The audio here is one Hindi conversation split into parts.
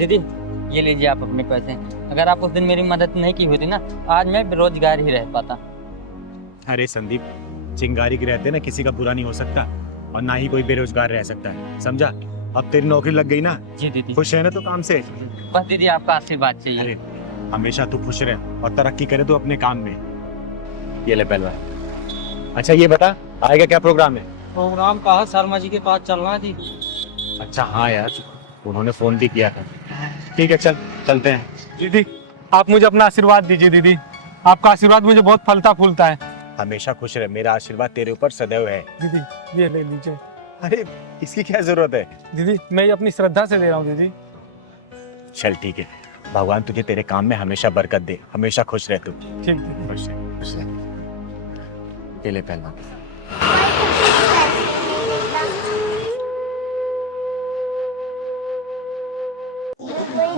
दीदी ये लीजिए आप अपने पैसे। अगर आप उस दिन मेरी मदद नहीं की होती ना, आज मैं बेरोजगार ही रह पाता। अरे संदीप, चिंगारी के रहते ना किसी का बुरा नहीं हो सकता और ना ही कोई बेरोजगार रह सकता है, समझा? अब तेरी नौकरी लग गई ना, जी दीदी। खुश है ना तो काम से? बस दीदी आपका आशीर्वाद चाहिए। अरे हमेशा तू खुश रहे और तरक्की करे तो अपने काम में। ये ले पहलवान। अच्छा ये बता, आएगा क्या प्रोग्राम है? प्रोग्राम कहा शर्मा जी के पास चलना थी। अच्छा हाँ यार, उन्होंने फोन भी किया था। ठीक है चल, चलते हैं। दीदी आप मुझे अपना आशीर्वाद दीजिए दीदी, आपका आशीर्वाद मुझे बहुत फलता फूलता है। हमेशा खुश रहे, मेरा आशीर्वाद तेरे ऊपर सदैव है। दीदी ये ले लीजिए। अरे इसकी क्या जरूरत है? दीदी मैं ये अपनी श्रद्धा से दे रहा हूँ दीदी। चल ठीक है, भगवान तुझे तेरे काम में हमेशा बरकत दे, हमेशा खुश रह तू। ठीक दीदी। खुश रह, खुश रह। ये ले पहलवान।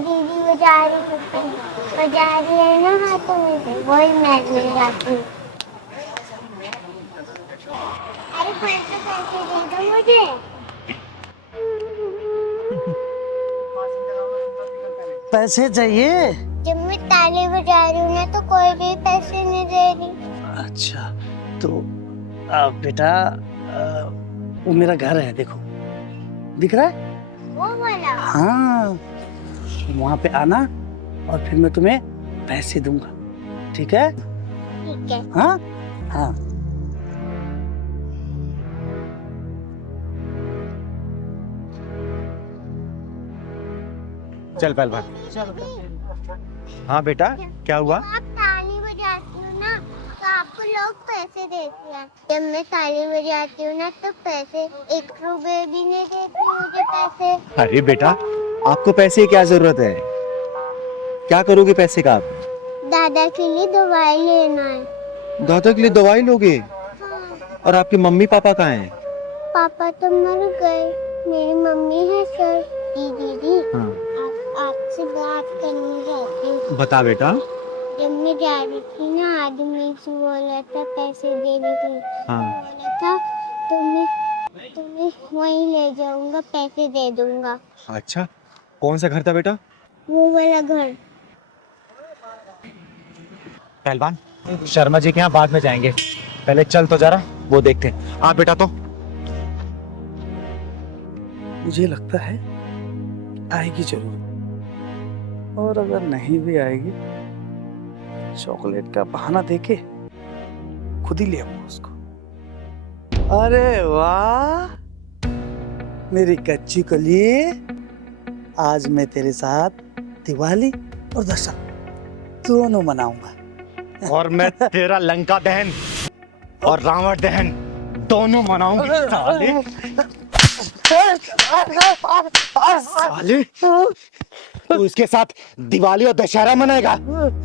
दीदी बजा रही है ना हाथों में से, वही मैं ले जाती हूँ। अरे पैसे दे दो मुझे। पैसे चाहिए? जब मैं ताली बजा रही हूँ ना तो कोई भी पैसे नहीं दे रही। अच्छा तो बेटा वो मेरा घर है, देखो दिख रहा है? वो वाला? हाँ, वहाँ पे आना और फिर मैं तुम्हें पैसे दूंगा, ठीक है? ठीक है। हाँ हाँ। चल पहलवान। हाँ बेटा, क्या हुआ? आप ताली बजाती हो ना तो आपको लोग पैसे देते हैं। जब मैं ताली बजाती हूँ ना तो पैसे 1 रुपए भी नहीं देती मुझे पैसे। अरे बेटा, आपको पैसे की क्या जरूरत है? क्या करोगे पैसे का आप? दादा के लिए दवाई लेना है। दादा के लिए दवाई लोगे? हाँ। और आपके मम्मी पापा कहाँ हैं? पापा तो मर गए, मेरी मम्मी है सर। दीदी हाँ। आपसे बात करनी चाहती हूँ। बता बेटा। जब मैं जा रही थी ना, आदमी से बोला था पैसे देने के लिए। हाँ। बोला था तुम्हें वहीं ले जाऊंगा, पैसे दे दूंगा। अच्छा, कौन सा घर था बेटा? वो वाला घर। पहलवान, शर्मा जी के यहाँ बाद में जाएंगे, पहले चल तो जरा वो देखते हैं। हाँ बेटा तो मुझे लगता है आएगी जरूर, और अगर नहीं भी आएगी चॉकलेट का बहाना देके खुद ही ले आऊंगा उसको। अरे वाह मेरी कच्ची कली, आज मैं तेरे साथ दिवाली और दशहरा दोनों मनाऊंगा। और मैं तेरा लंका दहन और रावण दहन दोनों मनाऊंगी। साले साले, तू इसके साथ दिवाली और दशहरा मनाएगा?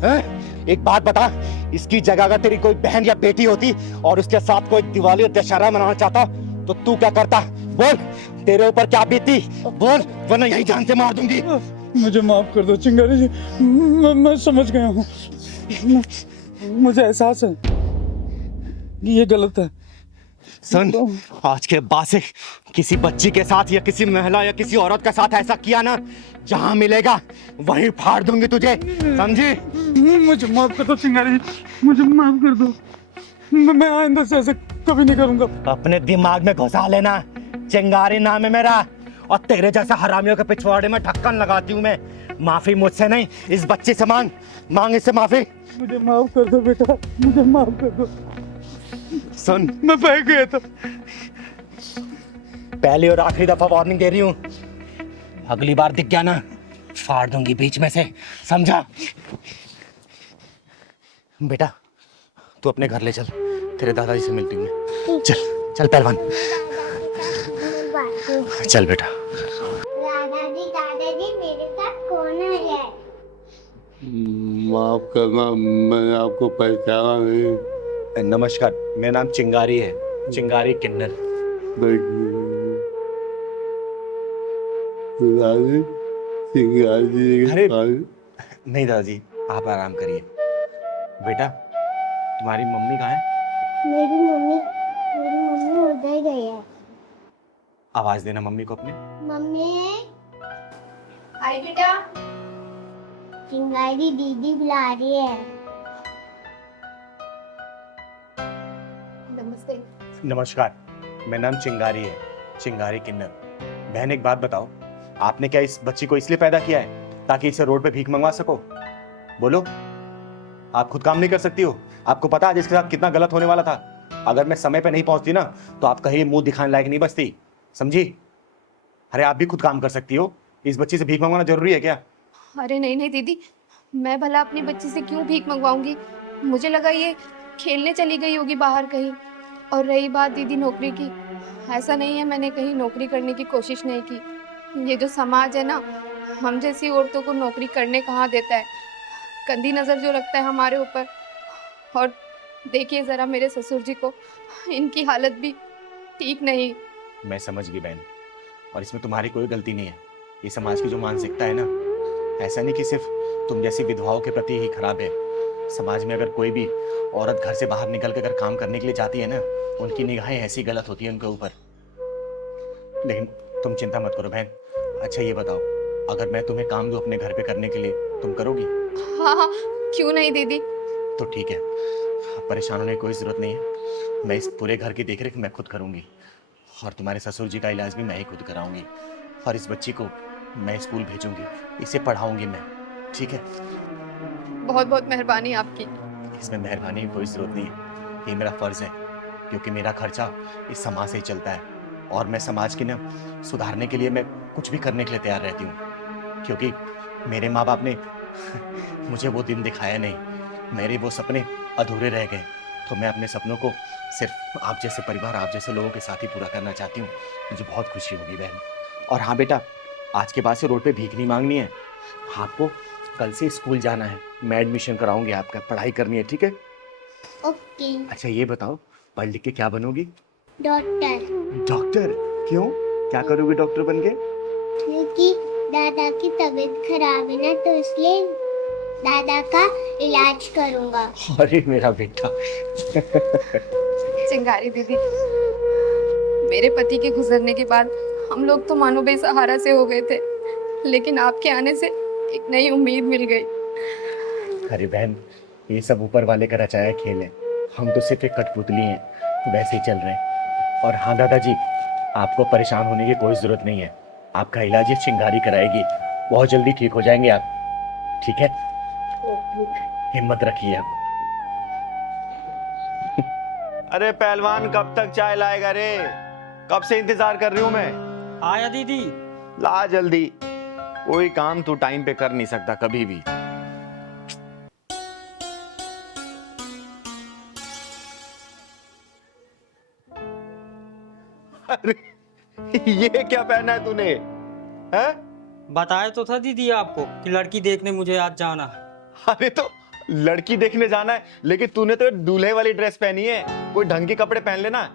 हैं? एक बात बता, इसकी जगह अगर तेरी कोई बहन या बेटी होती और उसके साथ कोई दिवाली और दशहरा मनाना चाहता तो तू क्या करता? बोल, तेरे ऊपर क्या बीती? बोल, वरना यही जान से मार दूंगी। मुझे माफ कर दो चिंगारी जी, मैं समझ गया हूँ, मुझे एहसास है कि ये गलत है। सुन, आज के बाद से किसी बच्ची के साथ या किसी महिला या किसी औरत के साथ ऐसा किया ना, जहां मिलेगा वहीं फाड़ दूंगी तुझे, समझी? मुझे माफ कर दो चिंगारी जी, मुझे माफ कर दो, मैं आइंदा से ऐसे कभी नहीं करूंगा। अपने दिमाग में घुसा लेना, चिंगारी नाम है मेरा, और तेरे जैसे हरामियों के पिछवाड़े में ढक्कन लगाती हूँ मैं। माफी मुझसे नहीं, इस बच्चे से मांग, मांग इससे माफी। मुझे माफ कर दो बेटा, मुझे माफ कर दो। सुन, मैं बह गया था। पहली और आखिरी दफा वार्निंग दे रही हूँ, अगली बार दिख गया ना फाड़ दूंगी बीच में से, समझा? बेटा तू अपने घर ले चल, तेरे दादाजी से मिलती हूँ मैं। चल चल पहलवान, चल बेटा। दादाजी मेरे साथ कौन है? माफ करना, मैंने आपको पहचाना नहीं। नमस्कार, मेरा नाम चिंगारी है, चिंगारी किन्नर। दादी, अरे नहीं दादाजी, आप आराम करिए। बेटा तुम्हारी मम्मी कहाँ है? मेरी मम्मी उधर गई है। आवाज देना मम्मी को अपने। मम्मी आई बेटा। चिंगारी दीदी बुला रही है। नमस्ते। नमस्कार, मेरा नाम चिंगारी है, चिंगारी किन्नर। बहन एक बात बताओ, आपने क्या इस बच्ची को इसलिए पैदा किया है ताकि इसे रोड पे भीख मंगवा सको? बोलो, आप खुद काम नहीं कर सकती हो? आपको पता है इसके साथ कितना गलत होने वाला था? अगर मैं समय पे नहीं पहुंचती ना तो आप कहीं मुंह दिखाने लायक नहीं बचती, समझी? अरे आप भी खुद काम कर सकती हो, इस बच्ची से भीख मंगवाना जरूरी है क्या? अरे नहीं नहीं दीदी, मैं भला अपनी बच्ची से क्यों भीख मंगवाऊंगी? मुझे लगा ये खेलने चली गई होगी बाहर कहीं। और रही बात दीदी नौकरी की, ऐसा नहीं है मैंने कहीं नौकरी करने की कोशिश नहीं की। ये जो समाज है ना, हम जैसी औरतों को नौकरी करने कहाँ देता है, गंदी नज़र जो रखता है हमारे ऊपर। और देखिए ज़रा मेरे ससुर जी को, इनकी हालत भी ठीक नहीं। मैं समझ गई बहन, और इसमें तुम्हारी कोई गलती नहीं है। ये समाज की जो मानसिकता है ना, ऐसा नहीं कि सिर्फ तुम जैसी विधवाओं के प्रति ही खराब है। समाज में अगर कोई भी औरत घर से बाहर निकल कर अगर काम करने के लिए जाती है ना, उनकी निगाहें ऐसी गलत होती है उनके ऊपर। लेकिन तुम चिंता मत करो बहन। अच्छा ये बताओ, अगर मैं तुम्हें काम दूं अपने घर पे करने के लिए, तुम करोगी? हाँ हाँ, क्यों नहीं दीदी। तो ठीक है, परेशान होने की कोई जरूरत नहीं है। मैं इस पूरे घर की देखरेख मैं खुद करूंगी, और तुम्हारे ससुर जी का इलाज भी मैं ही खुद कराऊंगी। और इस बच्ची को मैं स्कूल भेजूंगी, इसे पढ़ाऊंगी मैं, ठीक है? बहुत बहुत मेहरबानी आपकी। इसमें मेहरबानी की कोई जरूरत नहीं है, ये मेरा फर्ज है, क्योंकि मेरा खर्चा इस समाज से ही चलता है। और मैं समाज की ना सुधारने के लिए मैं कुछ भी करने के लिए तैयार रहती हूँ, क्योंकि मेरे माँ बाप ने मुझे वो दिन दिखाया नहीं, मेरे वो सपने अधूरे रह गए। तो मैं अपने सपनों को सिर्फ आप जैसे परिवार, आप जैसे लोगों के साथ ही पूरा करना चाहती हूँ। मुझे बहुत खुशी होगी बहन। और हाँ बेटा, आज के बाद से रोड पे भीख नहीं मांगनी है, आपको कल से स्कूल जाना है, मैं एडमिशन कराऊंगी आपका, पढ़ाई करनी है, ठीक है? ओके। अच्छा ये बताओ, पढ़ लिख के क्या बनोगी? डॉक्टर। डॉक्टर? क्यों, क्या करोगे डॉक्टर बन के? क्योंकि दादा की तबीयत खराब है ना, तो इसलिए दादा का इलाज करूंगा। अरे मेरा बेटा। चिंगारी दीदी, मेरे पति के गुजरने के बाद हम लोग तो मानो बेसहारा से हो गए थे, लेकिन आपके आने से एक नई उम्मीद मिल गई। अरे बहन, ये सब ऊपर वाले का रचाया खेल है, हम तो सिर्फ एक कठपुतली हैं, वैसे ही चल रहे हैं। और हाँ दादाजी, आपको परेशान होने की कोई जरूरत नहीं है, आपका इलाज ये चिंगारी कराएगी, बहुत जल्दी ठीक हो जाएंगे आप, ठीक है? हिम्मत रखिए आप। अरे पहलवान कब तक चाय लाएगा रे? कब से इंतजार कर रही हूँ मैं। आया दीदी। ला जल्दी, कोई काम तू टाइम पे कर नहीं सकता कभी भी। अरे ये क्या पहना है तूने? हैं? बताया तो था दीदी आपको कि लड़की देखने मुझे आज जाना है। अरे तो लड़की देखने जाना है, लेकिन तूने तो दूल्हे वाली ड्रेस पहनी है, कोई ढंग के कपड़े पहन लेना।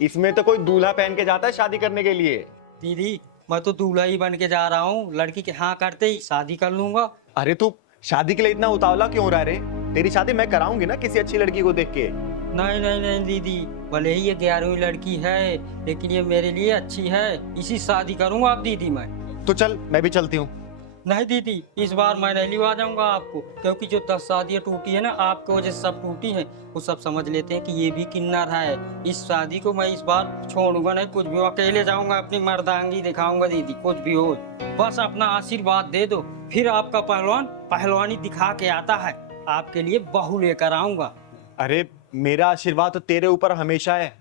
इसमें तो कोई दूल्हा पहन के जाता है शादी करने के लिए। दीदी मैं तो दूल्हा ही बन के जा रहा हूँ, लड़की के हाँ करते ही शादी कर लूंगा। अरे तू शादी के लिए इतना उतावला क्यों रहा रे? तेरी शादी मैं कराऊंगी ना किसी अच्छी लड़की को देख के। नहीं नहीं नहीं दीदी, भले ही ये 11वीं लड़की है, लेकिन ये मेरे लिए अच्छी है, इसी शादी करूंगा आप दीदी मैं। तो चल मैं भी चलती हूँ। नहीं दीदी, इस बार मैं नहीं लिवा जाऊंगा आपको, क्योंकि जो 10 शादियां टूटी है ना आपकी वजह से सब टूटी हैं, वो सब समझ लेते हैं कि ये भी किन्नर है। इस शादी को मैं इस बार छोड़ूंगा नहीं, कुछ भी अकेले जाऊंगा, अपनी मर्दांगी दिखाऊंगा दीदी, कुछ भी हो बस अपना आशीर्वाद दे दो, फिर आपका पहलवान पहलवानी दिखा के आता है, आपके लिए बहू लेकर आऊंगा। अरे मेरा आशीर्वाद तो तेरे ऊपर हमेशा है,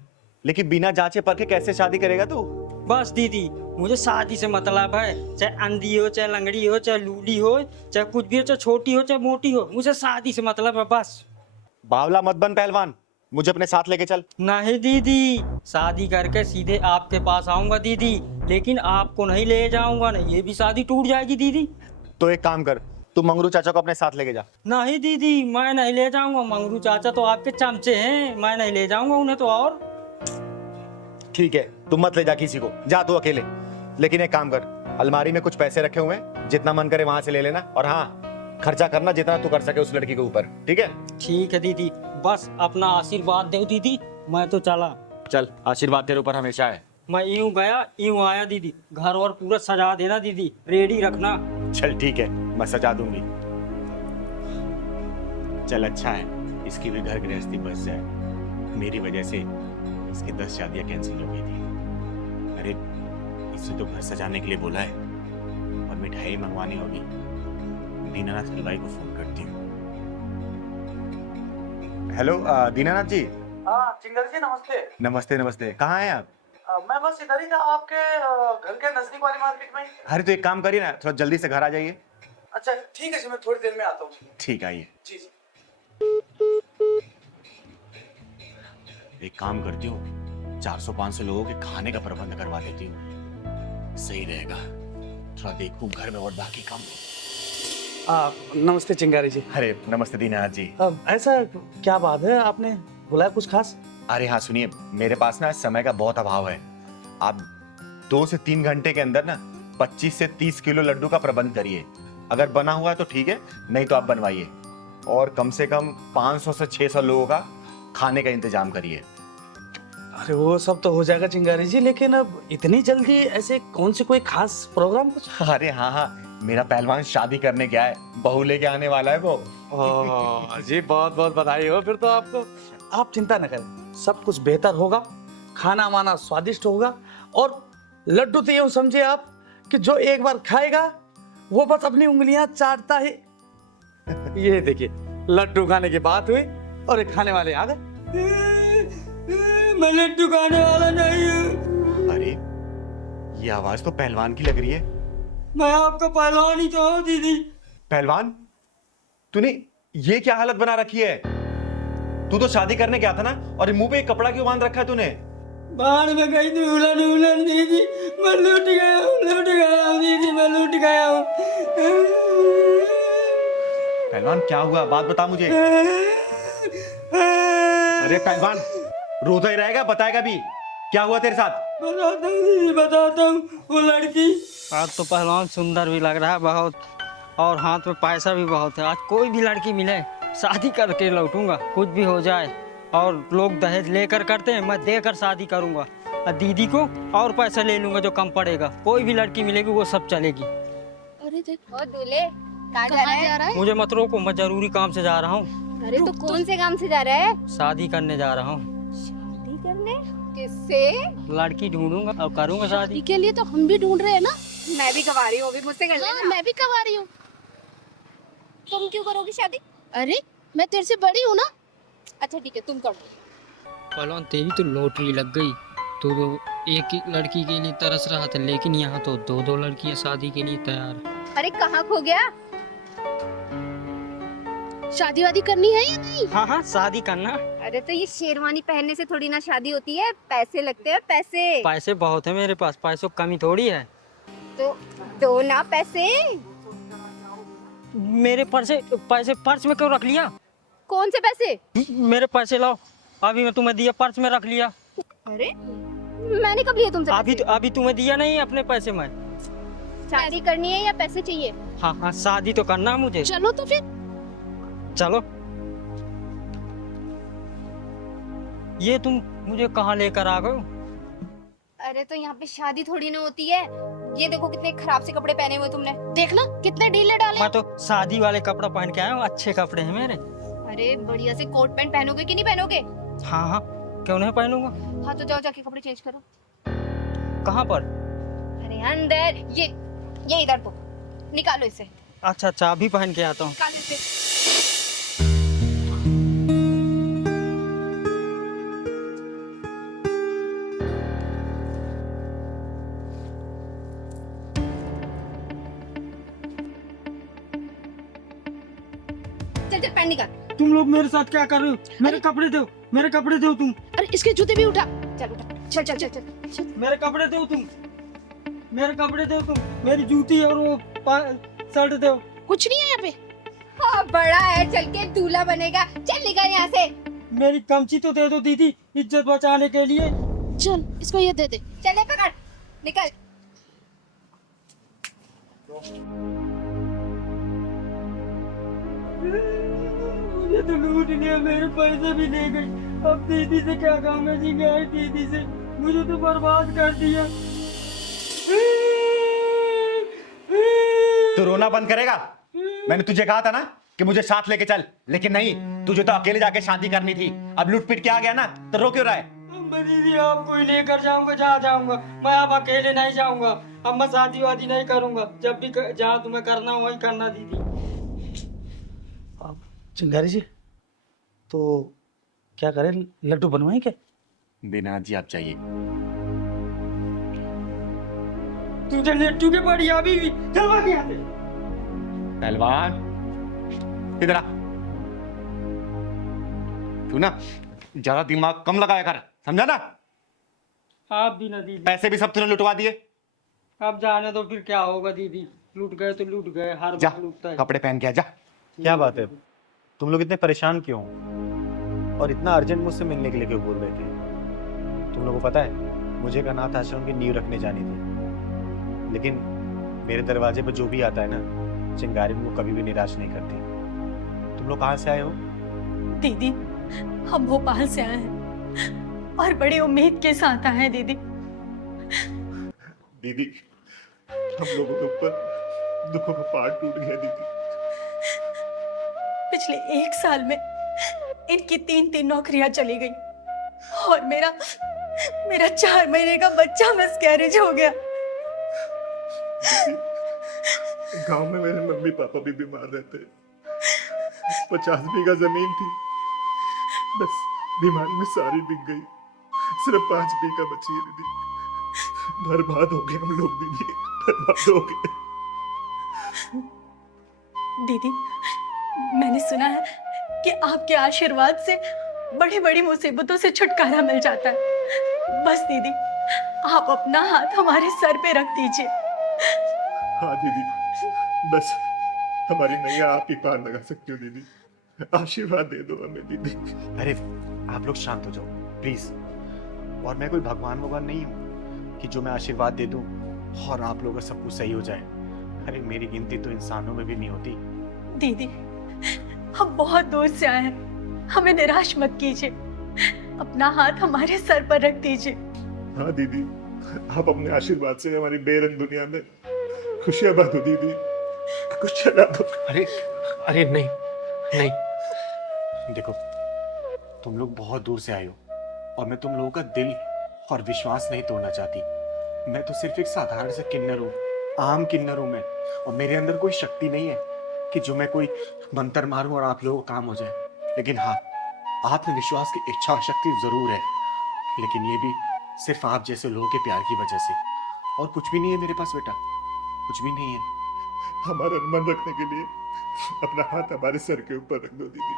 लेकिन बिना जांचे परखे कैसे शादी करेगा तू? बस दीदी मुझे शादी से मतलब है, चाहे अंधी हो, चाहे लंगड़ी हो, चाहे लूली हो, चाहे कुछ भी हो, चाहे छोटी हो, चाहे मोटी हो, मुझे शादी से मतलब है बस। बावला मत बन पहलवान, मुझे अपने साथ लेके चल। नहीं दीदी, शादी करके सीधे आपके पास आऊंगा दीदी, लेकिन आपको नहीं ले जाऊंगा, नहीं ये भी शादी टूट जाएगी दीदी। तो एक काम कर, तू मंगरू चाचा को अपने साथ लेके जा। नहीं दीदी मैं नहीं ले जाऊंगा, मंगरू चाचा तो आपके चमचे हैं, मैं नहीं ले जाऊंगा उन्हें तो। और ठीक है, तू मत ले जा किसी को, जा तू अकेले। लेकिन एक काम कर, अलमारी में कुछ पैसे रखे हुए हैं, जितना मन करे वहां से ले लेना, और हाँ खर्चा करना जितना तू कर सके उस लड़की के ऊपर, ठीक है? ठीक है दीदी, बस अपना आशीर्वाद दो दीदी, मैं तो चला। चल, आशीर्वाद तेरे ऊपर हमेशा है। मैं यूं गया यूं आया दीदी, घर और पूरा सजा देना दीदी, रेडी रखना। चल ठीक है, मैं सजा दूंगी। चल अच्छा है, इसकी भी घर गृहस्थी बच जाए। मेरी वजह से इसकी 10 शादियां कैंसिल हो गई थी। अरे इसे तो घर सजाने के लिए बोला है और मिठाई मंगवानी होगी। दीनानाथ हलवाई को फोन करती हूँ। हेलो दीनानाथ जी। हाँ चिंगर जी नमस्ते। नमस्ते नमस्ते, कहाँ हैं आप? मैं बस इधर ही था, आपके घर के नजदीक वाली मार्केट में। अरे तो एक काम करिए ना, थोड़ा जल्दी से घर आ जाइए। अच्छा ठीक है जी, मैं थोड़ी देर में आता हूँ। ठीक, आइए। जी जी। एक काम करती हूँ, 400-500 लोगों के खाने का प्रबंध करवा देती हूँ, सही रहेगा। थोड़ा देखूं घर में और बाकी काम। नमस्ते चिंगारी जी। अरे नमस्ते दीनानाथ जी। ऐसा क्या बात है, आपने बुलाया कुछ खास? अरे हाँ सुनिए, मेरे पास ना समय का बहुत अभाव है। आप 2 से 3 घंटे के अंदर ना 25 से 30 किलो लड्डू का प्रबंध करिए। अगर बना हुआ है तो ठीक है, नहीं तो आप बनवाइए। और कम से कम 500 से 600 लोगों का खाने का इंतजाम करिए। अरे वो सब तो हो जाएगा चिंगारी जी, लेकिन अब इतनी जल्दी ऐसे कौन सी कोई खास प्रोग्राम कुछ? अरे हाँ हाँ, मेरा पहलवान शादी करने गया है, बहू लेके आने वाला है वो। जी बहुत बहुत बधाई हो फिर तो आपको। आप चिंता न करें, सब कुछ बेहतर होगा, खाना वाना स्वादिष्ट होगा। और लड्डू तो यूं समझिए आप कि जो एक बार खाएगा वो बस अपनी उंगलियां चाटता ही। ये देखिए, लड्डू खाने की बात हुई और एक खाने वाले आ गए। मैं लड्डू खाने वाला नहीं हूँ। अरे ये आवाज तो पहलवान की लग रही है। मैं आपका पहलवान ही तो हूँ दीदी। पहलवान, तूने ये क्या हालत बना रखी है? तू तो शादी करने गया था ना, और मुंह पे एक कपड़ा क्यों बांध रखा है तूने? बाहर में गई थी उलन उलन दीदी, मैं लूट गया हूँ दीदी, मैं लूट गया हूँ। पहलवान क्या हुआ, बात बता मुझे। अरे पहलवान, रोता ही रहेगा, बताएगा भी क्या हुआ तेरे साथ? बताता हूँ दीदी, बताता हूँ। वो लड़की, आज तो पहलवान सुंदर भी लग रहा है बहुत, और हाथ में पैसा भी बहुत है। आज कोई भी लड़की मिले शादी करके लौटूंगा, कुछ भी हो जाए। और लोग दहेज लेकर करते हैं, मैं देकर शादी करूंगा। और दीदी को और पैसा ले लूंगा जो कम पड़ेगा। कोई भी लड़की मिलेगी वो सब चलेगी। अरे देखो दूल्हे, कहाँ जा रहा है? मुझे मत रोको, मैं जरूरी काम से जा रहा हूँ। अरे तो कौन से काम से जा रहा है? शादी करने जा रहा हूँ। शादी करने? किससे? लड़की ढूंढूंगा और करूंगा शादी। के लिए तो हम भी ढूंढ रहे हैं ना। मैं भी कवा रही हूँ, अभी मुझसे कर लेना। मैं भी कमा रही हूँ। तुम क्यों करोगी शादी? अरे मैं तेरे से बड़ी हूँ ना। अच्छा ठीक है, तुम कर दो। पहलवान तेरी तो लॉटरी लग गई। तो एक ही लड़की के लिए तरस रहा था, लेकिन यहाँ तो 2-2 लड़कियाँ शादी के लिए तैयार है। अरे कहाँ खो गया? शादी वादी करनी है या नहीं? हाँ हाँ, शादी करना। अरे तो ये शेरवानी पहनने से थोड़ी ना शादी होती है, पैसे लगते हैं पैसे। पैसे बहुत है मेरे पास, पैसों की कमी थोड़ी है। तो दो ना पैसे। मेरे पैसे पर्स में क्यों रख लिया? कौन से पैसे? मेरे पैसे लाओ, अभी मैं तुम्हें दिया, पर्स में रख लिया। अरे मैंने कब लिए तुमसे? अभी तुम्हें दिया नहीं अपने पैसे में। शादी करनी है या पैसे चाहिए? हाँ हाँ, शादी तो करना है मुझे। चलो तो फिर। चलो। ये तुम मुझे कहाँ लेकर आ गए? अरे तो यहाँ पे शादी थोड़ी ना होती है। ये देखो कितने खराब से कपड़े पहने हुए तुमने। देखना कितने ढीले डाले। मैं तो शादी वाले कपड़ा पहन के आया हूँ, अच्छे कपड़े हैं मेरे। अरे बढ़िया से कोट पैंट पहनोगे कि नहीं पहनोगे? हाँ हाँ, क्यों नहीं पहनूंगा। हाँ तो जाओ जाके कपड़े चेंज करो। कहाँ पर? अरे अंदर, ये इधर तो निकालो इसे। अच्छा अच्छा, अभी पहन के आता हूँ। निकालो इसे। चल चल पैंट निकाल। तुम लोग मेरे साथ क्या कर रहे हो? मेरे कपड़े दो, मेरे कपड़े दो तुम। अरे इसके जूते भी उठा। चल उठा, चल चल चल चल। मेरे कपड़े दो तुम, मेरे कपड़े दो तुम, मेरी जूती और वो शर्ट दो। कुछ नहीं है यहाँ पे। हाँ बड़ा है, चल के दूल्हा बनेगा। चल निकल यहाँ से। मेरी कमची तो दे दो दीदी, इज्जत बचाने के लिए। चल इसको ये दे दे। चले पकड़, निकल। मुझे तो लूट लिया, मेरे पैसे भी ले गई। अब दीदी से क्या काम है जी, गए दीदी से, मुझे तो बर्बाद कर दिया। तू रोना बंद करेगा? मैंने तुझे कहा था ना कि मुझे साथ लेके चल, लेकिन नहीं, तुझे तो अकेले जाके शादी करनी थी। अब लूट पीट के आ गया ना, तो रो क्यों रहा है? अम्मा दीदी आपको ही लेकर जाऊंगा जहाँ जाऊंगा, मैं अब अकेले नहीं जाऊंगा। अब मैं शादी वादी नहीं करूंगा, जब भी जहाँ तुम्हें करना हो वही करना दीदी। अब चिंगारी जी, तो क्या करें, लड्डू बनवाएं क्या? दीनानाथ जी आप चाहिए। तुझे लट्टू के पड़ी अभी भी, चलवा के आते। पहलवान इधर आ। तू ना ज्यादा दिमाग कम लगाया कर, समझा ना? आप भी ना दीदी, पैसे भी सब तूने लुटवा दिए। अब जाने तो फिर क्या होगा दीदी, लूट गए तो लूट गए, हर जा बार लूटता है। कपड़े पहन के आ जा। क्या बात है, तुम लोग इतने परेशान क्यों हो? और इतना अर्जेंट मुझसे मिलने के लिए क्यों बोल रहे थे? तुम लोगों को पता है, मुझे एक अनाथ आश्रम की नींव रखने जानी थी, लेकिन मेरे दरवाजे पर जो भी आता है ना, चिंगारी मुझको कभी भी निराश नहीं करती। तुम लोग कहाँ से आए हो? दीदी, हम भोपाल से आए हैं और बड़ी उम्मीद के साथ आए हैं दीदी। दीदी, हम लोगों के ऊपर दुखों का पहाड़ टूट गया दीदी। पिछले 1 साल में इनकी 3 नौकरियां चली गई और मेरा 4 महीने का बच्चा मिसकैरेज हो गया। गांव में मेरे मम्मी पापा भी बीमार रहते, 50 बीघा जमीन थी, बस बीमारी में सारी बिक गई, सिर्फ 5 बीघा बची है दीदी। बर्बाद हो गए हम लोग दीदी, बर्बाद हो गए। दीदी, मैंने सुना है कि आपके आशीर्वाद से बड़ी बड़ी मुसीबतों से छुटकारा मिल जाता है। बस दीदी, आप अपना हाथ हमारे सर पे रख दीजिए। हाँ दीदी, बस हमारी नैया आप ही पार लगा सकती हो दीदी, आशीर्वाद दे दो हमें दीदी। अरे आप लोग शांत हो जाओ प्लीज। और मैं कोई भगवान नहीं हूँ कि जो मैं आशीर्वाद दे दूं और आप लोगों का सब कुछ सही हो जाए। अरे मेरी गिनती तो इंसानों में भी नहीं होती। दीदी, हम बहुत दूर से आए हैं, हमें निराश मत कीजिए, अपना हाथ हमारे सर पर रख दीजिए। हाँ दीदी, आप अपने आशीर्वाद से हमारी बेरंग दुनिया में खुशियां बांटो दीदी, खुशियां बांटो। अरे नहीं नहीं, देखो तुम लोग बहुत दूर से आए हो और मैं तुम लोगों का दिल और विश्वास नहीं तोड़ना चाहती। मैं तो सिर्फ एक साधारण सा किन्नर हूँ, आम किन्नर हूँ मैं, और मेरे अंदर कोई शक्ति नहीं है कि जो मैं कोई मंत्र मारूं और आप लोगों को काम हो जाए। लेकिन हाँ, आत्मविश्वास की इच्छा शक्ति जरूर है, लेकिन ये भी सिर्फ आप जैसे लोगों के प्यार की वजह से। और कुछ भी नहीं है मेरे पास बेटा, कुछ भी नहीं है। हमारा मन रखने के लिए अपना हाथ हमारे सर के ऊपर रख दो दीदी,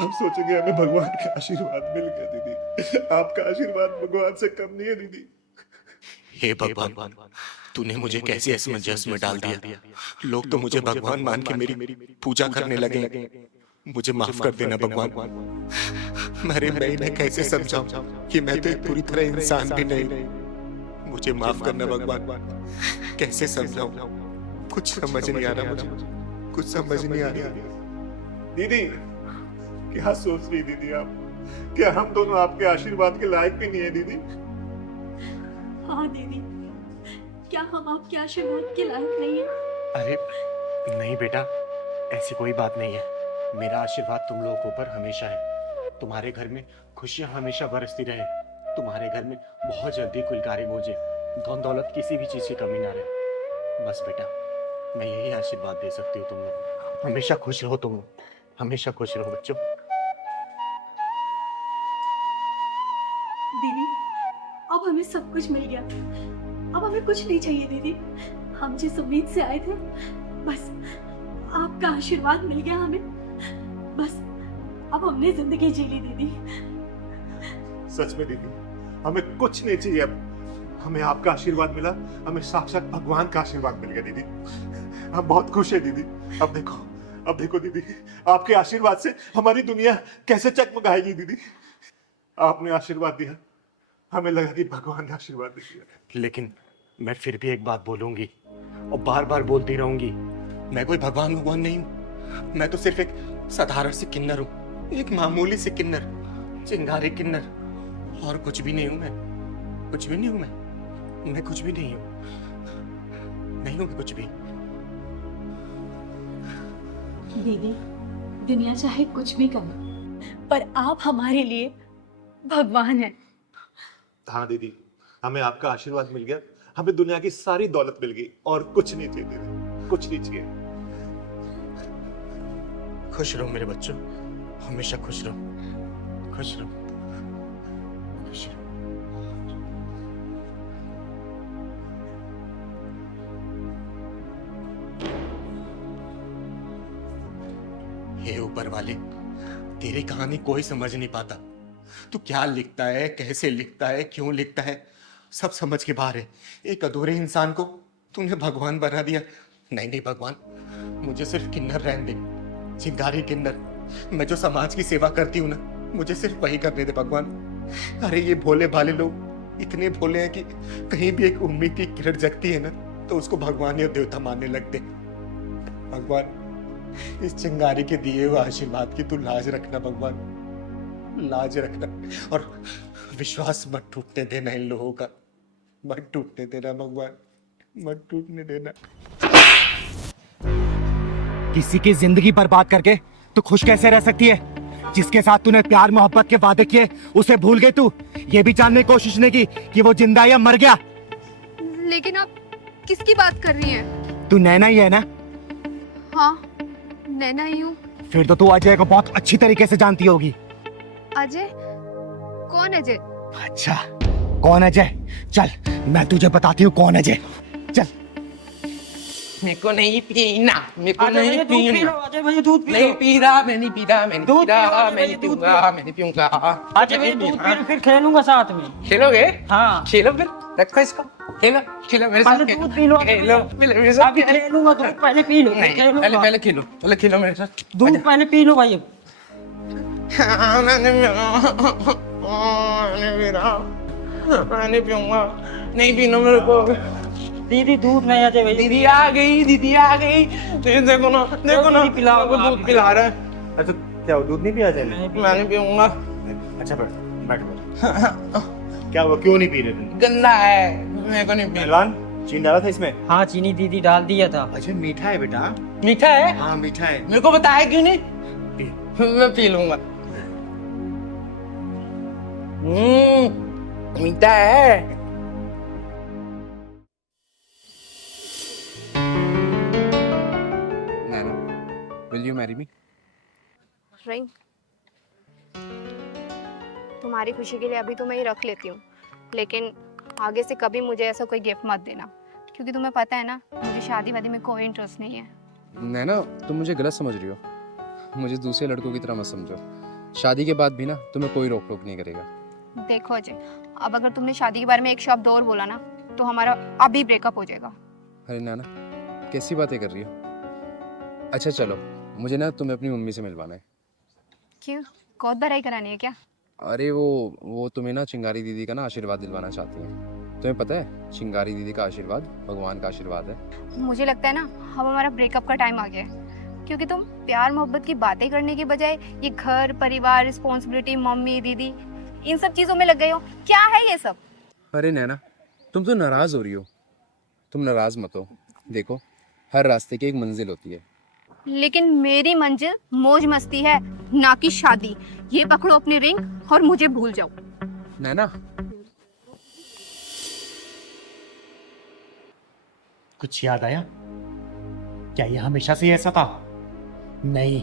हम सोचेंगे हमें भगवान का आशीर्वाद मिल गया दीदी। आपका आशीर्वाद भगवान से कम नहीं है दीदी। हे भगवान, तूने मुझे कैसे असमंजस में डाल दिया। लोग तो मुझे भगवान मान के मेरी पूजा करने लगे। मुझे माफ कर देना भगवान। मैं इन्हें कैसे समझाऊं कि मैं तो एक पूरी तरह इंसान भी नहीं। मुझे माफ करना भगवान, कैसे समझाऊं? कुछ समझ नहीं आ रहा मुझे, कुछ समझ नहीं आ रहा। दीदी, क्या सोच रही दीदी आप? क्या हम दोनों आपके आशीर्वाद के लायक भी नहीं है दीदी? हाँ दीदी, क्या हम आपके आशीर्वाद के लायक नहीं हैं? अरे नहीं बेटा, ऐसी कोई बात नहीं है। मेरा आशीर्वाद तुम लोगों के ऊपर हमेशा है। तुम्हारे घर में खुशियां हमेशा बरसती रहे, तुम्हारे घर में बहुत जल्दी कुलकारी मुझे धन दौलत किसी भी चीज की कमी ना रहे। बस बेटा, मैं यही आशीर्वाद दे सकती हूँ तुम लोग। हमेशा खुश रहो तुम लोग, हमेशा खुश रहो बच्चों। दीदी, अब हमें सब कुछ मिल गया, अब हमें कुछ नहीं चाहिए दीदी। हम जिस उम्मीद से आए थे, बस आपका आशीर्वाद मिल गया हमें। बस अब हमने जिंदगी जी ली दीदी। सच में दीदी, हमें कुछ नहीं चाहिए अब। हमें आपका आशीर्वाद मिला, हमें साक्षात भगवान का आशीर्वाद मिल गया दीदी। हम बहुत खुश है दीदी। अब देखो दीदी, आपके आशीर्वाद से हमारी दुनिया कैसे चकमकाएगी दीदी। आपने आशीर्वाद दिया, हमें लगा कि भगवान ने आशीर्वाद दिया। लेकिन मैं फिर भी एक बात बोलूंगी और बार बार बोलती रहूंगी। मैं कोई भगवान नहीं हूँ। मैं तो सिर्फ एक साधारण से किन्नर हूँ, एक मामूली से किन्नर, चिंगारी किन्नर, और कुछ भी नहीं हूँ मैं। कुछ भी नहीं हूँ मैं कुछ भी नहीं हूँ। नहीं हूँ मैं कुछ भी। दीदी, दुनिया चाहे कुछ भी करे, पर आप हमारे लिए भगवान हैं। हाँ दीदी, हमें आपका आशीर्वाद मिल गया, हमें दुनिया की सारी दौलत मिल गई और कुछ नहीं चाहिए दीदी, कुछ नहीं चाहिए। खुश रहो मेरे बच्चों, हमेशा खुश रहो, खुश रहो, खुश रहो। हे ऊपर वाले, तेरी कहानी कोई समझ नहीं पाता। तू क्या लिखता है, कैसे लिखता है, क्यों लिखता है, सब समझ के बाहर है। एक अधूरे इंसान को तूने भगवान बना दिया। नहीं नहीं भगवान, मुझे सिर्फ किन्नर रहने दे, चिंगारी किन्नर। मैं जो समाज की सेवा करती हूँ ना, मुझे सिर्फ वही करने दे भगवान। अरे ये भोले भाले लोग इतने भोले हैं कि कहीं भी एक उम्मीद की किरण जगती है ना, तो उसको भगवान या देवता मानने लगते। भगवान, इस चिंगारी के दिए हुए आशीर्वाद की तू लाज रखना भगवान, लाज रखना। और विश्वास मत टूटने देना इन लोगों का, मत टूटने देना भगवान, मत टूटने देना। किसी की जिंदगी बर्बाद करके तू खुश कैसे रह सकती है? जिसके साथ तूने प्यार मोहब्बत के वादे किए उसे भूल गई तू। ये भी जानने की कोशिश नहीं की कि वो जिंदा या मर गया। लेकिन आप किसकी बात कर रही हैं? तू नैना ही है ना? हाँ, नैना ही हूँ। फिर तो तू अजय को बहुत अच्छी तरीके से जानती होगी। अजय? कौन अजय? अच्छा, कौन अजय? चल मैं तुझे बताती हूँ कौन अजय। चल। मेरे को नहीं पीना, मेरे को अजय नहीं भैया दूध पी पीना, लो, अजय भैया दूध पी लो। नहीं पी रहा, मैं नहीं पी रहा, मैं नहीं दूध पी रहा, पियो, अजय मैं नहीं भैया, दूध पीऊंगा, मैं नहीं पीऊंगा। अजय भैया दूध पी लो, फिर खेलूंगा साथ में। खेलोगे? हाँ। खेलो फिर, रखो इसको, खेलो, खेलो मेरे साथ, पहले दूध पी लो, खेलो, मेरे साथ। अभी खेलूंगा, दूध पहले पी लो, फिर नहीं, खेलूंगा। पहले खेलो, पहले खेलो मेरे साथ। दूध पहले पी लो भाई। मैं नहीं पीऊंगा, नहीं पीना मेरे को। दीदी दूध नहीं अजय भैया। दीदी आ गई, दीदी आ गई। देखो ना, देखो ना, पिलाओ, वो दूध पिला रहा है। अच्छा क्या वो दूध नहीं पिया जाए? मैं नहीं पीऊंगा। अच्छा बैठ क्या वो क्यों नहीं पी रहे थे? गंदा है, मेरे को नहीं पीना। पहलवान, चीनी डाला था इसमें? हाँ, चीनी दीदी डाल दिया था। अच्छा मीठा है बेटा? मीठा है? हाँ मीठा है। मेरे को बताया क्यों नहीं? मैं पी लूंगा। मीठा है। Nana, will you marry me? Ring, तुम्हारी खुशी के लिए अभी तो मैं ये रख लेती हूँ, लेकिन आगे से कभी मुझे ऐसा कोई गिफ्ट मत देना, क्योंकि तुम्हें पता है ना, मुझे शादी वादी में कोई इंटरेस्ट नहीं है। नैना, तुम मुझे गलत समझ रही हो। मुझे दूसरे लड़कों की तरह मत समझो। शादी के बाद भी ना तुम्हें कोई रोक टोक नहीं करेगा। देखो अजय, अब अगर तुमने शादी के बारे में एक शब्द और बोला ना, तो हमारा अभी ब्रेकअप हो जाएगा। अरे नैना, कैसी बातें कर रही हो? अच्छा चलो, मुझे ना तुम्हें अपनी मम्मी से मिलवाना है। क्यों, बहुत बड़ाई करानी है क्या? अरे वो तुम्हें ना चिंगारी दीदी का ना आशीर्वाद दिलवाना चाहती हैं। तुम्हें पता है, चिंगारी दीदी का आशीर्वाद भगवान का आशीर्वाद है। मुझे लगता है ना, अब हमारा ब्रेकअप का टाइम आ गया है, क्योंकि तुम प्यार मोहब्बत की बातें करने के बजाय ये घर परिवार, रिस्पॉन्सिबिलिटी, मम्मी दीदी, इन सब चीजों में लग गए हो। क्या है ये सब? अरे नैना, तुम तो नाराज हो रही हो। तुम नाराज मत हो। देखो, हर रास्ते की एक मंजिल होती है। लेकिन मेरी मंजिल मौज मस्ती है, ना कि शादी। ये पकड़ो अपनी रिंग और मुझे भूल जाओ। नैना, कुछ याद आया? क्या ये हमेशा से ऐसा था? नहीं,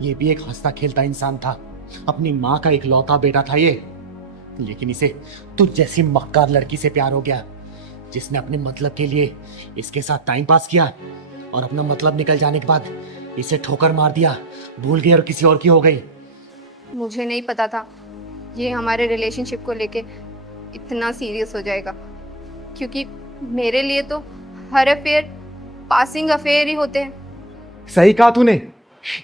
ये भी एक हंसता खेलता इंसान था। अपनी माँ का इकलौता बेटा था ये। लेकिन इसे तुझ जैसी मक्कार लड़की से प्यार हो गया, जिसने अपने मतलब के लिए इसके साथ टाइम पास किया और अपना मतलब निकल जाने के बाद इसे ठोकर मार दिया, भूल गई और किसी और की हो गई। मुझे नहीं पता था ये हमारे रिलेशनशिप को लेके इतना सीरियस हो जाएगा, क्योंकि मेरे लिए तो हर अफेयर पासिंग अफेयर ही होते हैं। सही कहा तूने,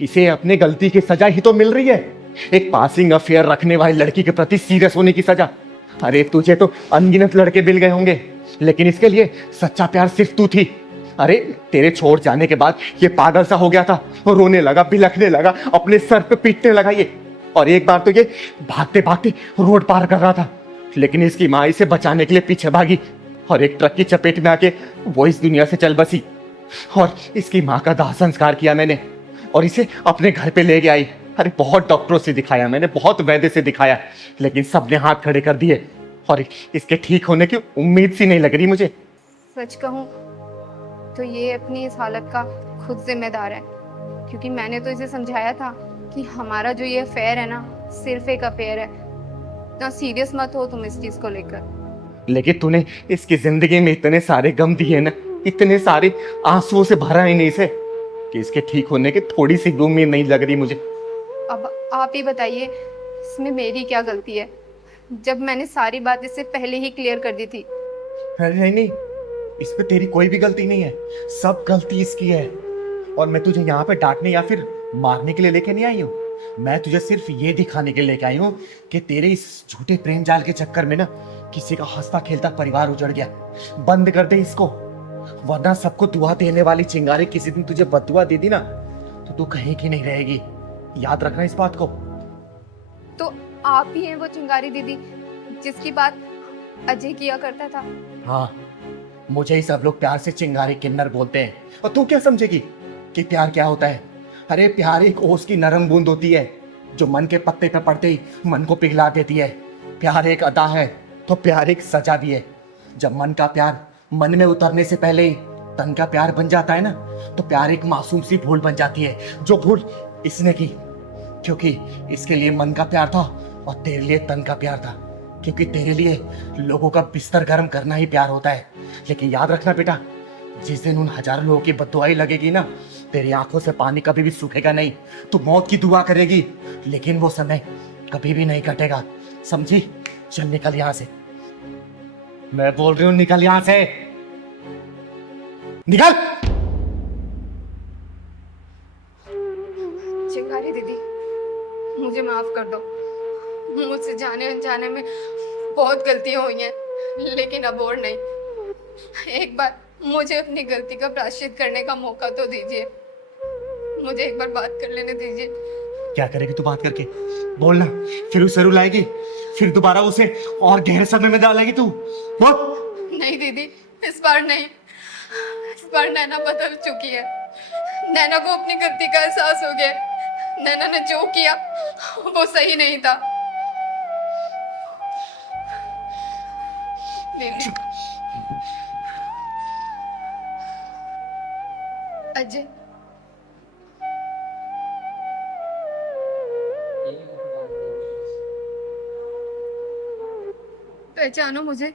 इसे अपने गलती की सजा ही तो मिल रही है। एक पासिंग अफेयर रखने वाली लड़की के प्रति सीरियस होने की सजा। अरे तुझे तो अनगिनत लड़के मिल गए होंगे, लेकिन इसके लिए सच्चा प्यार सिर्फ तू थी। अरे तेरे छोड़ जाने के बाद ये पागल सा हो गया था, रोने लगा, बिलखने लगा, अपने सर पे पीटने लगा ये। और एक बार तो ये भागते भागते रोड पार कर रहा था, लेकिन इसकी माँ इसे बचाने के लिए पीछे भागी और एक ट्रक की चपेट में आके वो इस दुनिया से चल बसी। और इसकी माँ का दाह संस्कार किया मैंने। और इसे अपने घर पे ले गए आई। अरे बहुत डॉक्टरों से दिखाया मैंने, बहुत वैद्य से दिखाया, लेकिन सबने हाथ खड़े कर दिए और इसके ठीक होने की उम्मीद सी नहीं लग रही मुझे। सच कहूँ तो ये अपनी इस हालत का खुद जिम्मेदार है, क्योंकि मैंने तो इसे समझाया था कि हमारा जो ये अफेयर है ना सिर्फ एक अफेयर है, ना सीरियस मत हो तुम इस चीज को लेकर। लेकिन तूने इसकी जिंदगी में इतने सारे गम दिए ना, इतने सारे आंसुओं से भरा है नहीं इसे, कि इसके ठीक होने की थोड़ी सी भी उम्मीद नहीं लग रही मुझे। अब आप ही बताइए इसमें मेरी क्या गलती है, जब मैंने सारी बात इससे पहले ही क्लियर कर दी थी। अरे नहीं, इसमें तेरी कोई भी गलती नहीं है, सब गलती इसकी है। और मैं तुझे यहाँ पे डांटने या फिर मारने के लिए लेके नहीं आई हूँ, मैं तुझे सिर्फ ये दिखाने के लिए लेके आई हूँ कि तेरे इस झूठे प्रेम जाल के चक्कर में ना किसी का हंसता खेलता परिवार उजड़ गया। बंद कर दे इसको, वरना सबको दुआ देने वाली चिंगारी किसी दिन तुझे बददुआ दे दी ना तो तू कहीं की नहीं रहेगी, याद रखना इस बात को। तो आप ही हैं वो चिंगारी दीदी जिसकी बात अजय किया करता था? हाँ, मुझे ही सब लोग प्यार से चिंगारी किन्नर बोलते हैं, और तू क्या समझेगी कि प्यार क्या होता है? अरे प्यार एक ओस की नरम बूंद होती है जो मन के पत्ते पे पड़ते ही मन को पिघला देती है। प्यार एक अदा है तो प्यार एक सजा भी है। जब मन का प्यार मन में उतरने से पहले ही तन का प्यार बन जाता है ना, तो प्यार एक मासूम सी भूल बन जाती है, जो भूल इसने की क्योंकि इसके लिए मन का प्यार था और तेरे लिए तन का प्यार था, क्योंकि तेरे लिए लोगों का बिस्तर गर्म करना ही प्यार होता है। लेकिन याद रखना बेटा, जिस दिन उन हजारों लोगों की बददुआई लगेगी ना, तेरी आंखों से पानी कभी भी सूखेगा नहीं। तू मौत की दुआ करेगी लेकिन वो समय कभी भी नहीं कटेगा, समझी? चल निकल यहां से, मैं बोल रही हूं निकल यहां से, निकल। चिंगारी दीदी मुझे माफ कर दो, मुझसे जाने अनजाने में बहुत गलतियां हुई हैं, लेकिन अब और नहीं। एक बार मुझे अपनी गलती का प्रायश्चित करने का मौका तो दीजिए, मुझे एक बार बात कर लेने दीजिए। क्या करेगी तू बात करके? बोलना, फिर उसे रुलाएगी, फिर दोबारा उसे और गहरे समय में डालेगी तू? बोल। नहीं दीदी, इस बार नहीं, इस बार नैना बदल चुकी है। नैना को अपनी गलती का एहसास हो गया। नैना ने जो किया वो सही नहीं था। दीदी, अजय, पहचानो मुझे?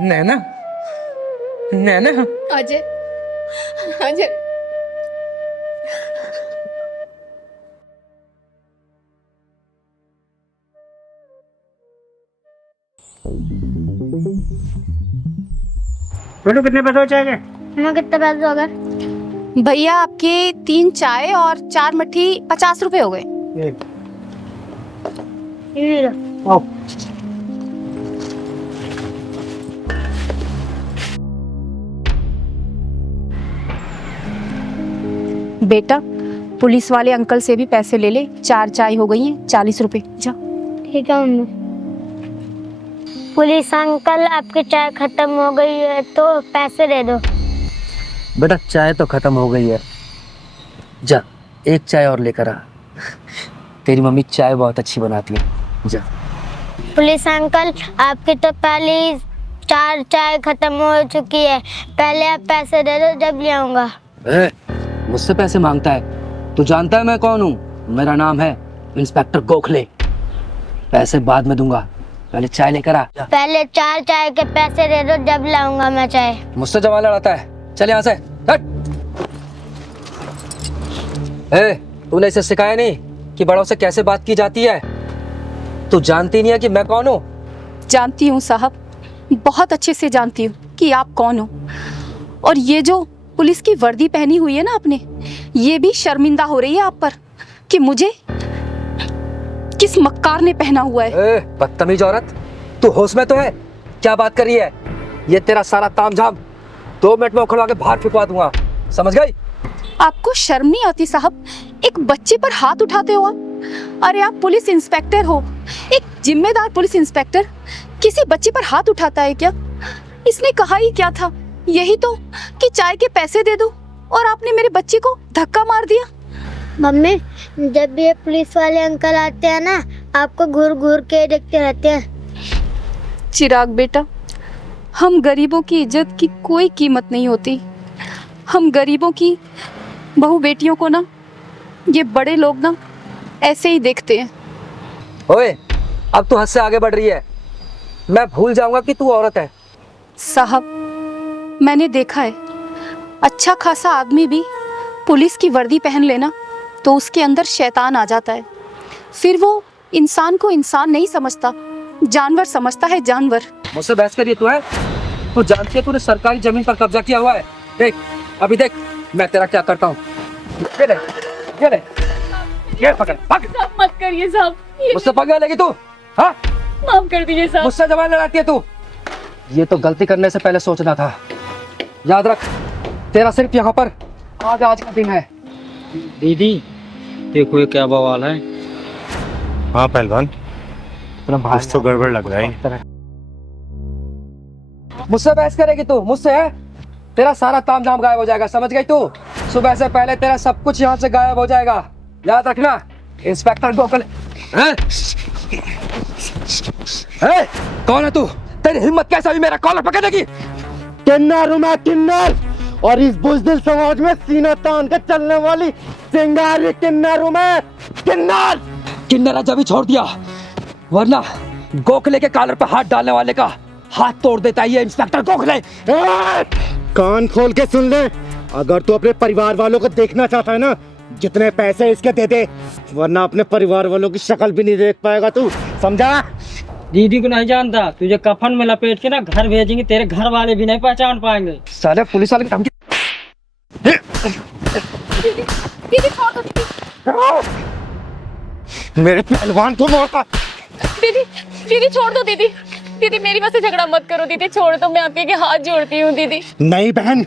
नैना, नैना। अजय, अजय, बेटू कितने पैसे हो जाएंगे? हमें कितने पैसे हो गए? भैया आपके 3 चाय और 4 मट्ठी 50 रुपए हो गए। ये लो। आओ। बेटा पुलिस वाले अंकल से भी पैसे ले ले, 4 चाय हो गई हैं 40 रुपए। जा। ठीक है मम्मी। पुलिस अंकल, आपकी चाय खत्म हो गई है तो पैसे दे दो। बेटा चाय तो खत्म हो गई है, जा एक चाय और लेकर आ, तेरी मम्मी चाय बहुत अच्छी बनाती है। जा। पुलिस अंकल, आपकी तो पहले 4 चाय खत्म हो चुकी है, पहले आप पैसे दे दो, जब ले आऊंगा। मुझसे पैसे मांगता है? तू जानता है मैं कौन हूँ? मेरा नाम है इंस्पेक्टर गोखले। पैसे बाद में दूंगा, पहले चाय लेकर आ। पहले 4 चाय के पैसे दे दो, जब लाऊंगा मैं चाय। मुझसे जमा लड़ाता है, चल यहाँ से हट। तूने इसे सिखाया नहीं कि बड़ों से कैसे बात की जाती है? तू जानती नहीं है कि मैं कौन हूँ? जानती हूँ साहब, बहुत अच्छे से जानती हूँ कि आप कौन हो। और ये जो पुलिस की वर्दी पहनी हुई है ना आपने, ये भी शर्मिंदा हो रही है आप पर कि मुझे किस मक्कार ने पहना हुआ है। बदतमीज औरत, तू होश में तो है? क्या बात कर रही है? ये तेरा सारा तामझाम 2 मिनट में उखड़वा के बाहर फेंकवा दूंगा, समझ गई? आपको शर्म नहीं आती साहब? एक बच्चे पर हाथ उठाते हो आप? अरे आप पुलिस इंस्पेक्टर हो, एक जिम्मेदार पुलिस इंस्पेक्टर किसी बच्चे पर हाथ उठाता है क्या? इसने कहा ही क्या था? यही तो कि चाय के पैसे दे दो, और आपने मेरे बच्चे को धक्का मार दिया। मम्मी, जब भी ये पुलिस वाले अंकल आते हैं ना, आपको घूर घूर के देखते रहते हैं। चिराग बेटा, हम गरीबों की इज्जत की कोई कीमत नहीं होती। हम गरीबों की बहू बेटियों को ना, ये बड़े लोग ना ऐसे ही देखते हैं। ओए, अब तू हद से आगे बढ़ रही है। मैं भूल जाऊंगा कि तू औरत है। साहब, मैंने देखा है, अच्छा खासा आदमी भी पुलिस की वर्दी पहन लेना तो उसके अंदर शैतान आ जाता है। फिर वो इंसान को इंसान नहीं समझता, जानवर समझता है, जानवर। मुझसे बहस करिए तू है? तू जानती है तूने सरकारी जमीन पर कब्जा किया हुआ है। देख, अभी देख मैं तेरा क्या करता हूँ। ये ले, ये ले, ये पकड़, पकड़। मत करिए साहब। मुझसे पकड़ लेगी तू? हाँ, माफ कर दीजिए साहब। मुझसे जबान लड़ाती है तू? ये तो गलती करने से पहले सोचना था। याद रख, तेरा सिर्फ यहाँ पर आज का दिन है। दीदी देखो ये क्या बवाल है। हाँ पहलवान, कुछ तो गड़बड़ लग रहा है। मुझसे बहस करेगी तू? मुझसे है? तेरा सारा ताम झाम गायब हो जाएगा, समझ गई तू? सुबह से पहले तेरा सब कुछ यहाँ से गायब हो जाएगा, याद रखना। इंस्पेक्टर गोखले। हैं? हैं? कौन है तू? तेरी हिम्मत कैसे हुई मेरा कॉलर पकड़ने की? किन्नर हूं मैं, किन्नर, और इस बुज़दिल समाज में सीना तान के चलने वाली चिंगारी किन्नर हूं मैं, किन्नर। किन्नर जब ही छोड़ दिया, वरना गोखले के कॉलर पर हाथ डालने वाले का हाथ तोड़ देता है ये इंस्पेक्टर गोखले। कान खोल के सुन ले, अगर तू अपने परिवार वालों को देखना चाहता है ना, जितने पैसे इसके दे दे, वरना अपने परिवार वालों की शक्ल भी नहीं देख पाएगा तू, समझा? दीदी को नहीं जानता, तुझे कफन में लपेट के ना घर भेजेंगे, तेरे घर वाले भी नहीं पहचान पाएंगे। साले पुलिस वाले की धमकी। दीदी छोड़ दो दीदी। मेरे पहलवान को मौका। दीदी छोड़ दो दीदी। दीदी मेरी वजह से झगड़ा मत करो दीदी, छोड़ दो। मैं आपके हाथ जोड़ती हूँ दीदी। नहीं बहन,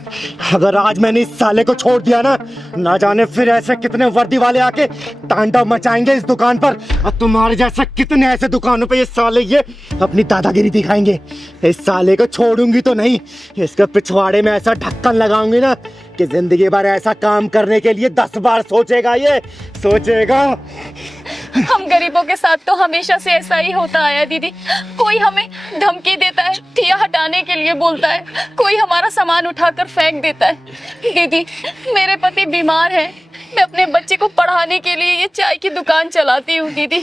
अगर आज मैंने इस साले को छोड़ दिया ना जाने फिर ऐसे कितने वर्दी वाले आके तांडव मचाएंगे इस दुकान पर, और तुम्हारे जैसे कितने ऐसे दुकानों पे ये साले ये अपनी दादागिरी दिखाएंगे। इस साले को छोड़ूंगी तो नहीं, इसके पिछवाड़े में ऐसा ढक्कन लगाऊंगी ना कि जिंदगी भर ऐसा काम करने के लिए 10 बार सोचेगा, ये सोचेगा। हम गरीबों के साथ तो हमेशा से ऐसा ही होता आया दीदी। कोई हमें धमकी देता है, ठिया हटाने के लिए बोलता है, कोई हमारा सामान उठाकर फेंक देता है। दीदी मेरे पति बीमार हैं, मैं अपने बच्चे को पढ़ाने के लिए ये चाय की दुकान चलाती हूँ। दीदी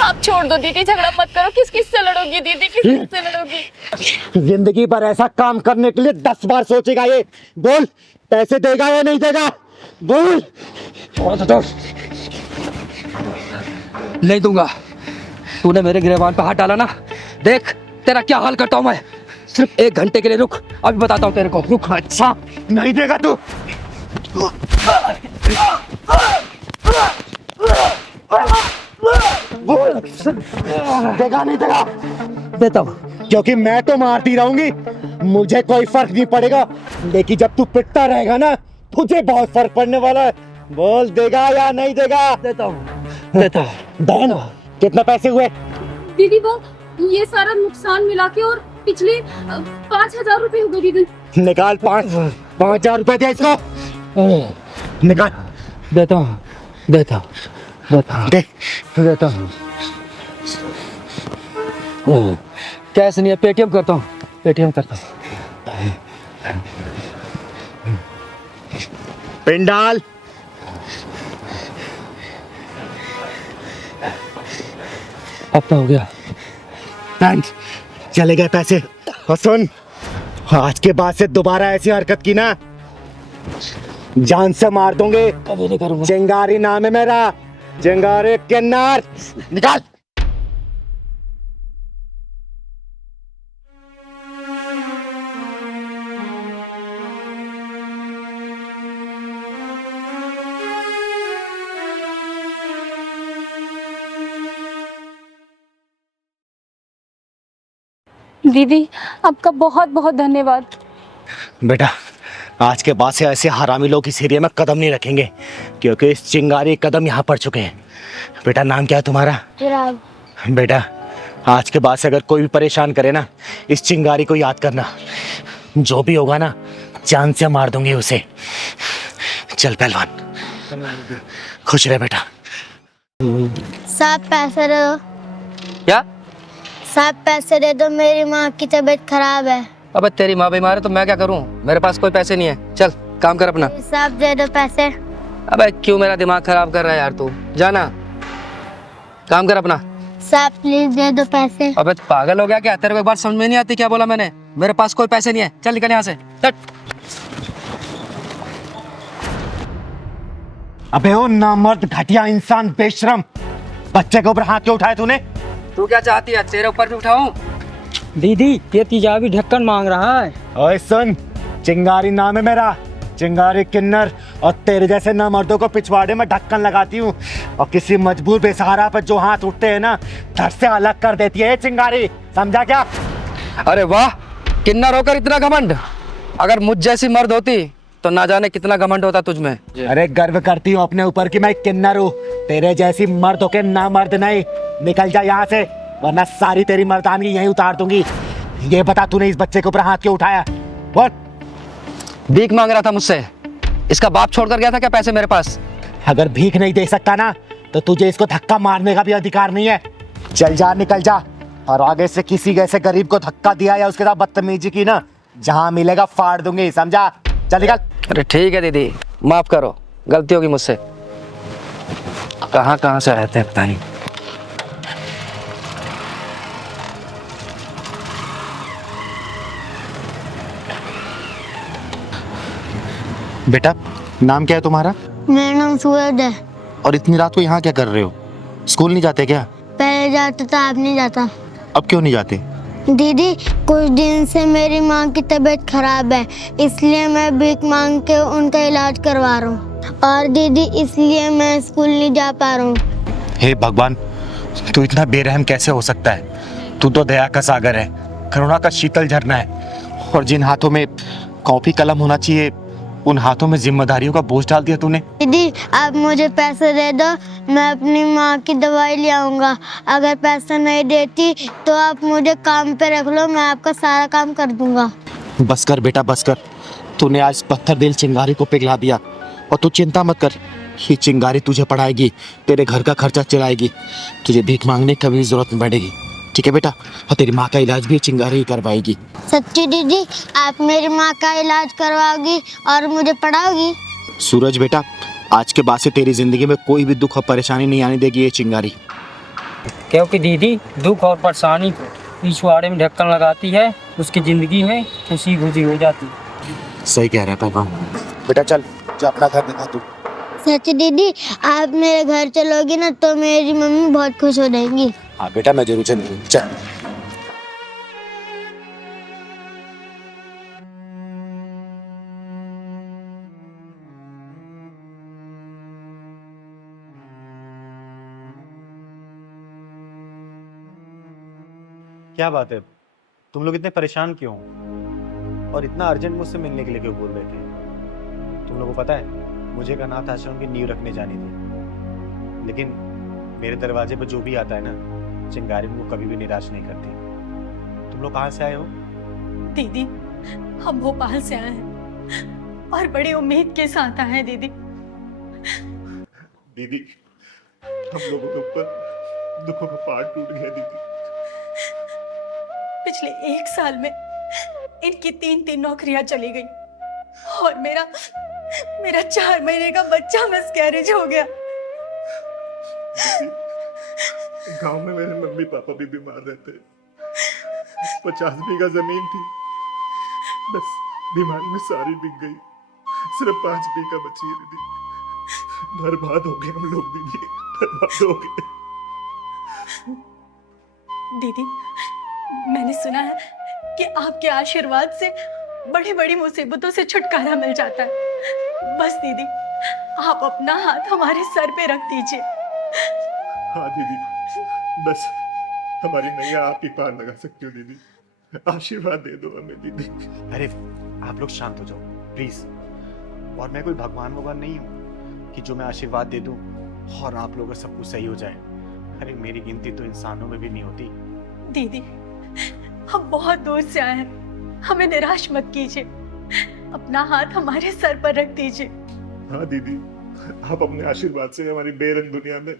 आप छोड़ दो दीदी, झगड़ा मत करो। किस से लड़ोगी दीदी, किस से लड़ोगी? जिंदगी भर ऐसा काम करने के लिए 10 बार सोचेगा ये। बोल, पैसे देगा या नहीं देगा? बोल। नहीं दूंगा। तूने मेरे गिरबान पर हाथ डाला ना, देख तेरा क्या हाल करता हूं मैं। सिर्फ 1 घंटे के लिए रुक, अभी बताता हूं तेरे को। रुक। अच्छा नहीं देगा तू? देगा नहीं देगा? देता हूं। क्योंकि मैं तो मारती रहूंगी, मुझे कोई फर्क नहीं पड़ेगा, लेकिन जब तू पिटता रहेगा ना, तुझे बहुत फर्क पड़ने वाला है। बोल, देगा या नहीं देगा? देता हूं, देता हूं। बहन कितने पैसे हुए? दीदी वो ये सारा नुकसान मिला के और पिछले 5,000 रुपए हो गए दीदी। निकाल। 5,000 रुपए दे इसको, निकाल। देता हूं, देता हूं, देता हूं। कैश नहीं है, पेटीएम करता हूँ, पेटीएम करता हूँ। पिन डाल। अब तो हो गया। थैंक्स, चले गए पैसे। और सुन, आज के बाद से दोबारा ऐसी हरकत की ना, जान से मार दूंगे। कभी नहीं करूंगा। चिंगारी नाम है मेरा, चिंगारी किन्नर। निकाल। दीदी आपका बहुत बहुत धन्यवाद। बेटा, आज के बाद से ऐसे हरामी लोग इस एरिया में कदम नहीं रखेंगे, क्योंकि इस चिंगारी कदम यहाँ पड़ चुके हैं। बेटा नाम क्या है तुम्हारा? चिराग। बेटा आज के बाद से अगर कोई भी परेशान करे ना, इस चिंगारी को याद करना। जो भी होगा ना, जान से मार दूंगी उसे। चल पहलवान, खुश रहे बेटा। साहब पैसे दे दो। क्या? साहब पैसे दे दो, मेरी माँ की तबीयत खराब है। अबे तेरी माँ बीमार है तो मैं क्या करूं? मेरे पास कोई पैसे नहीं है। चल काम कर अपना। साहब दे दो पैसे। अबे क्यों मेरा दिमाग खराब कर रहा है यार तू? जाना, काम कर अपना। साहब प्लीज दे दो पैसे। अबे पागल हो गया क्या? तेरे को एक बार समझ में नहीं आती क्या बोला मैंने? मेरे पास कोई पैसे नहीं है। चल निकल यहाँ से। चल। अबे ओ नामर्द, घटिया इंसान, बेशरम, बच्चे के ऊपर हाथ क्यों उठाया तूने? तू क्या चाहती है, तेरे ऊपर भी उठाऊं? दीदी ये तेजाबी ढक्कन मांग रहा है। ओए सुन, चिंगारी नाम है मेरा, चिंगारी किन्नर, और तेरे जैसे नामर्दों को पिछवाड़े में ढक्कन लगाती हूँ, और किसी मजबूर बेसहारा पर जो हाथ उठते हैं ना, धड़ से अलग कर देती है ये चिंगारी, समझा क्या? अरे वाह, किन्नर होकर इतना घमंड। अगर मुझ जैसी मर्द होती तो ना जाने कितना घमंड होता तुझ में। अरे गर्व करती हूँ अपने ऊपर कि मैं किन्नर हूँ, तेरे जैसी मर्द होके ना मर्द नहीं। निकल जा यहाँ से, वरना सारी तेरी मर्दानगी यहीं उतार दूंगी। ये बता, तूने इस बच्चे के ऊपर हाथ क्यों उठाया? बोल। भीख मांग रहा था मुझसे। इसका बाप छोड़कर गया था क्या पैसे मेरे पास? अगर भीख नहीं दे सकता ना, तो तुझे इसको धक्का मारने का भी अधिकार नहीं है। चल जा, निकल जा, और आगे से किसी ऐसे गरीब को धक्का दिया या उसके साथ बदतमीजी की ना, जहाँ मिलेगा फाड़ दूंगी, समझा? चल निकल। अरे ठीक है दीदी, माफ करो, गलती होगी मुझसे। कहाँ कहाँ से आए थे पता नहीं। बेटा, नाम क्या है तुम्हारा? मेरा नाम सूरज है। और इतनी रात को यहाँ क्या कर रहे हो? स्कूल नहीं जाते क्या? पहले जाता था, अब नहीं जाता। अब क्यों नहीं जाते? दीदी कुछ दिन से मेरी माँ की तबीयत खराब है, इसलिए मैं भीख मांग के उनका इलाज करवा रहा हूँ। और दीदी इसलिए मैं स्कूल नहीं जा पा रहा हूँ। हे भगवान, तू इतना बेरहम कैसे हो सकता है? तू तो दया का सागर है, करुणा का शीतल झरना है, और जिन हाथों में कॉपी कलम होना चाहिए, उन हाथों में जिम्मेदारियों का बोझ डाल दिया तूने। दीदी आप मुझे पैसे दे दो, मैं अपनी माँ की दवाई ले आऊँगा। अगर पैसा नहीं देती तो आप मुझे काम पे रख लो, मैं आपका सारा काम कर दूंगा। बस कर बेटा, बस कर। तूने आज पत्थर दिल चिंगारी को पिघला दिया, और तू चिंता मत कर, ये चिंगारी तुझे पढ़ाएगी, तेरे घर का खर्चा चलाएगी, तुझे भीख मांगने की कभी जरूरत नहीं पड़ेगी। ठीक है बेटा? और तेरी माँ का इलाज भी चिंगारी ही करवाएगी। सच्ची दीदी, आप मेरी माँ का इलाज करवाओगी और मुझे पढ़ाओगी? सूरज बेटा, आज के बाद से तेरी जिंदगी में कोई भी दुख और परेशानी नहीं आने देगी ये चिंगारी। क्योंकि दीदी दुख और परेशानी को पिछवाड़े में ढक्कन लगाती है, उसकी जिंदगी में खुशी खुशी हो जाती है। सही कह रहा है पापा। बेटा चल, जा अपना घर दिखा तू। सच्ची दीदी, आप मेरे घर चलोगी ना तो मेरी मम्मी बहुत खुश हो जाएंगी। हाँ बेटा, मैं जरूर चलूंगी। चल। क्या बात है, तुम लोग इतने परेशान क्यों हो? और इतना अर्जेंट मुझसे मिलने के लिए क्यों बोल रहे थे? तुम लोगों को पता है, मुझे एक अनाथ आश्रम की नींव रखने जानी थी, लेकिन मेरे दरवाजे पर जो भी आता है ना, चिंगारी मुझे कभी भी निराश नहीं करती। तुम लोग कहाँ से आए हो? दीदी हम भोपाल से आए हैं और बड़ी उम्मीद के साथ आए हैं। दीदी दीदी, हम लोगों के ऊपर दुखों का पहाड़ टूट गया दीदी। पिछले 1 साल में इनकी 3 नौकरियां चली गई और मेरा 4 महीने का बच्चा मिसकैरेज हो गया। गांव में मेरे मम्मी पापा भी बीमार रहते, 50 बीघा जमीन थी, बस बीमारी में सारी बिक गई, सिर्फ 5 बीघा बची है दीदी। बर्बाद हो गए हम लोग दीदी, बर्बाद हो गए। दीदी मैंने सुना है कि आपके आशीर्वाद से बड़ी बड़ी मुसीबतों से छुटकारा मिल जाता है। बस दीदी आप अपना हाथ हमारे सर पे रख दीजिए। हाँ दीदी, बस हमारी नैया आप ही पार लगा सकती हो दीदी, आशीर्वाद दे दो हमें दीदी। अरे आप लोग शांत हो जाओ प्लीज। और मैं कोई भगवान भगवान नहीं हूँ कि जो मैं आशीर्वाद दे दूं और आप लोगों का सब कुछ सही हो जाए। अरे मेरी गिनती तो इंसानों में भी नहीं होती, दीदी, हम बहुत दूर से आए हैं, हमें निराश मत कीजिए। अपना हाथ हमारे सर पर रख दीजिए। हाँ दीदी, आप अपने आशीर्वाद से हमारी बेरंग दुनिया में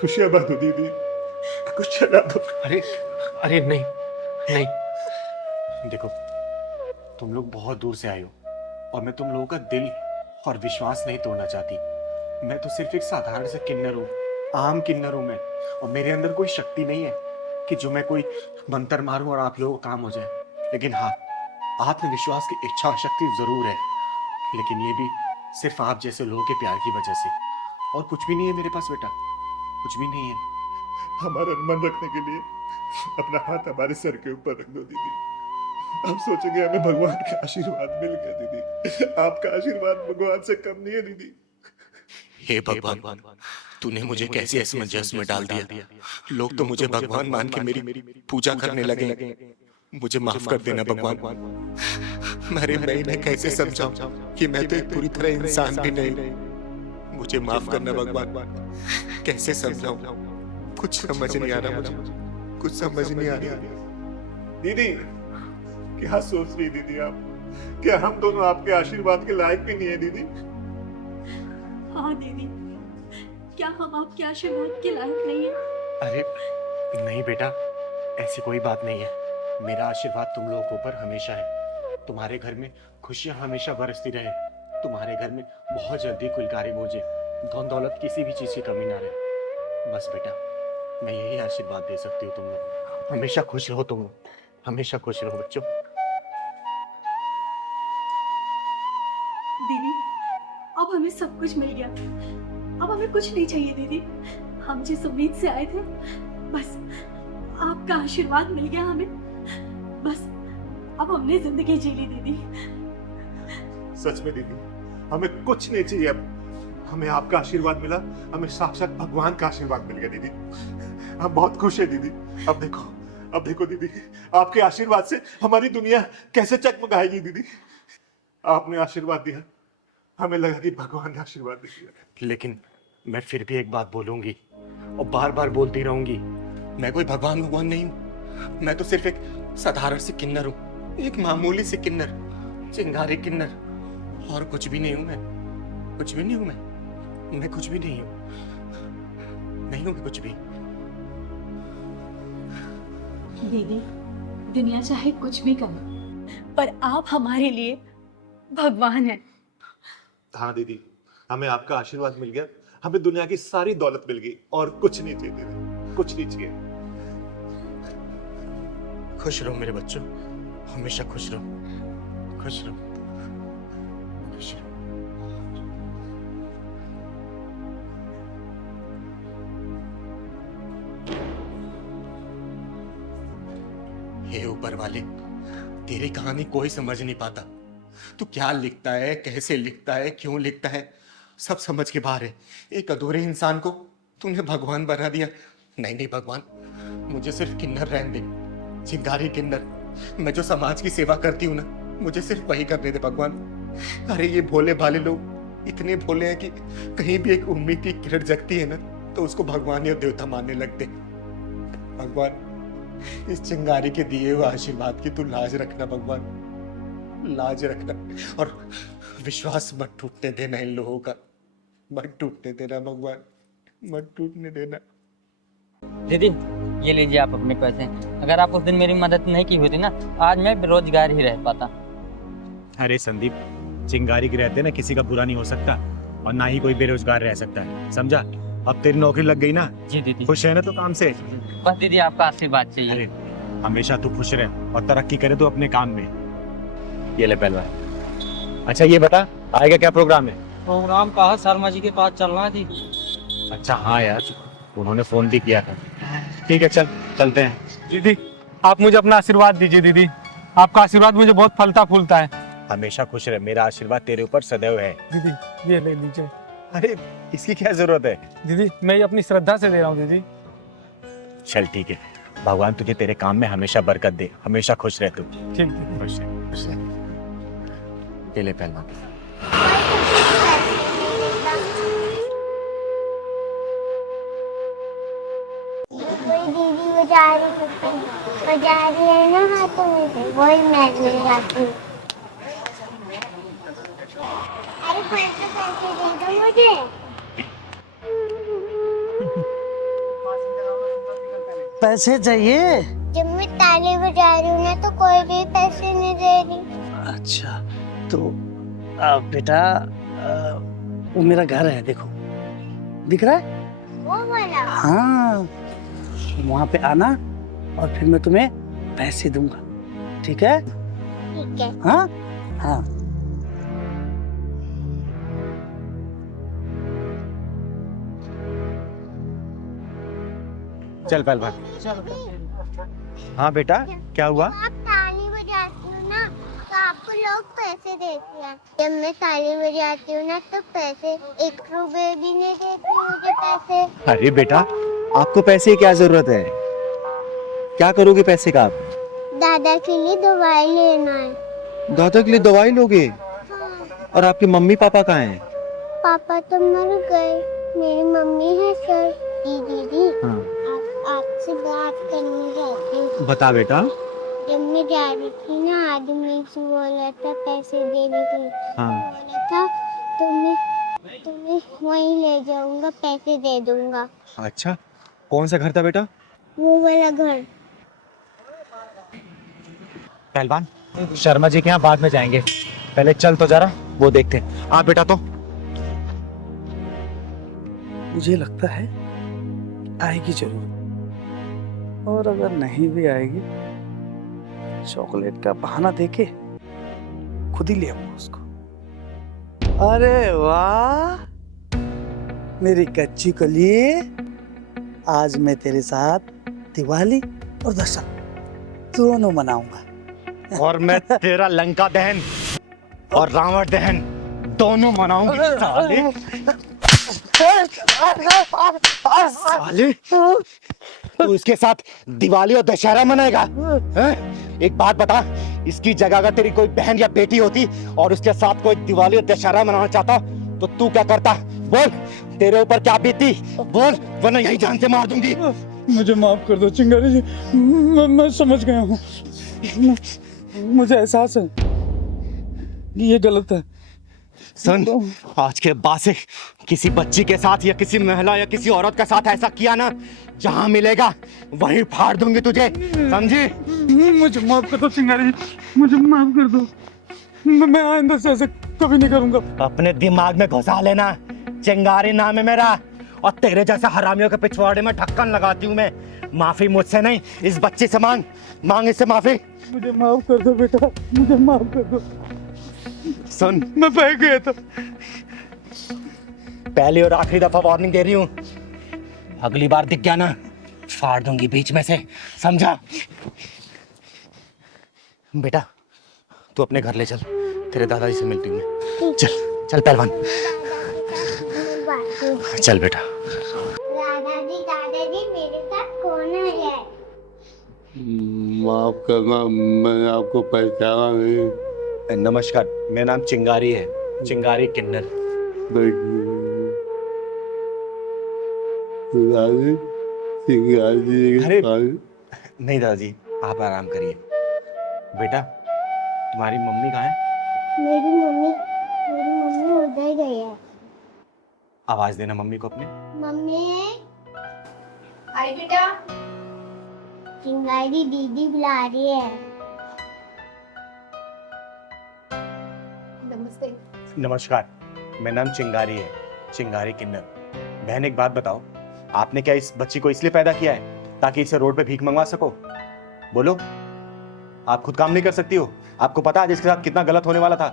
खुशियां भर दो दीदी, कुछ चला दो। अरे अरे नहीं नहीं, देखो तुम लोग बहुत दूर से आए हो और मैं तुम लोगों का दिल और विश्वास नहीं तोड़ना चाहती। मैं तो सिर्फ एक साधारण से किन्नर हूँ, आम किन्नर हूँ मैं, और मेरे अंदर कोई शक्ति नहीं है कि जो मैं कोई मंत्र मारूं और आप लोगों का काम हो जाए। लेकिन हाँ, आत्मविश्वास की इच्छा शक्ति जरूर है, लेकिन ये भी सिर्फ आप जैसे लोगों के प्यार की वजह से। और कुछ भी नहीं है मेरे पास बेटा, कुछ भी नहीं है। हमारा मन रखने के लिए अपना हाथ हमारे सर के ऊपर रख दो दीदी, हम सोचेंगे हमें भगवान का आशीर्वाद मिल गया दीदी। आपका आशीर्वाद भगवान से कम नहीं है दीदी। हे भगवान, तूने मुझे कैसे असमंजस में डाल दिया। लोग तो मुझे भगवान मान के मेरी पूजा करने लगे। मुझे माफ कर देना भगवान। मैं इन्हें कैसे समझाऊं कि मैं तो एक पूरी तरह इंसान भी नहीं। मुझे माफ करना भगवान, कैसे समझाऊं, कुछ समझ नहीं आ रहा मुझे, कुछ समझ नहीं आ रहा। दीदी क्या सोच रही दीदी आप? क्या हम दोनों आपके आशीर्वाद के लायक भी नहीं है दीदी? हाँ दीदी, क्या हम आपके आशीर्वाद के लायक नहीं है? अरे नहीं बेटा, ऐसी कोई बात नहीं है। मेरा आशीर्वाद तुम लोगों के ऊपर हमेशा है। तुम्हारे घर में खुशियां हमेशा बरसती रहे, तुम्हारे घर में बहुत जल्दी कुलकारी मोजे, धन दौलत किसी भी चीज की कमी ना रहे। बस बेटा, मैं यही आशीर्वाद दे सकती हूँ तुम लोग। हमेशा खुश रहो तुम लोग, हमेशा खुश रहो बच्चों। दीदी, अब हमें सब कुछ मिल गया, अब हमें कुछ नहीं चाहिए दीदी। हम जिस उम्मीद से आए थे, बस आपका आशीर्वाद मिल गया हमें। बस अब हमने जिंदगी जी ली दीदी। सच में दीदी, हमें कुछ नहीं चाहिए अब। हमें आपका आशीर्वाद मिला, हमें साक्षात भगवान का आशीर्वाद मिल गया दीदी। हम बहुत खुश है दीदी। अब देखो दीदी, आपके आशीर्वाद से हमारी दुनिया कैसे चकमगाएगी दीदी। आपने आशीर्वाद दिया, हमें लगा कि भगवान ने आशीर्वाद दिया। लेकिन मैं फिर भी एक बात बोलूंगी और बार बार बोलती रहूंगी, मैं कोई भगवान नहीं हूँ। मैं तो सिर्फ एक साधारण से किन्नर हूँ, एक मामूली से किन्नर, चिंगारी किन्नर, और कुछ भी नहीं हूँ मैं। कुछ भी नहीं हूँ मैं कुछ भी नहीं हूँ, नहीं हूँ मैं कुछ भी। दीदी, दुनिया चाहे कुछ भी करे, पर आप हमारे लिए भगवान हैं। हाँ दीदी, हमें आपका आशीर्वाद मिल गया, हमें दुनिया की सारी दौलत मिल गई और कुछ नहीं चाहिए दीदी, कुछ नहीं चाहिए। खुश रहो मेरे बच्चों, हमेशा खुश रहो, खुश रहो, खुश रहो। हे ऊपर वाले, तेरी कहानी कोई समझ नहीं पाता। तू क्या लिखता है, कैसे लिखता है, क्यों लिखता है, सब समझ के बाहर है। एक अधूरे इंसान को तूने भगवान बना दिया। नहीं भगवान, मुझे सिर्फ किन्नर रहने दे, चिंगारी किन्नर। मैं जो समाज की सेवा करती हूँ ना, मुझे सिर्फ वही करने दे भगवान। अरे ये भोले भाले लोग इतने भोले हैं कि कहीं भी एक उम्मीद की किरण जगती है ना, तो उसको भगवान या देवता मानने लगते। भगवान, इस चिंगारी के दिए हुए आशीर्वाद की तू लाज रखना भगवान, लाज रखना। और विश्वास मत टूटने देना इन लोगों का, मत टूटने देना भगवान, मत टूटने देना। दीदी, ये लीजिए आप अपने पैसे। अगर आप उस दिन मेरी मदद नहीं की होती ना, आज मैं बेरोजगार ही रह पाता। अरे संदीप, चिंगारी के रहते ना किसी का बुरा नहीं हो सकता, और ना ही कोई बेरोजगार रह सकता है, समझा? अब तेरी नौकरी लग गई ना? जी दीदी। खुश है ना तो काम से? बस दीदी आपका आशीर्वाद चाहिए। अरे हमेशा तू खुश रहे और तरक्की करे तो अपने काम में। ये ले पहलवान। अच्छा ये बता, आएगा क्या प्रोग्राम है? प्रोग्राम कहा शर्मा जी के पास चलना है जी। अच्छा हाँ यार, उन्होंने फोन भी किया था। ठीक है, चलते हैं। दीदी, आप मुझे अपना आशीर्वाद दीजिए दीदी, आपका आशीर्वाद मुझे बहुत फलता फूलता है। हमेशा खुश रहे, मेरा आशीर्वाद तेरे ऊपर सदैव है। दीदी ये ले लीजिए। अरे इसकी क्या जरूरत है? दीदी मैं ये अपनी श्रद्धा से दे रहा हूँ दीदी। चल ठीक है, भगवान तुझे तेरे काम में हमेशा बरकत दे, हमेशा खुश रह तू। ठीक है, खुश रह, खुश रह। ये ले पहलवान। कोई दीदी बचा सारी छुट्टी बजा रही है ना हाथों में से, वही मैं ले जाती हूँ। अरे पैसे दे दो मुझे। पैसे चाहिए? जब मैं ताली बजा रही हूँ ना तो कोई भी पैसे नहीं दे रही। अच्छा तो बेटा वो मेरा घर है, देखो दिख रहा है? वो वाला? हाँ, वहाँ पे आना और फिर मैं तुम्हें पैसे दूंगा, ठीक है? ठीक है। हाँ हाँ। चल पहलवान। हाँ बेटा, क्या हुआ? आप ताली बजाती हो ना तो आपको लोग पैसे देते हैं। जब मैं ताली बजाती हूँ ना तो पैसे 1 रुपए भी नहीं देते मुझे पैसे। अरे बेटा, आपको पैसे की क्या जरूरत है? क्या करोगे पैसे का आप? दादा के लिए दवाई लेना है। दादा के लिए दवाई लोगे? और आपके मम्मी पापा कहाँ हैं? पापा तो मर गए, मेरी मम्मी है सर। दीदी हाँ। आपसे बात करनी चाहती। बता बेटा। जब मैं जा रही थी ना, आदमी से बोला था पैसे देने के लिए। हाँ। बोला था तुम्हें वहीं ले जाऊंगा, पैसे दे दूंगा। अच्छा, कौन सा घर था बेटा? वो वाला घर। पहलवान, शर्मा जी के यहाँ बाद में जाएंगे, पहले चल तो जरा वो देखते हैं। आप बेटा तो मुझे लगता है आएगी जरूर, और अगर नहीं भी आएगी चॉकलेट का बहाना देके खुद ही ले आऊंगा उसको। अरे वाह मेरी कच्ची कली, आज मैं तेरे साथ दिवाली और दशहरा दोनों मनाऊंगा। और मैं तेरा लंका दहन और रावण दहन दोनों मनाऊंगा। साले, तू इसके साथ दिवाली और दशहरा मनाएगा? हैं? एक बात बता, इसकी जगह अगर तेरी कोई बहन या बेटी होती और उसके साथ कोई दिवाली और दशहरा मनाना चाहता तो तू क्या करता? बोल, तेरे ऊपर क्या बीतती? बोल, वरना यही जान से मार दूंगी। मुझे माफ कर दो चिंगारी जी, मैं समझ गया हूँ। मुझे एहसास है कि ये गलत है। सुन, आज के बाद से किसी बच्ची के साथ या किसी महिला या किसी औरत के साथ ऐसा किया ना, जहां मिलेगा वहीं फाड़ दूंगी तुझे, समझी? मुझे माफ कर दो चिंगारी जी, मुझे माफ कर दो। मैं आइंदा से ऐसे कभी नहीं करूंगा। अपने दिमाग में घुसा लेना, चिंगारी नाम है मेरा, और तेरे जैसे हरामियों के पिछवाड़े में ढक्कन लगाती हूँ मैं। माफी मुझसे नहीं, इस बच्चे से मांग इससे माफी। मुझे माफ कर दो बेटा, मुझे माफ कर दो। सुन, मैं बह गया था। पहली और आखिरी दफा वार्निंग दे रही हूँ, अगली बार दिख गया ना फाड़ दूंगी बीच में से, समझा? बेटा तू अपने घर ले चल, तेरे दादाजी से मिलती हूँ। चल चल पहलवान, चल बेटा। दादाजी मेरे साथ कौन है? माफ करना, मैंने आपको पहचाना नहीं। नमस्कार, मेरा नाम चिंगारी है, चिंगारी किन्नर। अरे नहीं दादाजी, आप आराम करिए। बेटा तुम्हारी मम्मी कहाँ है? मेरी मम्मी उधर गई है। आवाज देना मम्मी को अपने। मम्मी, आई बेटा। चिंगारी दीदी बुला रही है। नमस्ते। नमस्कार, मेरा नाम चिंगारी है, चिंगारी किन्नर। बहन एक बात बताओ, आपने क्या इस बच्ची को इसलिए पैदा किया है ताकि इसे रोड पे भीख मंगवा सको? बोलो, आप खुद काम नहीं कर सकती हो? आपको पता है इसके साथ कितना गलत होने वाला था?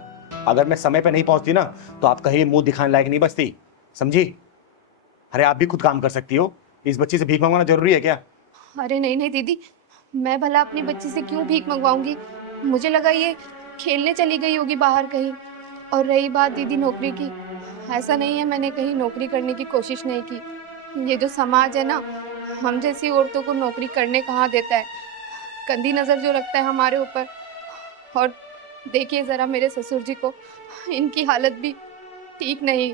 अगर मैं समय पे नहीं पहुंचती ना तो आप कहीं मुंह दिखाने लायक नहीं बचती, समझी? अरे आप भी खुद काम कर सकती हो, इस बच्ची से भीख मंगवाना जरूरी है क्या? अरे नहीं नहीं दीदी, मैं भला अपनी बच्ची से क्यों भीख मंगवाऊंगी? मुझे लगा ये खेलने चली गई होगी बाहर कहीं। और रही बात दीदी नौकरी की, ऐसा नहीं है मैंने कहीं नौकरी करने की कोशिश नहीं की। ये जो समाज है ना, हम जैसी औरतों को नौकरी करने कहाँ देता है, गंदी नज़र जो रखता है हमारे ऊपर। और देखिए ज़रा मेरे ससुर जी को, इनकी हालत भी ठीक नहीं।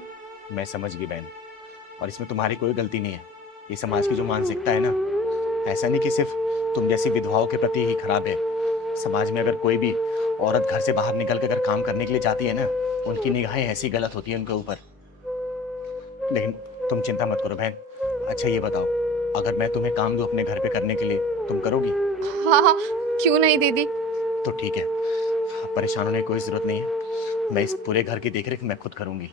मैं समझ गई बहन, और इसमें तुम्हारी कोई गलती नहीं है। ये समाज की जो मानसिकता है ना, ऐसा नहीं कि सिर्फ तुम जैसी विधवाओं के प्रति ही खराब है। समाज में अगर कोई भी औरत घर से बाहर निकल के अगर काम करने के लिए जाती है ना, उनकी निगाहें ऐसी गलत होती है उनके ऊपर। लेकिन तुम चिंता मत करो बहन। अच्छा ये बताओ, अगर मैं तुम्हें काम दूं अपने घर पे करने के लिए, तुम करोगी? हाँ हाँ, क्यों नहीं दीदी। तो ठीक है, परेशान होने की कोई जरूरत नहीं है। मैं इस पूरे घर की देखरेख मैं खुद करूंगी,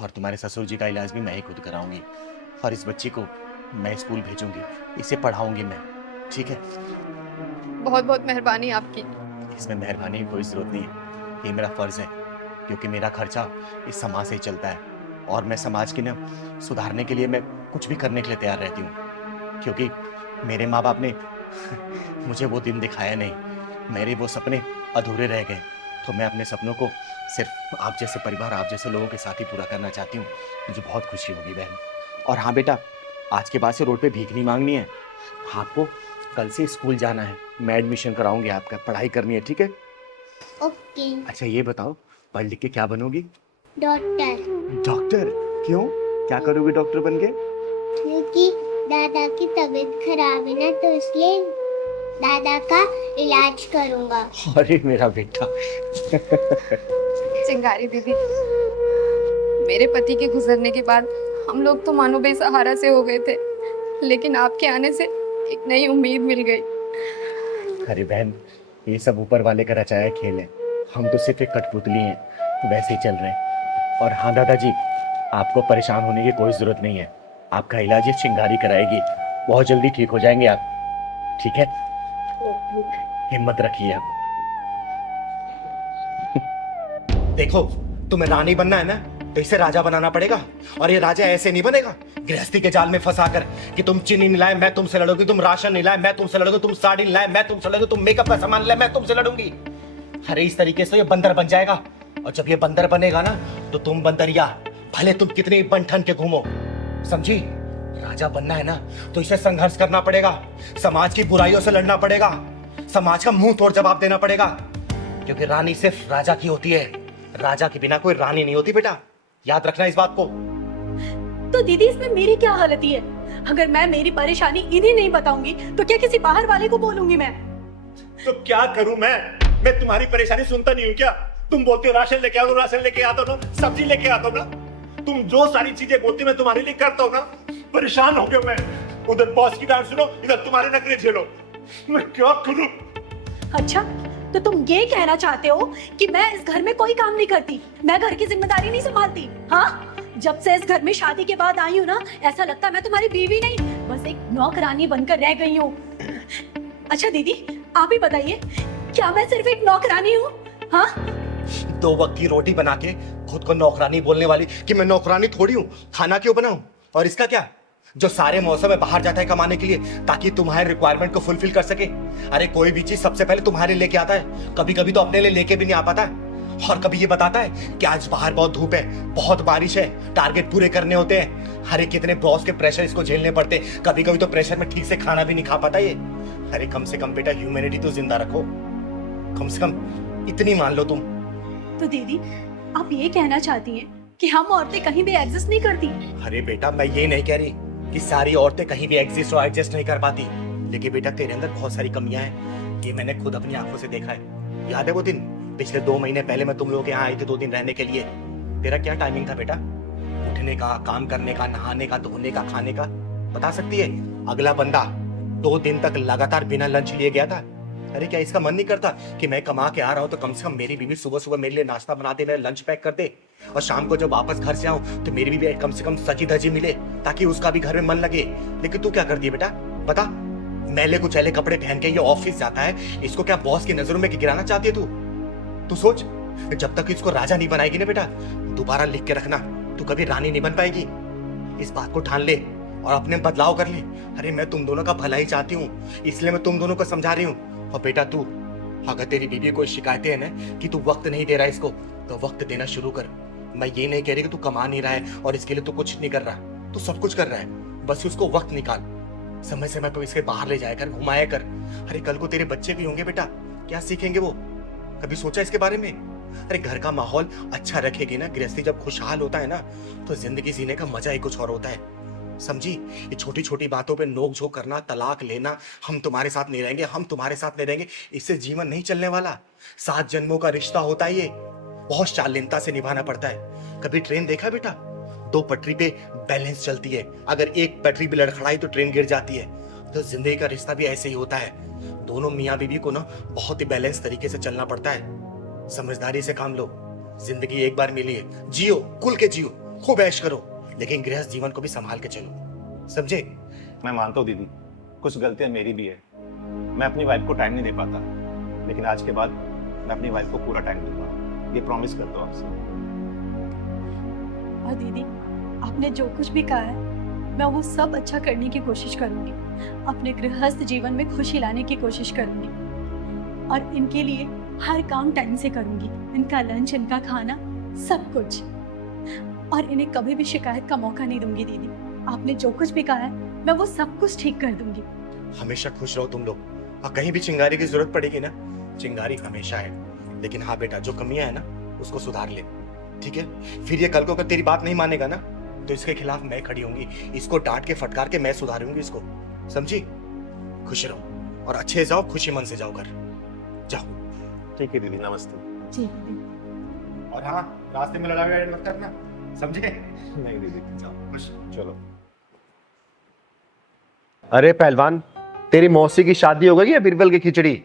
और तुम्हारे ससुर जी का इलाज भी मैं ही खुद कराऊंगी, और इस बच्ची को मैं स्कूल भेजूंगी, इसे पढ़ाऊंगी मैं, ठीक है? बहुत बहुत मेहरबानी आपकी। इसमें मेहरबानी की कोई जरूरत नहीं है, ये मेरा फर्ज है, क्योंकि मेरा खर्चा इस समाज से ही चलता है, और मैं समाज की ना सुधारने के लिए मैं कुछ भी करने के लिए तैयार रहती हूँ। क्योंकि मेरे माँ बाप ने मुझे वो दिन दिखाया नहीं, मेरे वो सपने अधूरे रह गए, तो मैं अपने सपनों को सिर्फ आप जैसे परिवार, आप जैसे लोगों के साथ ही पूरा करना चाहती हूँ। मुझे बहुत खुशी होगी बहन। और हाँ बेटा, आज के बाद से रोड पे भीख नहीं मांगनी है, आपको कल से स्कूल जाना है, मैं एडमिशन कराऊंगी आपका, पढ़ाई करनी है, ठीक है? ओके। अच्छा ये बताओ, पढ़ लिख के क्या बनोगी? डॉक्टर। डॉक्टर? क्यों, क्या करोगे डॉक्टर बन के? क्योंकि दादा की तबीयत खराब है ना, तो इसलिए दादा का इलाज करूंगा। अरे मेरा बेटा। चिंगारी दीदी, मेरे पति के गुजरने के बाद हम लोग तो मानो बेसहारा से हो गए थे, लेकिन आपके आने से एक नई उम्मीद मिल गई। अरे बहन, ये सब ऊपर वाले का रचाया खेल है, हम तो सिर्फ एक कठपुतली हैं, वैसे ही चल रहे हैं। और हाँ दादाजी, आपको परेशान होने की कोई जरूरत नहीं है, आपका इलाज ये चिंगारी कराएगी, बहुत जल्दी ठीक हो जाएंगे आप, ठीक है? हिम्मत रखिए आप। देखो, तुम्हें रानी बनना है ना, तो इसे राजा बनाना पड़ेगा, और ये राजा ऐसे नहीं बनेगा गृहस्थी के जाल में फंसा कर कि तुम चीनी नहीं लाए मैं तुमसे लड़ूंगी, तुम राशन नहीं लाए मैं तुमसे लड़ूंगी, तुम साड़ी नहीं लाए मैं तुमसे लड़ूंगी, तुम मेकअप का सामान लाए मैं तुमसे लड़ूंगी। अरे इस तरीके से ये बंदर बन जाएगा, और जब ये बंदर बनेगा ना, तो तुम बंदरिया, भले तुम कितनी बन-ठन के घूमो, समझी? राजा बनना है ना, तो इसे संघर्ष करना पड़ेगा, समाज की बुराइयों से लड़ना पड़ेगा, समाज का मुंह तोड़ जवाब देना पड़ेगा, क्योंकि रानी सिर्फ राजा की होती है, राजा के बिना कोई रानी नहीं होती बेटा, याद रखना इस बात को। तो दीदी इसमें मेरी क्या गलती है? अगर मैं मेरी परेशानी इन्हें नहीं बताऊंगी तो क्या किसी बाहर वाले को बोलूंगी मैं? तो क्या करूं मैं तुम्हारी परेशानी सुनता नहीं हूं क्या? तुम बोलते हो राशन लेके आओ, राशन लेके आता हूं ना, सब्जी लेके आता हूं ना, तुम जो सारी चीजें बोलती मैं तुम्हारे लिए करता हूं ना। परेशान हो गया मैं, उधर बॉस की डांट सुनो, इधर तुम्हारे नखरे झेलो, मैं क्या करूं? अच्छा, तो तुम ये कहना चाहते हो कि मैं इस घर में कोई काम नहीं करती, मैं घर की जिम्मेदारी नहीं संभालती? हाँ, जब से इस घर में शादी के बाद आई हूँ ना, ऐसा लगता है मैं तुम्हारी बीवी नहीं, बस एक नौकरानी बनकर रह गई हूँ। अच्छा दीदी, आप ही बताइए, क्या मैं सिर्फ एक नौकरानी हूँ? हाँ, 2 वक्त की रोटी बना के खुद को नौकरानी बोलने वाली कि मैं नौकरानी थोड़ी हूँ, खाना क्यों बनाऊं? और इसका क्या, जो सारे मौसम में बाहर जाता है कमाने के लिए ताकि तुम्हारे रिक्वायरमेंट को फुलफिल कर सके। अरे कोई भी चीज सबसे पहले तुम्हारे लेके आता है, कभी कभी तो अपने लिए लेके भी नहीं आ पाता है, और कभी ये बताता है कि आज बाहर बहुत धूप है, बहुत बारिश है, टारगेट पूरे करने होते हैं। अरे कितने बॉस के प्रेशर इसको झेलने पड़ते हैं, कभी कभी तो प्रेशर में ठीक से खाना भी नहीं खा पाता ये। अरे कम से कम बेटा ह्यूमैनिटी तो जिंदा रखो, कम से कम इतनी मान लो तुम। तो दीदी आप ये कहना चाहती हैं कि हम औरतें कहीं भी एग्जिस्ट नहीं करती? अरे बेटा मैं ये नहीं कह रही कि सारी औरतें कहीं भी एग्जिस्ट और एडजस्ट नहीं कर पाती, लेकिन बेटा तेरे अंदर बहुत सारी कमियां हैं, ये मैंने खुद अपनी आंखों से देखा है। याद है वो दिन पिछले 2 महीने पहले मैं तुम लोगों के यहाँ आई थी 2 दिन रहने के लिए, तेरा क्या टाइमिंग था बेटा? उठने का, काम करने का, नहाने का, धोने का, खाने का, बता सकती है? अगला बंदा 2 दिन तक लगातार बिना लंच लिए गया था। अरे क्या इसका मन नहीं करता कि मैं कमा के आ रहा हूँ तो कम से कम मेरी बीवी सुबह सुबह मेरे लिए नाश्ता बना दे, मेरा लंच पैक कर दे, और शाम को जब वापस घर से आऊं तो मेरी बीवी कम से कम सजी धजी मिले ताकि उसका भी घर में मन लगे। लेकिन तू क्या करती है बेटा, बता? मैले कुचैले कपड़े पहन के ये ऑफिस जाता है, इसको क्या बॉस की नजरों में गिराना चाहती है तू? तू सोच, जब तक इसको राजा नहीं बनाएगी ना बेटा, दोबारा लिख के रखना, तू कभी रानी नहीं बन पाएगी। इस बात को ठान ले और अपने बदलाव कर ले। अरे मैं तुम दोनों का भला ही चाहती हूँ, इसलिए मैं तुम दोनों को समझा रही हूँ। और बेटा तू, अगर तेरी बीवी कोई शिकायतें है ना कि तू वक्त नहीं दे रहा है इसको, तो वक्त देना शुरू कर। मैं ये नहीं कह रही कि तू कमा नहीं रहा है और इसके लिए तू कुछ नहीं कर रहा, तू सब कुछ कर रहा है, बस उसको वक्त निकाल, समय समय पर इसके बाहर ले जाया कर, घुमाया कर। अरे कल को तेरे बच्चे भी होंगे बेटा, क्या सीखेंगे वो? कभी सोचा इसके बारे में? अरे घर का माहौल अच्छा रखेगी ना, गृहस्थी जब खुशहाल होता है ना, तो जिंदगी जीने का मजा ही कुछ और होता है। समझी? ये छोटी छोटी बातों पे नोक झोंक करना, तलाक लेना, हम तुम्हारे साथ नहीं रहेंगे, हम तुम्हारे साथ नहीं रहेंगे, इससे जीवन नहीं चलने वाला। 7 जन्मों का रिश्ता होता है ये, बहुत शालीनता से निभाना पड़ता है। कभी ट्रेन देखा बेटा? 2 पटरी पे बैलेंस चलती है, अगर एक पटरी भी लड़खड़ाई तो ट्रेन गिर जाती है। तो जिंदगी का रिश्ता भी ऐसे ही होता है, दोनों मियाँ बीवी को ना बहुत ही बैलेंस तरीके से चलना पड़ता है। समझदारी से काम लो, जिंदगी एक बार मिली है, जियो, खुल के जियो, खूब ऐश करो, लेकिन गृहस्थ जीवन को भी संभाल के चलो, समझे? मैं मानता हूँ दीदी, कुछ गलतियां मेरी भी है, मैं अपनी वाइफ को टाइम नहीं दे पाता, लेकिन आज के बाद मैं अपनी वाइफ को पूरा टाइम दूंगा, ये प्रॉमिस करता हूँ आपसे। और दीदी, आपने जो कुछ भी कहा है मैं वो सब अच्छा करने की कोशिश करूंगी, अपने गृहस्थ जीवन में खुशी लाने की कोशिश करूंगी, और इनके लिए हर काम टाइम से करूंगी, इनका लंच, इनका खाना, सब कुछ, और इन्हें कभी भी शिकायत का मौका नहीं दूंगी। दीदी, आपने जो कुछ भी कहा है मैं वो सब कुछ ठीक कर दूंगी। हमेशा खुश रहो तुम लोग, और कहीं भी चिंगारी की जरूरत पड़ेगी ना, चिंगारी हमेशा है। लेकिन हाँ बेटा, जो कमियां है ना उसको सुधार ले, ठीक है? फिर ये कल को अगर तेरी बात नहीं मानेगा ना तो इसके खिलाफ मैं खड़ी होंगी, इसको डांट के फटकार के मैं सुधारूंगी इसको, समझी? खुश रहो और अच्छे जाओ, खुशी मन से जाओ घर, जाओ। ठीक है दीदी, नमस्ते। जी। और हाँ, रास्ते में लड़ाई मत करना, समझे? नहीं दीदी, जाओ, खुश चलो। अरे पहलवान, तेरी मौसी की शादी हो गई है बीरबल की खिचड़ी?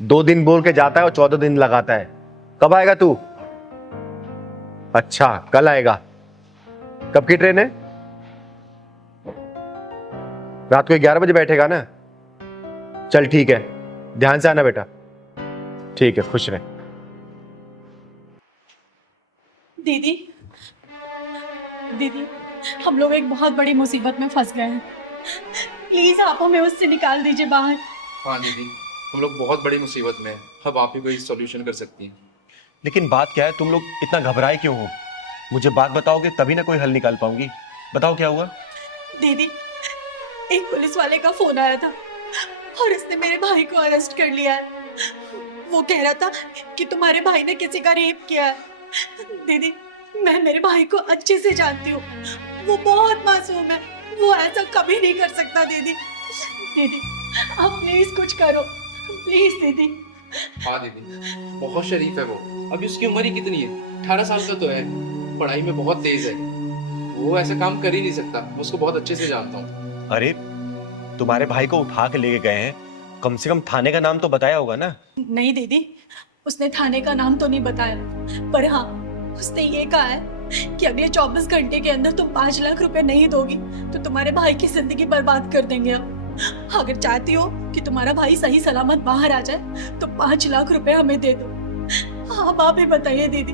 2 दिन बोल के जाता है और 14 दिन लगाता है। कब आएगा तू? अच्छा, कल आएगा। कब की ट्रेन है? रात को 11 बजे बैठेगा ना? चल ठीक है, ध्यान से आना बेटा। ठीक है, खुश रहे। दीदी, दीदी, हम लोग एक बहुत बड़ी मुसीबत में फंस गए हैं, प्लीज आप हमें उससे निकाल दीजिए बाहर। हाँ दीदी, हम लोग बहुत बड़ी मुसीबत में हैं, अब आप ही कोई सॉल्यूशन कर सकती हैं। लेकिन बात क्या है, तुम लोग इतना घबराए क्यों हो? मुझे बात बताओगे तभी ना कोई हल निकाल पाऊंगी। बताओ क्या हुआ? दीदी, एक पुलिस वाले का फोन आया था और उसने मेरे भाई को अरेस्ट कर लिया है। वो कह रहा था कि तुम्हारे भाई ने किसी का रेप किया है। दीदी, मैं मेरे भाई को अच्छे से जानती हूँ, वो बहुत मासूम है, वो ऐसा कभी नहीं कर सकता। दीदी, दीदी, आप प्लीज कुछ करो, प्लीज दीदी। हाँ दीदी, बहुत शरीफ है वो, अभी उसकी उम्र ही कितनी है, 18 साल का तो है, पढ़ाई में बहुत तेज है, वो ऐसा काम कर ही नहीं सकता, मैं उसको बहुत अच्छे से जानता हूँ। अरे तुम्हारे भाई को उठा के लेके गए हैं, कम से कम थाने का नाम तो बताया होगा ना? नहीं दीदी, उसने थाने का नाम तो नहीं बताया, पर हाँ उसने ये कहा है कि अगले 24 घंटे के अंदर तुम 5 लाख रुपए नहीं दोगी तो तुम्हारे भाई की जिंदगी बर्बाद कर देंगे। अब अगर चाहती हो कि तुम्हारा भाई सही सलामत बाहर आ जाए तो 5 लाख रुपए हमें दे दो। आप ही बताइए दीदी,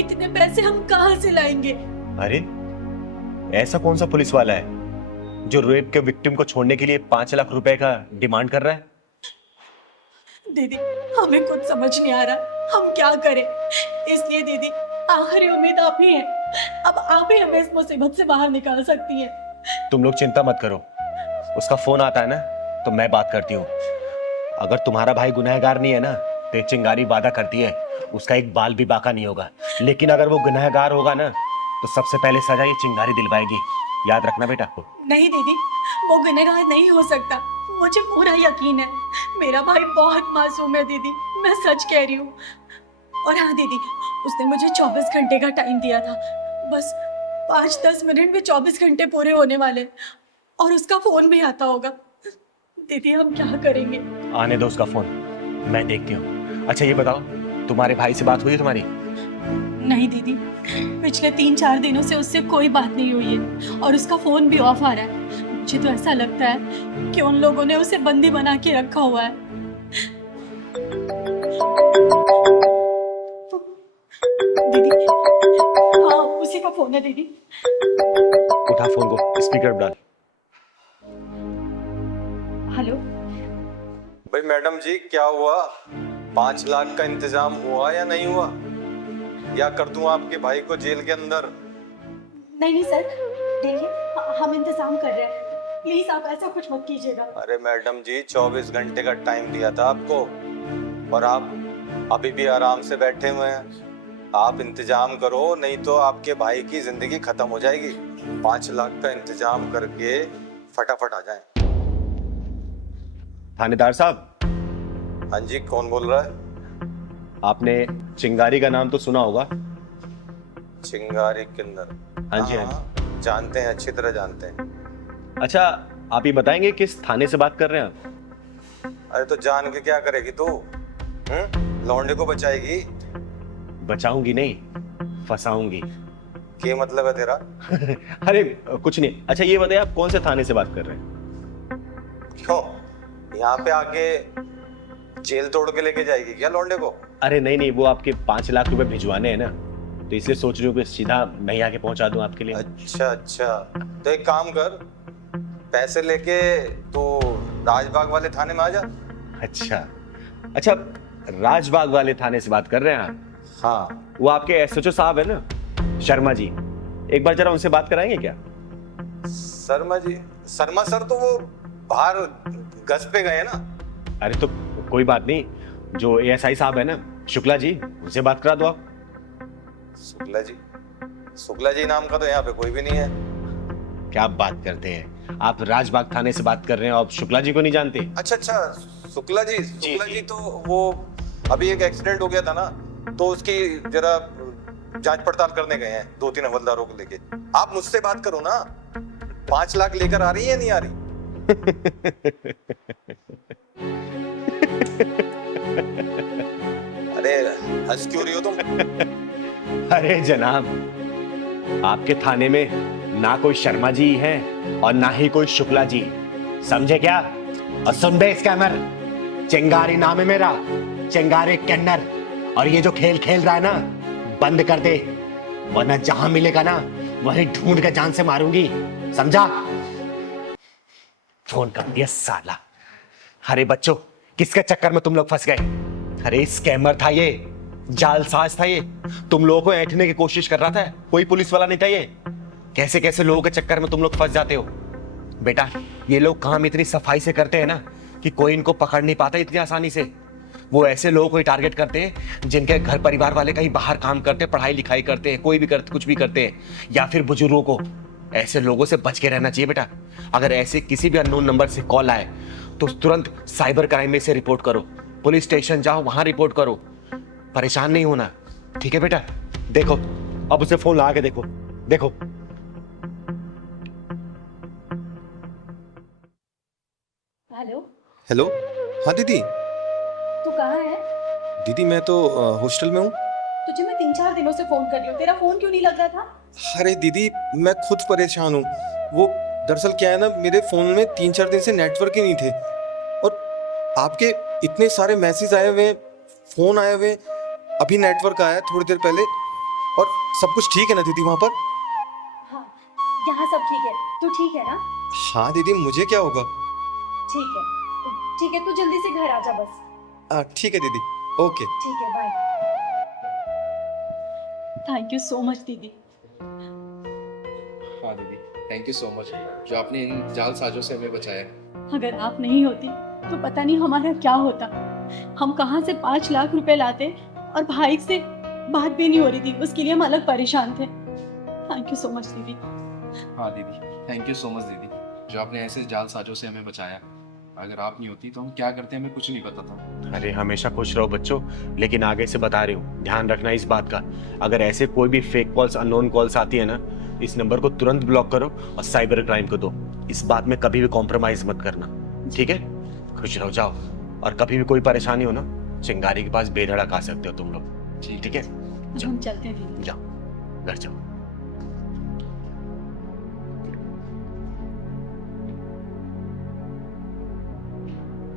इतने पैसे हम कहाँ से लाएंगे? अरे ऐसा कौन सा पुलिस वाला है जो रेप के विक्टिम को छोड़ने के लिए 5 लाख रुपए का डिमांड कर रहा है? दीदी, हमें कुछ समझ नहीं आ रहा, हम क्या करें? इसलिए दीदी, आखिरी उम्मीद आप ही है, अब आप ही हमें इस मुसीबत से बाहर निकाल सकती हैं। तुम लोग चिंता मत करो, उसका फोन आता है ना तो मैं बात करती हूँ। अगर तुम्हारा भाई गुनहगार नहीं है ना तो ये चिंगारी वादा करती है उसका एक बाल भी बाका नहीं होगा, लेकिन अगर वो गुनहगार होगा ना तो सबसे पहले सजा ये चिंगारी दिलवाएगी, याद रखना बेटा। नहीं दीदी, वो गुनहगार नहीं हो सकता, मुझे पूरा यकीन है, मेरा भाई बहुत मासूम है दीदी, मैं सच कह रही हूँ। और हाँ दीदी, उसने मुझे 24 घंटे का टाइम दिया था, बस 5-10 मिनट में 24 घंटे पूरे होने वाले, और उसका फोन भी आता होगा। दीदी, हम क्या करेंगे? आने दो उसका फोन, मैं देखती हूँ। अच्छा ये बताओ, तुम्हारे भाई से बात हुई है तुम्हारी? नहीं दीदी, पिछले 3-4 दिनों से उससे कोई बात नहीं हुई है, और उसका फोन भी ऑफ आ रहा है। मुझे तो ऐसा लगता है कि उन लोगों ने उसे बंदी बना के रखा हुआ है। दीदी, हाँ उसी का फोन है दीदी। उठा फोन को, स्पीकर पे डाल। हेलो। भाई मैडम जी, क्या हुआ? 5 लाख का इंतजाम हुआ या नहीं हुआ, या कर दूं आपके भाई को जेल के अंदर? नहीं सर, देखिए हम इंतजाम कर रहे हैं, प्लीज आप ऐसा कुछ मत कीजिएगा। अरे मैडम जी, 24 घंटे का टाइम दिया था आपको और आप अभी भी आराम से बैठे हुए हैं। आप इंतजाम करो, नहीं तो आपके भाई की जिंदगी खत्म हो जाएगी। 5 लाख का इंतजाम करके फटाफट आ जाएं। थानेदार साहब। हाँ जी, कौन बोल रहा है? आपने चिंगारी का नाम तो सुना होगा। चिंगारी किन्नर? हाँ जी, हाँ जी, जानते हैं, अच्छी तरह जानते हैं। अच्छा, आप ये बताएंगे किस थाने से बात कर रहे हैं आप? अरे तो जान के क्या करेगी तू? लौंडे को बचाएगी? बचाऊंगी नहीं, फंसाऊंगी। क्या मतलब है तेरा? अरे कुछ नहीं। अच्छा ये बताइए, आप कौन से थाने से बात कर रहे हैं? क्यों, यहाँ पे आके जेल तोड़ के लेके जाएगी क्या लौंडे को? अरे नहीं नहीं, वो आपके 5 लाख रुपए भिजवाने हैं ना, तो इसलिए सोच रही हूँ कि सीधा मैं आके पहुंचा दूं आपके लिए। अच्छा अच्छा, तो एक काम कर, पैसे लेके तो राजबाग वाले थाने में आ जा। अच्छा अच्छा, राजबाग वाले थाने से बात कर रहे हैं आप? हाँ। वो आपके एसएचओ साहब है ना, शर्मा जी, एक बार जरा उनसे बात कराएंगे क्या? शर्मा जी? शर्मा सर तो वो बाहर गश्त पे गए ना। अरे तो कोई बात नहीं, जो एएसआई साहब है ना, शुक्ला जी, उनसे बात करा दो आप। शुक्ला जी? शुक्ला जी नाम का तो यहाँ पे कोई भी नहीं है। क्या बात करते हैं आप? राजबाग थाने से बात कर रहे हैं, आप शुक्ला जी को नहीं जानते? अच्छा अच्छा, शुक्ला जी, शुक्ला जी तो वो अभी एक एक्सीडेंट हो गया था ना, तो उसकी जरा जांच पड़ताल करने गए हैं 2-3 हवलदारों को लेके। आप मुझसे बात करो ना। 5 लाख लेकर आ रही है, नहीं आ रही? अरे हंस क्यों रही हो तुम? अरे जनाब, आपके थाने में ना कोई शर्मा जी है और ना ही कोई शुक्ला जी, समझे क्या? और सुन बे स्कैमर, चिंगारी नाम है मेरा, चिंगारी किन्नर। और ये जो खेल खेल रहा है ना, बंद कर दे, वरना जहां मिलेगा ना वहीं ढूंढ के जान से मारूंगी, समझा? फोन कर दिया साला। अरे बच्चों, किसके चक्कर में तुम लोग फंस गए? अरे स्कैमर था ये, जालसाज था ये, तुम लोगों को ऐंठने की कोशिश कर रहा था, कोई पुलिस वाला नहीं था ये। कैसे कैसे लोगों के चक्कर में तुम लोग फंस जाते हो। बेटा, ये लोग काम इतनी सफाई से करते हैं ना कि कोई इनको पकड़ नहीं पाता इतनी आसानी से। वो ऐसे लोगों को टारगेट करते हैं जिनके घर परिवार वाले कहीं बाहर काम करते हैं, पढ़ाई लिखाई करते हैं, कोई भी करते, कुछ भी करते हैं, या फिर बुजुर्गों को। ऐसे लोगों से बच के रहना चाहिए बेटा। अगर ऐसे किसी भी अननोन नंबर से कॉल आए तो तुरंत साइबर क्राइम में से रिपोर्ट करो, पुलिस स्टेशन जाओ, वहां रिपोर्ट करो। परेशान नहीं होना, ठीक है बेटा? देखो, अब उसे फोन लगा के देखो, देखो। हेलो। हेलो, हाँ दीदी। तू कहाँ है? दीदी मैं तो हॉस्टल में हूँ। तुझे मैं 3-4 दिनों से फोन कर रही हूँ, तेरा फोन क्यों नहीं लग रहा था? अरे दीदी, मैं खुद परेशान हूँ। वो दरअसल क्या है ना, मेरे फोन में 3-4 दिन से नेटवर्क ही नहीं थे, और आपके इतने सारे मैसेज आए हुए, फोन आए हुए, अभी नेटवर्क आया थोड़ी देर पहले। और सब कुछ ठीक है ना दीदी वहाँ पर? हाँ, यहाँ सब ठीक है। तू ठीक है ना? हाँ दीदी, मुझे क्या होगा? ठीक है, ठीक है, तू जल्दी से घर आ जा बस। ठीक है दीदी, ओके। ठीक है, bye. Thank you so much दीदी। हाँ दीदी, थैंक यू सो मच, जो आपने इन जालसाजों से हमें बचाया। अगर आप नहीं होती तो पता नहीं हमारा क्या होता। हम कहाँ से 5 लाख रुपए लाते, और भाई से बात भी नहीं हो रही थी, उसके लिए हम अलग परेशान थे। थैंक यू सो मच दीदी। हाँ दीदी, थैंक यू सो मच दीदी, जो आपने ऐसे जालसाजों से हमें बचाया। अगर आप नहीं होती तो हम क्या करते हमें कुछ नहीं पता था। अरे हमेशा खुश रहो बच्चों, लेकिन आगे से बता रही हूँ, ध्यान रखना इस बात का। अगर ऐसे कोई भी फेक कॉल्स, अननोन कॉल्स आती है ना, इस नंबर को तुरंत ब्लॉक करो और साइबर क्राइम को दो। इस बात में कभी भी कॉम्प्रोमाइज मत करना, ठीक है? खुश रहो, जाओ। और कभी भी कोई परेशानी हो ना, चिंगारी के पास बेधड़क आ सकते हो तुम लोग, ठीक है? हम चलते हैं। जाओ, घर जाओ।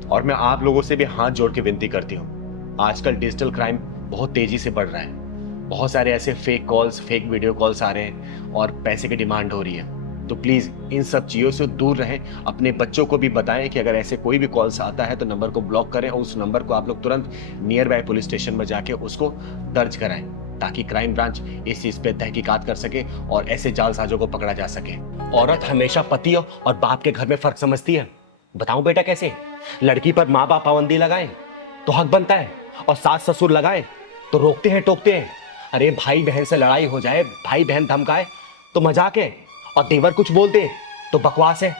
और मैं आप लोगों से भी हाथ जोड़ के विनती करती हूँ, आजकल डिजिटल क्राइम बहुत तेजी से बढ़ रहा है। बहुत सारे ऐसे fake calls, fake video calls आ रहे हैं और पैसे की डिमांड हो रही है। तो प्लीज इन सब चीजों से दूर रहें। अपने बच्चों को भी बताएं कि अगर ऐसे कोई भी कॉल्स आता है तो नंबर को ब्लॉक करें, और उस नंबर को आप लोग तुरंत नियर बाय पुलिस स्टेशन में जाके उसको दर्ज कराएं, ताकि क्राइम ब्रांच इस चीज पे तहकीकात कर सके और ऐसे जालसाजों को पकड़ा जा सके। औरत हमेशा पति और बाप के घर में फर्क समझती है। बताऊं बेटा कैसे? लड़की पर माँ बाप पाबंदी लगाए तो हक बनता है, और सास ससुर लगाए तो रोकते हैं, टोकते हैं। अरे भाई बहन से लड़ाई हो जाए, भाई बहन धमकाए तो मजाक है, और देवर कुछ बोल दे तो बकवास है।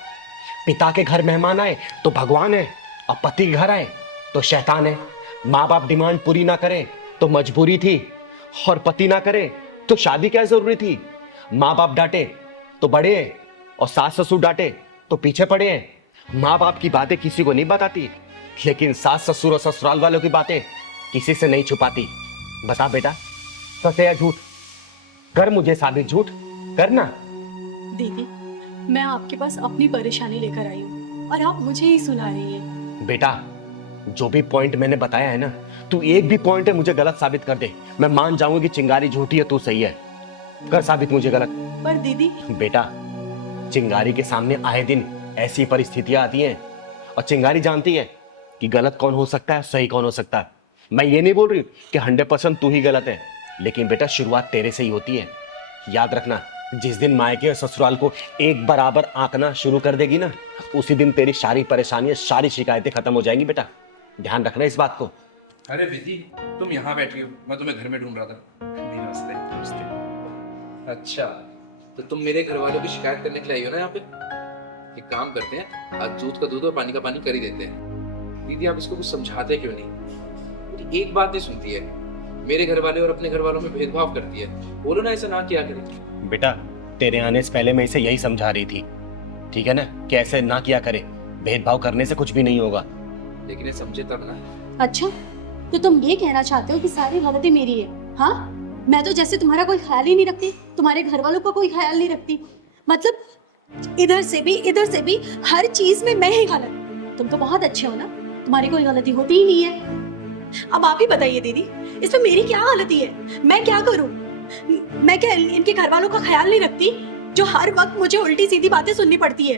पिता के घर मेहमान आए तो भगवान है, और पति के घर आए तो शैतान है। माँ बाप डिमांड पूरी ना करे तो मजबूरी थी, और पति ना करे तो शादी क्या जरूरी थी। माँ बाप डांटे तो बड़े हैं, और सास ससुर डांटे तो पीछे पड़े हैं। माँ बाप की बातें किसी को नहीं बताती, लेकिन सास ससुर और ससुराल वालों की बातें किसी से नहीं छुपाती। बता बेटा, सच है या झूठ? कर मुझे साबित, झूठ करना। दीदी, मैं आपके पास अपनी परेशानी लेकर आई हूँ और आप मुझे ही सुना रही हैं। बेटा, जो भी पॉइंट मैंने बताया है ना, तू एक भी पॉइंट है मुझे गलत साबित कर दे, मैं मान जाऊंगा कि चिंगारी झूठी है, तू सही है। कर साबित मुझे गलत। पर दीदी, बेटा, चिंगारी के सामने आए दिन ऐसी परिस्थितियां आती हैं, और चिंगारी जानती है कि गलत कौन हो सकता है, सही कौन हो सकता है। मैं ये नहीं बोल रही कि 100% तू ही गलत है, लेकिन बेटा शुरुआत तेरे से ही होती है। याद रखना, जिस दिन मायके और ससुराल को एक बराबर आंकना शुरू कर देगी ना, उसी दिन तेरी सारी परेशानियां, सारी शिकायतें खत्म हो जाएंगी। बेटा ध्यान रखना इस बात को। अरे बेटी, तुम यहाँ बैठी हो, मैं तुम्हें घर में ढूंढ रहा था। नमस्ते। नमस्ते। अच्छा, तो तुम मेरे घर वालों की शिकायत करने के लिए आई हो ना यहाँ पे? एक काम करते हैं, आज दूध का दूध और पानी का पानी कर ही देते हैं। दीदी, आप इसको कुछ समझाते क्यों नहीं? मेरी एक बात नहीं सुनती है, मेरे घर वाले और अपने घर वालों में भेदभाव करती है। बोलो ना, ऐसा ना किया करे। बेटा, तेरे आने से पहले मैं इसे यही समझा रही थी, ठीक है ना, कि ऐसे ना किया करे, भेदभाव करने से कुछ भी नहीं होगा। लेकिन ये समझे तब ना। अच्छा, तो तुम ये कहना चाहते हो कि सारी गलती मेरी है? हाँ, मैं तो जैसे तुम्हारा कोई ख्याल ही नहीं रखती, तुम्हारे घर वालों का कोई ख्याल नहीं रखती। मतलब इधर से भी हर चीज में मैं ही गलत। तुम तो बहुत अच्छे हो ना, तुम्हारी कोई गलती होती ही नहीं है। अब आप ही बताइए दीदी, इसमें मेरी क्या गलती है? मैं क्या करूं? मैं क्या इनके घर वालों का ख्याल नहीं रखती, जो हर वक्त मुझे उल्टी सीधी बातें सुननी पड़ती है?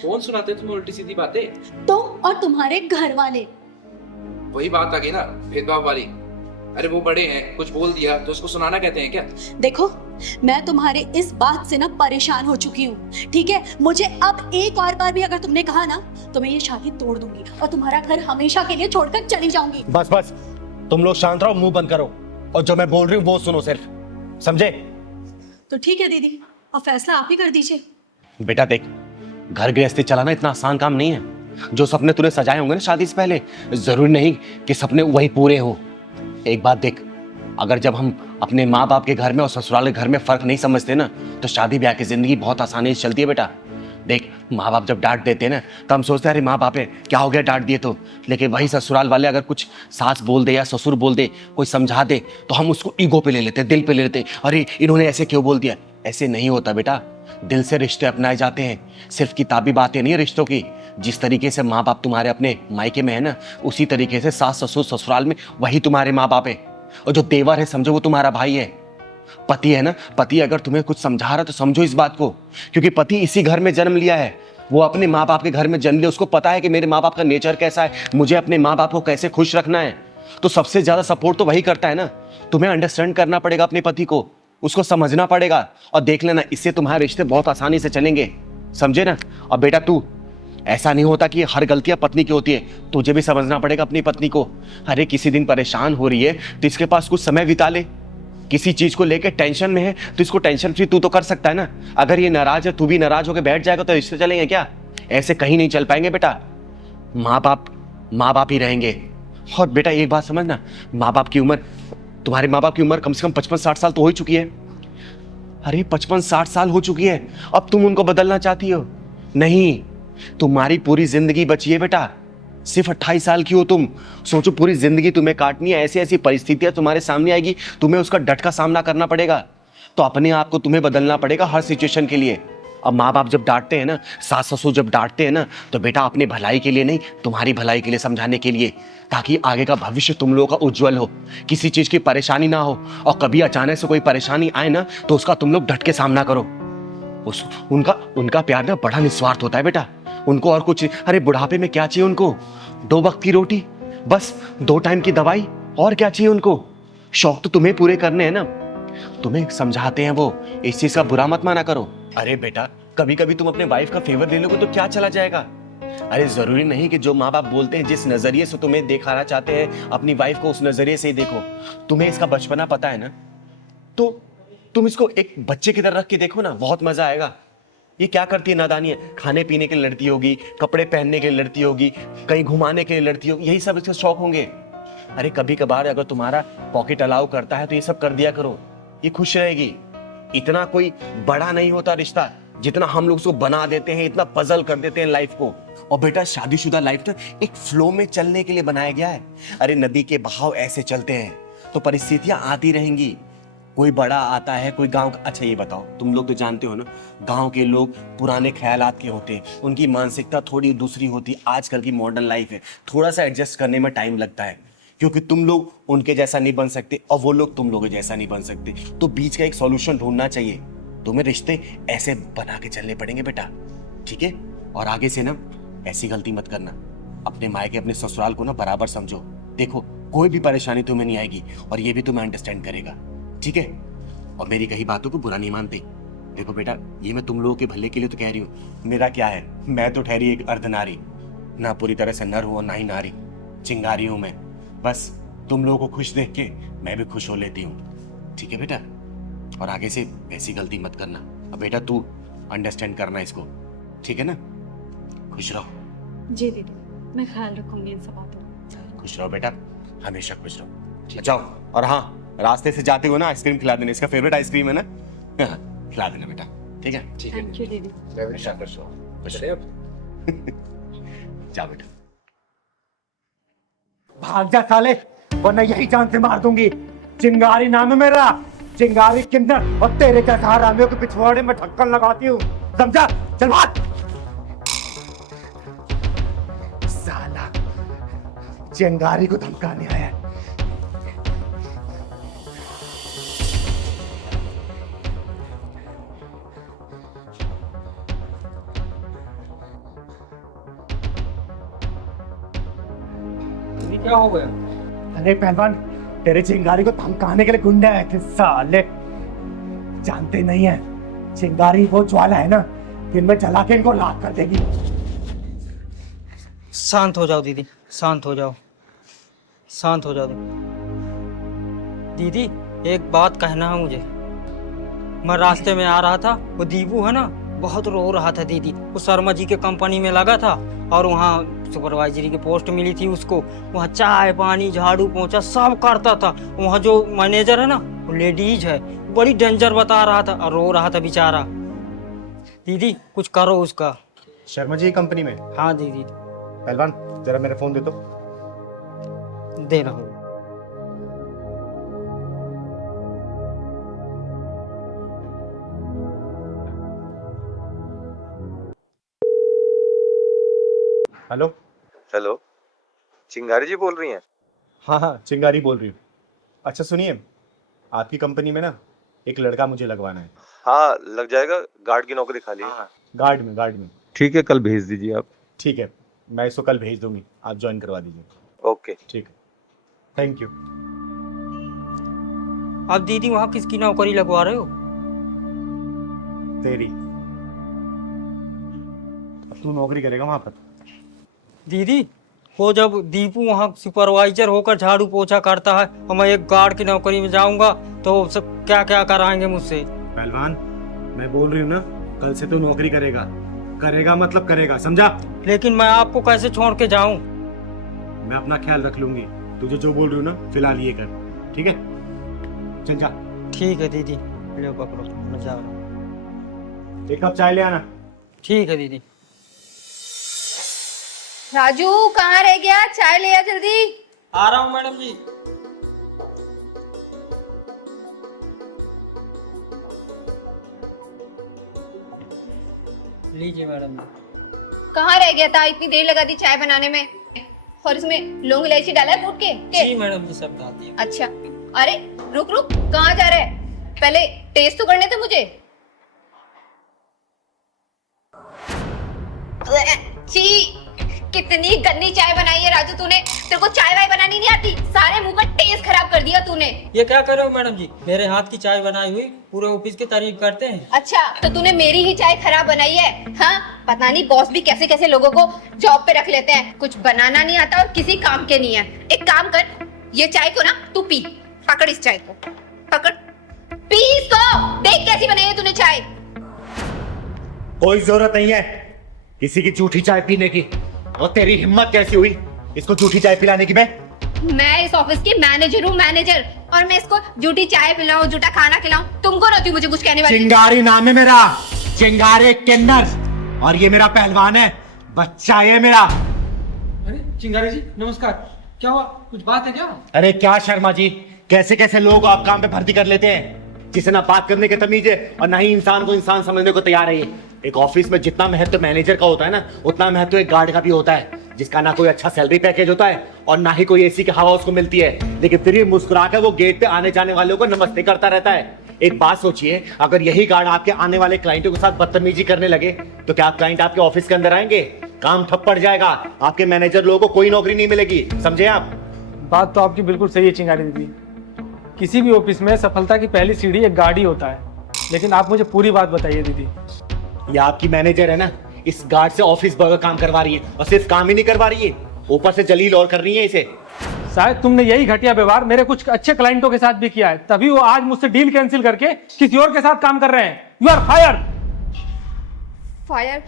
कौन सुनाते हैं तुम्हें उल्टी सीधी बातें? तुम और तुम्हारे घर वाले। वही बात आ गई ना, भेदभाव वाली। अरे वो बड़े हैं, कुछ बोल दिया तो उसको सुनाना कहते हैं क्या? देखो, मैं तुम्हारे इस बात से ना परेशान हो चुकी हूँ, ठीक है? मुझे अब एक और बार भी अगर तुमने कहा ना, तो मैं ये शादी तोड़ दूंगी और तुम्हारा घर हमेशा के लिए छोड़कर चली जाऊंगी। बस बस, तुम लोग शांत रहो, मुंह बंद करो, और जो मैं बोल रही हूँ वो सुनो सिर्फ, समझे? तो ठीक है दीदी, अब फैसला आप ही कर दीजिए। बेटा देख, घर गृहस्थी चलाना इतना आसान काम नहीं है। जो सपने तूने सजाए होंगे ना शादी से पहले, जरूरी नहीं कि सपने वही पूरे हो। एक बात देख, अगर जब हम अपने माँ बाप के घर में और ससुराल के घर में फर्क नहीं समझते ना, तो शादी ब्याह की जिंदगी बहुत आसानी से चलती है। बेटा देख, माँ बाप जब डांट देते हैं ना, तो हम सोचते हैं अरे माँ बाप है, क्या हो गया डांट दिए तो। लेकिन वही ससुराल वाले अगर कुछ सास बोल दे या ससुर बोल दे, कोई समझा दे, तो हम उसको ईगो पे ले लेते हैं, दिल पे ले लेते हैं, अरे इन्होंने ऐसे क्यों बोल दिया। ऐसे नहीं होता बेटा, दिल से रिश्ते अपनाए जाते हैं, सिर्फ किताबी बातें नहीं है रिश्तों की। जिस तरीके से माँ बाप तुम्हारे अपने मायके में है ना, उसी तरीके से सास ससुर ससुराल में वही तुम्हारे माँ बाप है। और जो देवर है समझो वो तुम्हारा भाई है। पति है ना, पति अगर तुम्हें कुछ समझा रहा है तो समझो इस बात को, क्योंकि पति इसी घर में जन्म लिया है, वो अपने माँ बाप के घर में जन्म लिया, उसको पता है कि मेरे माँ बाप का नेचर कैसा है, मुझे अपने माँ बाप को कैसे खुश रखना है। तो सबसे ज्यादा सपोर्ट तो वही करता है ना। तुम्हें अंडरस्टैंड करना पड़ेगा अपने पति को, उसको समझना पड़ेगा, और देख लेना इससे तुम्हारे रिश्ते बहुत आसानी से चलेंगे, समझे ना? और बेटा तू, ऐसा नहीं होता कि हर गलतियां पत्नी की होती है, तुझे भी समझना पड़ेगा अपनी पत्नी को। अरे किसी दिन परेशान हो रही है तो इसके पास कुछ समय बिता ले, किसी चीज को लेकर टेंशन में है तो इसको टेंशन फ्री तू तो कर सकता है ना। अगर ये नाराज है, तू भी नाराज होकर बैठ जाएगा तो रिश्ते चलेंगे क्या? ऐसे कहीं नहीं चल पाएंगे बेटा। माँ बाप ही रहेंगे। और बेटा एक बात समझना, माँ बाप की उम्र, तुम्हारे माँ बाप की उम्र कम से कम 55-60 साल तो हो ही चुकी है। अरे 55-60 साल हो चुकी है, अब तुम उनको बदलना चाहती हो? नहीं, तुम्हारी पूरी जिंदगी बची है बेटा, सिर्फ 28 साल की हो तुम। सोचो पूरी जिंदगी तुम्हें काटनी है, ऐसी ऐसी परिस्थितियां तुम्हारे सामने आएगी, तुम्हें उसका डट का सामना करना पड़ेगा। तो अपने आप को तुम्हें बदलना पड़ेगा हर सिचुएशन के लिए। अब माँ बाप जब डांटते हैं ना, सास ससुर जब डांटते हैं ना, तो बेटा अपने भलाई के लिए नहीं, तुम्हारी भलाई के लिए समझाने के लिए, ताकि आगे का भविष्य तुम लोगों का उज्जवल हो, किसी चीज की परेशानी ना हो। और कभी अचानक से कोई परेशानी आए ना, तो उसका तुम लोग डट के सामना करो। उनका प्यार ना बड़ा निस्वार्थ होता है बेटा, उनको और कुछ, अरे बुढ़ापे में क्या चाहिए उनको? 2 वक्त की रोटी, बस 2 टाइम की दवाई, और क्या चाहिए उनको? शौक तो तुम्हें पूरे करने हैं ना, तुम्हें समझाते हैं वो, इस चीज का बुरा मत माना करो। अरे बेटा, कभी कभी तुम अपने वाइफ का फेवर ले लोगे तो क्या चला जाएगा? अरे जरूरी नहीं कि जो माँ बाप बोलते हैं जिस नजरिए से तुम्हें दिखाना चाहते हैं अपनी वाइफ को, उस नजरिए से ही देखो। तुम्हें इसका बचपना पता है ना, तो तुम इसको एक बच्चे की तरह रख के देखो ना, बहुत मजा आएगा। ये क्या करती है नादानी है, खाने पीने के लिए लड़ती होगी, कपड़े पहनने के लिए लड़ती होगी, कहीं घुमाने के लिए लड़ती होगी, यही सब इसके शौक होंगे। अरे कभी कभार अगर तुम्हारा पॉकेट अलाउ करता है तो ये सब कर दिया करो, ये खुश रहेगी। इतना कोई बड़ा नहीं होता रिश्ता जितना हम लोग उसको बना देते हैं, इतना पजल कर देते हैं लाइफ को। और बेटा शादीशुदा लाइफ ना एक फ्लो में चलने के लिए बनाया गया है। अरे नदी के बहाव ऐसे चलते हैं तो परिस्थितियां आती रहेंगी। कोई बड़ा आता है, कोई गांव का। अच्छा ये बताओ, तुम लोग तो जानते हो ना, गांव के लोग पुराने ख्यालात के होते हैं, उनकी मानसिकता थोड़ी दूसरी होती है। आजकल की मॉडर्न लाइफ है, थोड़ा सा एडजस्ट करने में टाइम लगता है, क्योंकि तुम लोग उनके जैसा नहीं बन सकते और वो लोग तुम लोगों जैसा नहीं बन सकते। तो बीच का एक सॉल्यूशन ढूंढना चाहिए। तुम्हें रिश्ते ऐसे बना के चलने पड़ेंगे बेटा, ठीक है? और आगे से ना ऐसी गलती मत करना। अपने मायके अपने ससुराल को ना बराबर समझो। देखो कोई भी परेशानी तुम्हें नहीं आएगी और ये भी तुम्हें अंडरस्टैंड करेगा, ठीक है? और मेरी कही बातों को बुरा नहीं मानते। देखो बेटा, ये मैं तुम लोगों के भले के लिए तो कह रही हूँ। मेरा क्या है, मैं तो ठहरी एक अर्धनारी, ना पूरी तरह से नर हूँ और ना ही नारी, चिंगारी हूँ मैं। बस तुम लोगों को खुश देख के मैं भी खुश हो लेती हूँ, ठीक है बेटा? और आगे से ऐसी गलती मत करना। अब बेटा तू अंडरस्टैंड करना इसको, ठीक है ना? खुश रहो। जी दीदी, मैं ख्याल रखूंगी इन सब बातों का। खुश रहो बेटा, हमेशा खुश रहो। जाओ, और हाँ रास्ते से जाते हो ना आइसक्रीम खिला देना, इसका फेवरेट आइसक्रीम है ना, खिला देना बेटा, ठीक है? ठीक थैंक यू दीदी। हमेशा खुश रहो। खुश रहो। जाओ बेटा। भाग जा साले, वरना यही जान से मार दूंगी। चिंगारी नाम है मेरा, चिंगारी किन्नर, और तेरे जैसा हरामियों के पिछवाड़े में ढक्कन लगाती हूँ, समझा? चल भाग। साला चिंगारी को धमकाने आया है। क्या हो गया? अरे पहलवान, तेरे चिंगारी को धमकाने के लिए गुंडे आए थे साले। जानते नहीं है, चिंगारी वो ज्वाला है ना कि इनमें जला के इनको लाख कर देगी। शांत हो जाओ दीदी, शांत हो जाओ, शांत हो जाओ दीदी। एक बात कहना है मुझे। मैं रास्ते में आ रहा था, वो दीपू है ना, बहुत रो रहा था दीदी। वो शर्मा जी के कंपनी में लगा था और वहाँ सुपरवाइजरी की पोस्ट मिली थी उसको। वहाँ चाय पानी झाड़ू पोंछा सब करता था। वहाँ जो मैनेजर है ना, वो लेडीज है, बड़ी डेंजर बता रहा था और रो रहा था बेचारा। दीदी कुछ करो उसका। शर्मा जी कंपनी में? हाँ दीदी। पहलवान जरा मेरा फोन दे दो। दे रहा हूँ। हेलो। हेलो, चिंगारी जी बोल रही हैं? हाँ हाँ, चिंगारी बोल रही हूँ। अच्छा सुनिए, आपकी कंपनी में ना एक लड़का मुझे लगवाना है। हाँ लग जाएगा, गार्ड की नौकरी खाली है। गार्ड में। ठीक है, कल भेज दीजिए आप। ठीक है, मैं इसको कल भेज दूंगी, आप ज्वाइन करवा दीजिए। ओके ठीक है, थैंक यू। अब दीदी वहाँ किसकी नौकरी लगवा रहे हो? तेरी। अब तू नौकरी करेगा वहां पर। दीदी वो जब दीपू वहाँ सुपरवाइजर होकर झाड़ू पोछा करता है और मैं एक गार्ड की नौकरी में जाऊंगा तो सब क्या क्या कराएंगे मुझसे? पहलवान मैं बोल रही हूँ ना, कल से तू नौकरी करेगा मतलब करेगा, समझा? लेकिन मैं आपको कैसे छोड़ के जाऊं? मैं अपना ख्याल रख लूंगी। तुझे जो बोल रही हूँ ना फिलहाल ये कर, ठीक है? चल जा। ठीक है दीदी, ले पकड़ो, मैं जा रहा हूँ। एक कप चाय ले आना। ठीक है दीदी। राजू कहाँ रह गया? चाय ले आ जल्दी। आ रहा हूँ मैडम जी। लीजिए मैडम जी। कहाँ रह गया था? इतनी देर लगा दी चाय बनाने में, और इसमें लौंग इलायची डाला है कूट के? जी मैडम जी, सब डाल दिया। अच्छा, अरे रुक रुक, कहाँ जा रहा है? पहले टेस्ट तो करने थे मुझे। छी, कितनी गंदी चाय बनाई है राजू तूने। तेरे को चाय वाय बनानी नहीं आती, सारे मुंह का टेस्ट खराब कर दिया तूने। ये क्या कर रहे हो मैडम जी, मेरे हाथ की चाय बनाई हुई पूरे ऑफिस की तारीफ करते हैं। अच्छा तो तूने मेरी ही चाय खराब बनाई है? हाँ, पता नहीं बॉस भी कैसे कैसे लोगों को जॉब पे रख लेते हैं, कुछ बनाना नहीं आता और किसी काम के नहीं है। एक काम कर, ये चाय को ना तू पी, पकड़ इस चाय को, पकड़ पी इसको, देख कैसी बनाई है तूने चाय। कोई जरूरत नहीं है किसी की झूठी चाय पीने की। और तेरी हिम्मत कैसी हुई इसको झूठी चाय पिलाने की? मैं इस ऑफिस की मैनेजर हूँ, मैनेजर, और मैं इसको झूठी चाय पिलाऊं, झूठा खाना खिलाऊं, तुमको रहती हूँ मुझे कुछ कहने वाली। चिंगारी नाम है मेरा, चिंगारी किन्नर, और ये मेरा पहलवान है, बच्चा है मेरा। अरे चिंगारी जी नमस्कार, क्या हुआ, कुछ बात है क्या? अरे क्या शर्मा जी, कैसे कैसे लोग आप काम पे भर्ती कर लेते हैं जिसे ना बात करने की तमीज है और ना ही इंसान को इंसान समझने को तैयार है। एक ऑफिस में जितना महत्व मैनेजर का होता है ना, उतना महत्व एक गार्ड का भी होता है, जिसका ना कोई अच्छा सैलरी पैकेज होता है और ना ही कोई एसी की हवा उसको मिलती है, लेकिन फिर भी मुस्कुरा कर वो गेट पे आने जाने वालों को नमस्ते करता रहता है। एक बात सोचिए, अगर यही गार्ड आपके आने वाले क्लाइंटों के साथ बदतमीजी करने लगे तो क्या क्लाइंट आपके ऑफिस के अंदर आएंगे? काम ठप पड़ जाएगा, आपके मैनेजर लोगों को कोई नौकरी नहीं मिलेगी, समझे आप? बात तो आपकी बिल्कुल सही है चिंगारी दीदी, किसी भी ऑफिस में सफलता की पहली सीढ़ी एक गार्ड ही होता है। लेकिन आप मुझे पूरी बात बताइए दीदी। ये आपकी मैनेजर है ना, इस गार्ड से ऑफिस बर्गर काम करवा रही है, और सिर्फ काम ही नहीं करवा रही है, ऊपर से जलील और कर रही है इसे। शायद तुमने यही घटिया व्यवहार मेरे कुछ अच्छे क्लाइंटों के साथ भी किया है, तभी वो आज मुझसे डील कैंसिल करके किसी और के साथ काम कर रहे हैं। You are fire. Fire?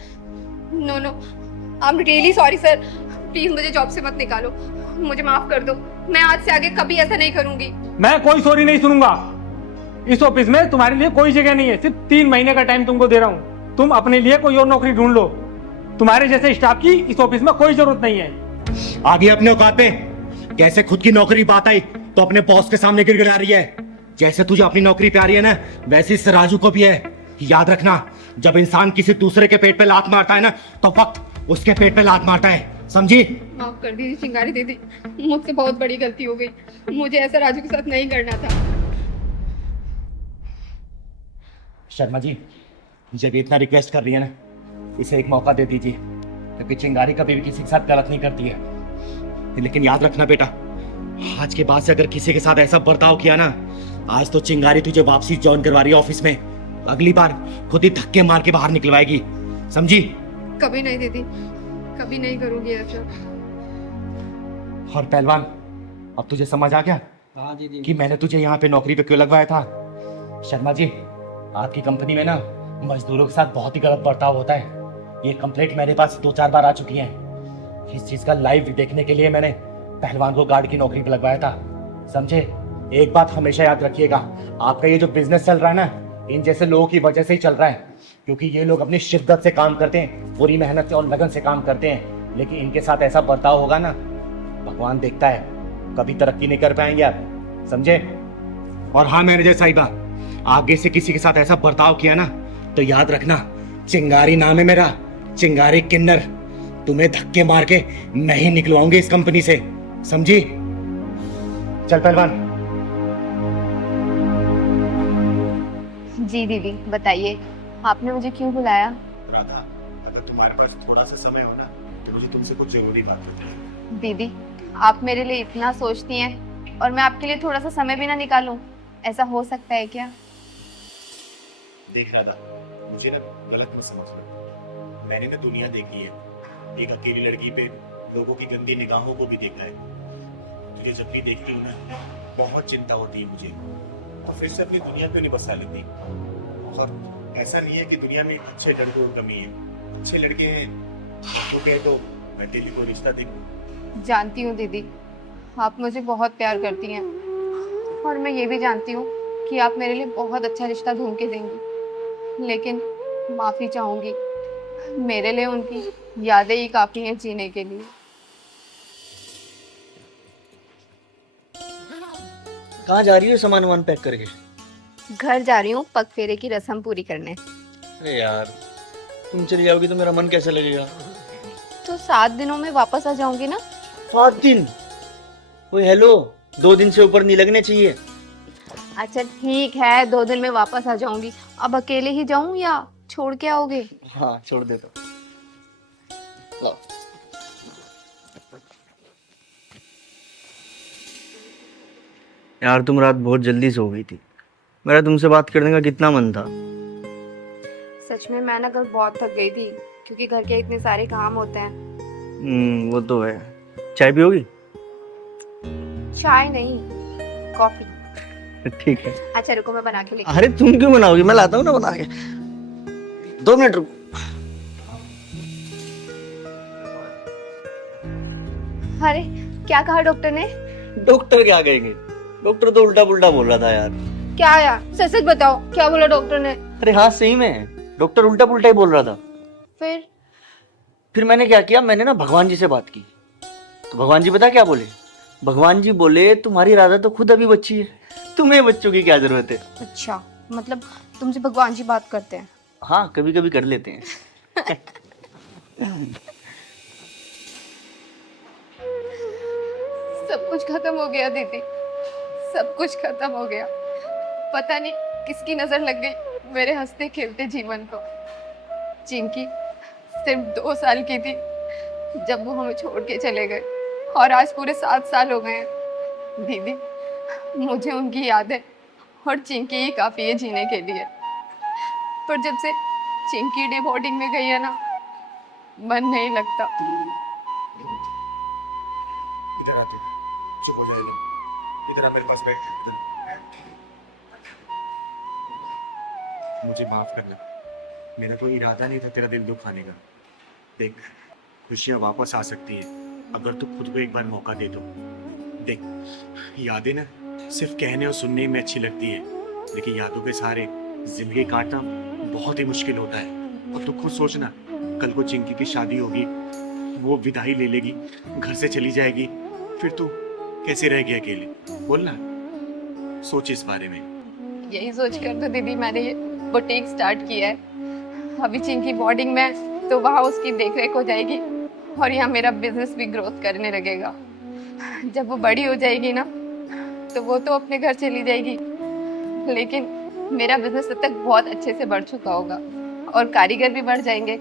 No no, I am really sorry sir, please मुझे जॉब से मत निकालो, मुझे माफ कर दो, मैं आज से आगे कभी ऐसा नहीं करूंगी। मैं कोई सॉरी नहीं सुनूंगा, इस ऑफिस में तुम्हारे लिए कोई जगह नहीं है, सिर्फ 3 महीने का टाइम तुमको दे रहा हूँ, तुम अपने लिए कोई और नौकरी ढूंढ लो, तुम्हारे जैसे स्टाफ की इस ऑफिस में कोई जरूरत नहीं है। आगे अपने औकात पे, कैसे खुद की नौकरी बात आई तो अपने बॉस के सामने गिड़गिड़ा रही है। जैसे तुझे अपनी नौकरी पे आ रही है ना, वैसे इस राजू को भी है। याद रखना, जब इंसान किसी दूसरे के पेट पे लात मारता है ना, तो वक्त उसके पेट पे लात मारता है, समझी? माफ कर दीजिए चिंगारी दीदी, मुझसे बहुत बड़ी गलती हो गई, मुझे ऐसा राजू के साथ नहीं करना था। शर्मा जी, जब इतना रिक्वेस्ट कर रही है ना, इसे एक मौका दे दीजिए, क्योंकि चिंगारी कभी भी किसी के साथ गलत नहीं करती है। लेकिन याद रखना बेटा, आज के बाद से अगर किसी के साथ ऐसा बर्ताव किया ना, आज तो चिंगारी तुझे वापसी ज्वाइन करवा रही है ऑफिस में, अगली बार खुद ही धक्के मार के बाहर निकलवाएगी, समझी? कभी नहीं दीदी, कभी नहीं करूंगी ऐसा। और पहलवान, अब तुझे समझ आ गया हाँ दीदी कि मैंने तुझे यहाँ पे नौकरी पे क्यों लगवाया था? शर्मा जी, आपकी कंपनी में ना मजदूरों के साथ बहुत ही गलत बर्ताव होता है। ये कंप्लेंट मेरे पास 2-4 बार आ चुकी है। इस चीज का लाइव देखने के लिए मैंने पहलवान को गार्ड की नौकरी पे लगवाया था, समझे? एक बात हमेशा याद रखिएगा, आपका ये जो बिजनेस चल रहा है ना, इन जैसे लोगों की वजह से ही चल रहा है, क्योंकि ये लोग अपनी शिद्दत से काम करते हैं, पूरी मेहनत से और लगन से काम करते हैं, लेकिन इनके साथ ऐसा बर्ताव होगा ना, भगवान देखता है, कभी तरक्की नहीं कर पाएंगे आप, समझे? और हाँ मैनेजर साहिबा, आगे से किसी के साथ ऐसा बर्ताव किया ना, तो याद रखना, चिंगारी नाम है मेरा, चिंगारी किन्नर, तुम्हें धक्के मार के नहीं निकलवाऊंगी इस कंपनी से, समझी? चल पहलवान। जी दीदी बताइए, आपने मुझे क्यों बुलाया? राधा, अगर तुम्हारे पास थोड़ा सा समय हो ना, तो मुझे तुमसे कुछ जरूरी बात करनी है। दीदी आप मेरे लिए इतना सोचती हैं और मैं आपके लिए थोड़ा सा समय भी ना निकालूं, ऐसा हो सकता है क्या? देख राधा, मुझे ना गलत मत समझ लो, मैंने ना दुनिया देखी है, एक अकेली लड़की पे लोगों की गंदी निगाहों को भी देखा है। तुझे जब भी देखती हूँ ना, बहुत चिंता होती है मुझे, और फिर से अपनी दुनिया पे नहीं बसा लेती। और ऐसा नहीं है कि दुनिया में अच्छे लड़कों की कमी है, अच्छे लड़के हैं, तो कहे तो मैं तेरे को रिश्ता देखूं। जानती हूँ दीदी, आप मुझे बहुत प्यार करती हैं, और मैं ये भी जानती हूँ कि आप मेरे लिए बहुत अच्छा रिश्ता ढूंढ के देंगी, लेकिन माफ़ी चाहूँगी, मेरे लिए उनकी यादें ही काफ़ी हैं जीने के लिए। कहाँ जा रही हो सामान वामान पैक करके? घर जा रही हूँ पग फेरे की रस्म पूरी करने। अरे यार, तुम चली जाओगी तो मेरा मन कैसे लगेगा? तो 7 दिनों में वापस आ जाऊंगी ना। 7 दिन? ओए हेलो, 2 दिन से ऊपर नहीं लगने चाहिए। अच्छा ठीक है, 2 दिन में वापस आ जाऊंगी। अब अकेले ही जाऊं या छोड़ के आओगे? हाँ छोड़ दे तो। लो। यार तुम रात बहुत जल्दी सो गई थी, मेरा तुमसे बात करने का कितना मन था। सच में मैं ना कल बहुत थक गई थी क्योंकि घर के इतने सारे काम होते हैं। वो तो है। चाय पियोगी? चाय नहीं, कॉफी। ठीक है। अच्छा रुको मैं बना के लेके। अरे तुम क्यों बनाओगी, मैं लाता हूँ ना बना के। 2 मिनट रुको। अरे क्या कहा डॉक्टर ने? डॉक्टर क्या कहेंगे, डॉक्टर तो उल्टा पुल्टा बोल रहा था यार। क्या यार, सच सच बताओ क्या बोला डॉक्टर ने? अरे हाँ सही में, डॉक्टर उल्टा पुल्टा ही बोल रहा था। फिर मैंने क्या किया, मैंने ना भगवान जी से बात की। तो भगवान जी पता क्या बोले? भगवान जी बोले तुम्हारी राधा तो खुद अभी बच्ची है, तुम्हें बच्चों की क्या जरूरत है। अच्छा मतलब तुमसे भगवान जी बात करते हैं? हाँ कभी कभी कर लेते हैं। सब कुछ खत्म हो गया दीदी, सब कुछ खत्म हो गया। पता नहीं किसकी नजर लग गई मेरे हंसते खेलते जीवन को। चिंकी सिर्फ 2 साल की थी जब वो हमें छोड़ के चले गए और आज पूरे 7 साल हो गए हैं। दीदी मुझे उनकी याद है और चिंकी ही काफी है जीने के लिए। पर जब से चिंकी डे बोर्डिंग में गई है ना, मन नहीं लगता। इधर आते, चुप हो जाए, इधर आ मेरे पास बैठ। मुझे माफ करना, मेरा कोई इरादा नहीं था तेरा दिल दुखाने का। देख खुशियाँ वापस आ सकती है अगर तू खुद को एक बार मौका दे दो। देख यादें ना सिर्फ कहने और सुनने में अच्छी लगती है, लेकिन यादों के सहारे जिंदगी काटना बहुत ही मुश्किल होता है। और तू खुद सोचना, कल को चिंकी की शादी होगी, वो विदाई ले लेगी, घर से चली जाएगी, फिर तू कैसे रहेगी अकेले? बोलना, सोच इस बारे में। यही सोच कर तो दीदी मैंने ये बुटीक स्टार्ट किया है। अभी चिंकी बोर्डिंग में है तो वहाँ उसकी देखरेख हो जाएगी और यहाँ मेरा बिजनेस भी ग्रोथ करने लगेगा। जब वो बड़ी हो जाएगी ना तो वो तो अपने घर चली जाएगी, लेकिन मेरा बिजनेस तब तक बहुत अच्छे से बढ़ चुका होगा और कारीगर भी बढ़ जाएंगे।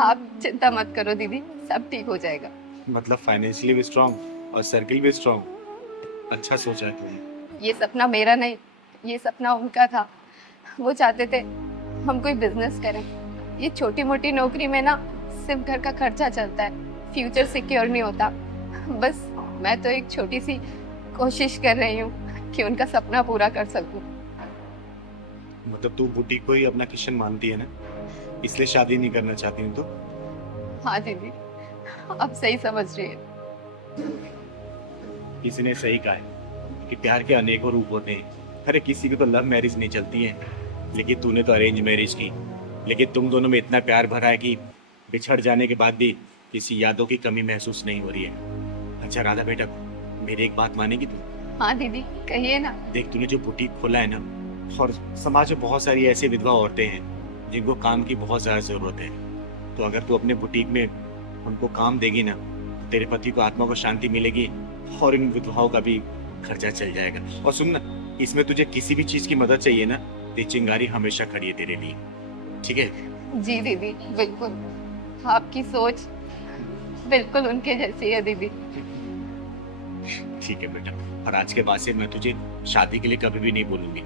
आप चिंता मत करो दीदी, सब ठीक हो जाएगा। मतलब फाइनेंशियली भी स्ट्रांग और सर्किल भी स्ट्रांग। अच्छा सोचा है तुमने। ये सपना मेरा नहीं, ये सपना उनका था। वो चाहते थे हम कोई बिजनेस करें। ये छोटी मोटी नौकरी में ना सिर्फ घर का खर्चा चलता है, फ्यूचर सिक्योर नहीं होता। बस मैं तो एक छोटी सी कोशिश कर रही हूँ कि उनका सपना पूरा कर सकूं। मतलब तू बुटीक को ही अपना किशन मानती है ना, इसलिए शादी नहीं करना चाहती हूँ तो? हाँ दीदी, अब सही समझ रही है। किसी ने सही कहा है कि प्यार के अनेकों रूप होते हैं। अरे किसी की तो लव मैरिज नहीं चलती है, लेकिन तूने तो अरेंज मैरिज की। लेकिन तुम दोनों में इतना प्यार भरा है कि बिछड़ जाने के बाद भी किसी यादों की कमी महसूस नहीं हो रही है। अच्छा राधा बेटा, मेरी एक बात मानेगी तू? हाँ दीदी कहिए ना। देख तूने जो बुटीक खोला है ना, और समाज में बहुत सारी ऐसी विधवा औरतें हैं जिनको काम की बहुत ज़्यादा ज़रूरत है। तो अगर तू अपने बुटीक में उनको काम देगी ना, तो तेरे पति को आत्मा को शांति मिलेगी और इन विधवाओं का भी खर्चा चल जाएगा। और सुन ना, इसमें तुझे किसी भी चीज़ की मदद चाहिए ना, तो चिंगारी हमेशा खड़ी है तेरे लिए, ठीक है? जी दीदी बिल्कुल, आपकी सोच बिल्कुल उनके जैसी है दीदी। ठीक है बेटा, और आज के बाद से मैं तुझे शादी के लिए कभी भी नहीं बोलूंगी।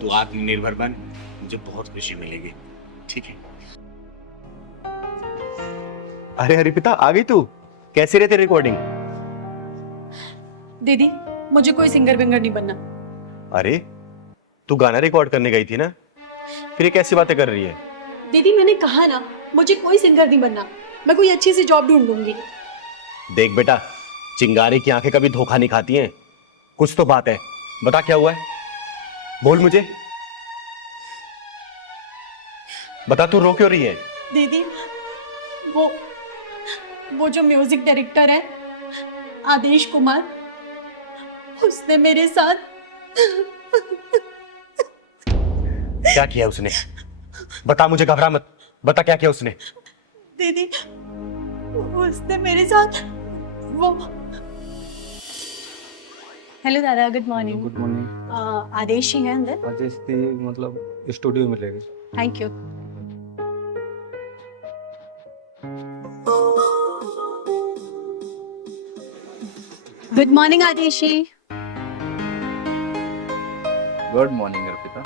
तू आत्मनिर्भर बन, मुझे बहुत खुशी मिलेगी, ठीक है? अरे हरिपिता आ गई तू, कैसी रहती रिकॉर्डिंग? दीदी मुझे कोई सिंगर विंगर नहीं बनना। अरे तू गाना रिकॉर्ड करने गई थी ना, फिर ये कैसी बातें कर रही है? दीदी मैंने कहा ना, मुझे कोई सिंगर नहीं बनना, मैं कोई अच्छी सी जॉब ढूंढ लूंगी। देख बेटा, चिंगारी की आंखें कभी धोखा नहीं खाती हैं। कुछ तो बात है, बता क्या हुआ है, बोल मुझे, बता तू रो क्यों रही है? दीदी वो जो म्यूजिक डायरेक्टर है आदेश कुमार, उसने मेरे साथ क्या किया उसने? बता मुझे, घबरा मत, बता क्या किया उसने? दीदी उसने मेरे साथ वो। हेलो दादा, good morning. Good morning. Aadesh ही है अंदर? आदेश थी मतलब स्टूडियो में रहेगी। Thank you. Good morning Aadeshi. Good morning Arpita.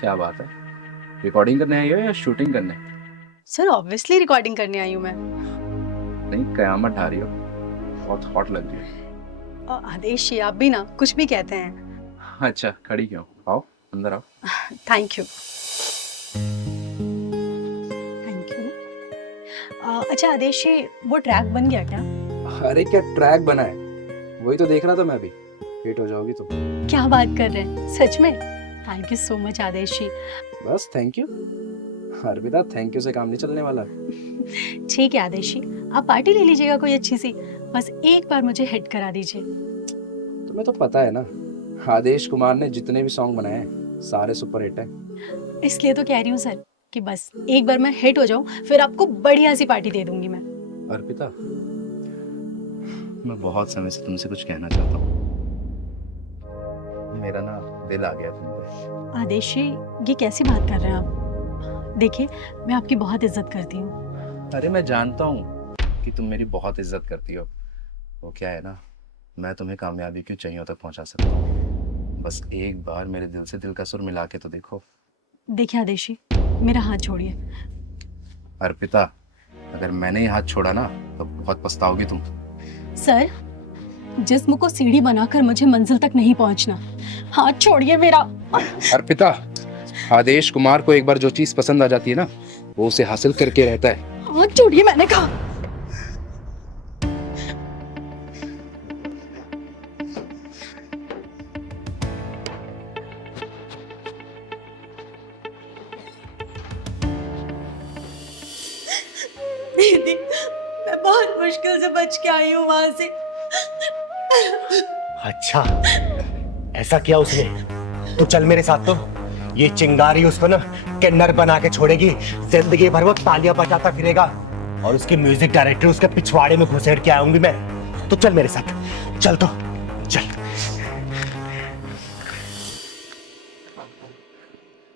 क्या बात है, रिकॉर्डिंग करने आई हो या शूटिंग करने? सर ऑब्वियसली रिकॉर्डिंग करने आई हूँ मैं। नहीं, कयामत ढा रही हो, बहुत हॉट लग रही हो। आदेश जी, आप भी ना कुछ भी कहते हैं। अच्छा, खड़ी क्यों? आओ अंदर आओ। Thank you. Thank you. अच्छा आदेश जी, वो ट्रैक बन गया क्या? अरे क्या ट्रैक बना है, वही तो देख रहा था मैं भी। हिट हो जाओगी तुम। क्या बात कर रहे हैं, सच में? थैंक यू सो मच आदेश जी। बस thank you. Arpita, thank you से काम नहीं चलने वाला। ठीक है आदेश जी, आप पार्टी ले लीजिएगा कोई अच्छी सी, बस एक बार मुझे हिट करा दीजिए। तुम्हें तो पता है ना, आदेश कुमार ने जितने भी सॉन्ग बनाए हैं सारे सुपर हिट हैं। इसलिए तो कह रही हूँ सर कि बस एक बार मैं हिट हो जाऊं, फिर आपको बढ़िया सी पार्टी दे दूंगी मैं। अर्पिता, मैं बहुत समय से तुमसे कुछ कहना चाहता हूँ। मेरा ना दिल आ गया तुम पे। आदेश जी, ये कैसी बात कर रहे हैं आप? देखिए, मैं आपकी बहुत इज्जत करती हूँ। अरे मैं जानता हूँ कि तुम मेरी बहुत इज्जत करती हो। वो क्या है ना, मैं तुम्हें कामयाबी की ऊंचाइयों तक पहुंचा सकता हूँ। बस एक बार मेरे दिल से दिल का सुर मिला के तो देखो। देखिए आदेश जी, मेरा हाथ छोड़िए। अर्पिता, अगर मैंने ये हाथ छोड़ा ना तो बहुत पछताओगी तुम। सर, जिस्म को सीढ़ी बनाकर मुझे मंजिल तक नहीं पहुंचना। हाथ छोड़िए मेरा। अर्पिता, आदेश कुमार को एक बार जो चीज पसंद आ जाती है ना, वो उसे हासिल करके रहता है। हाथ छोड़िए, मैंने कहा। दीदी, मैं बहुत मुश्किल से बच के आई हूँ वहां से। अच्छा, ऐसा किया उसने? तो चल मेरे साथ। तो ये चिंगारी उसको ना किन्नर बना के छोड़ेगी, जिंदगी भर वो तालियां बजाता फिरेगा और उसके म्यूजिक डायरेक्टर उसके पिछवाड़े में घुसेड़ के आऊंगी मैं। तो चल मेरे साथ, चल तो चल।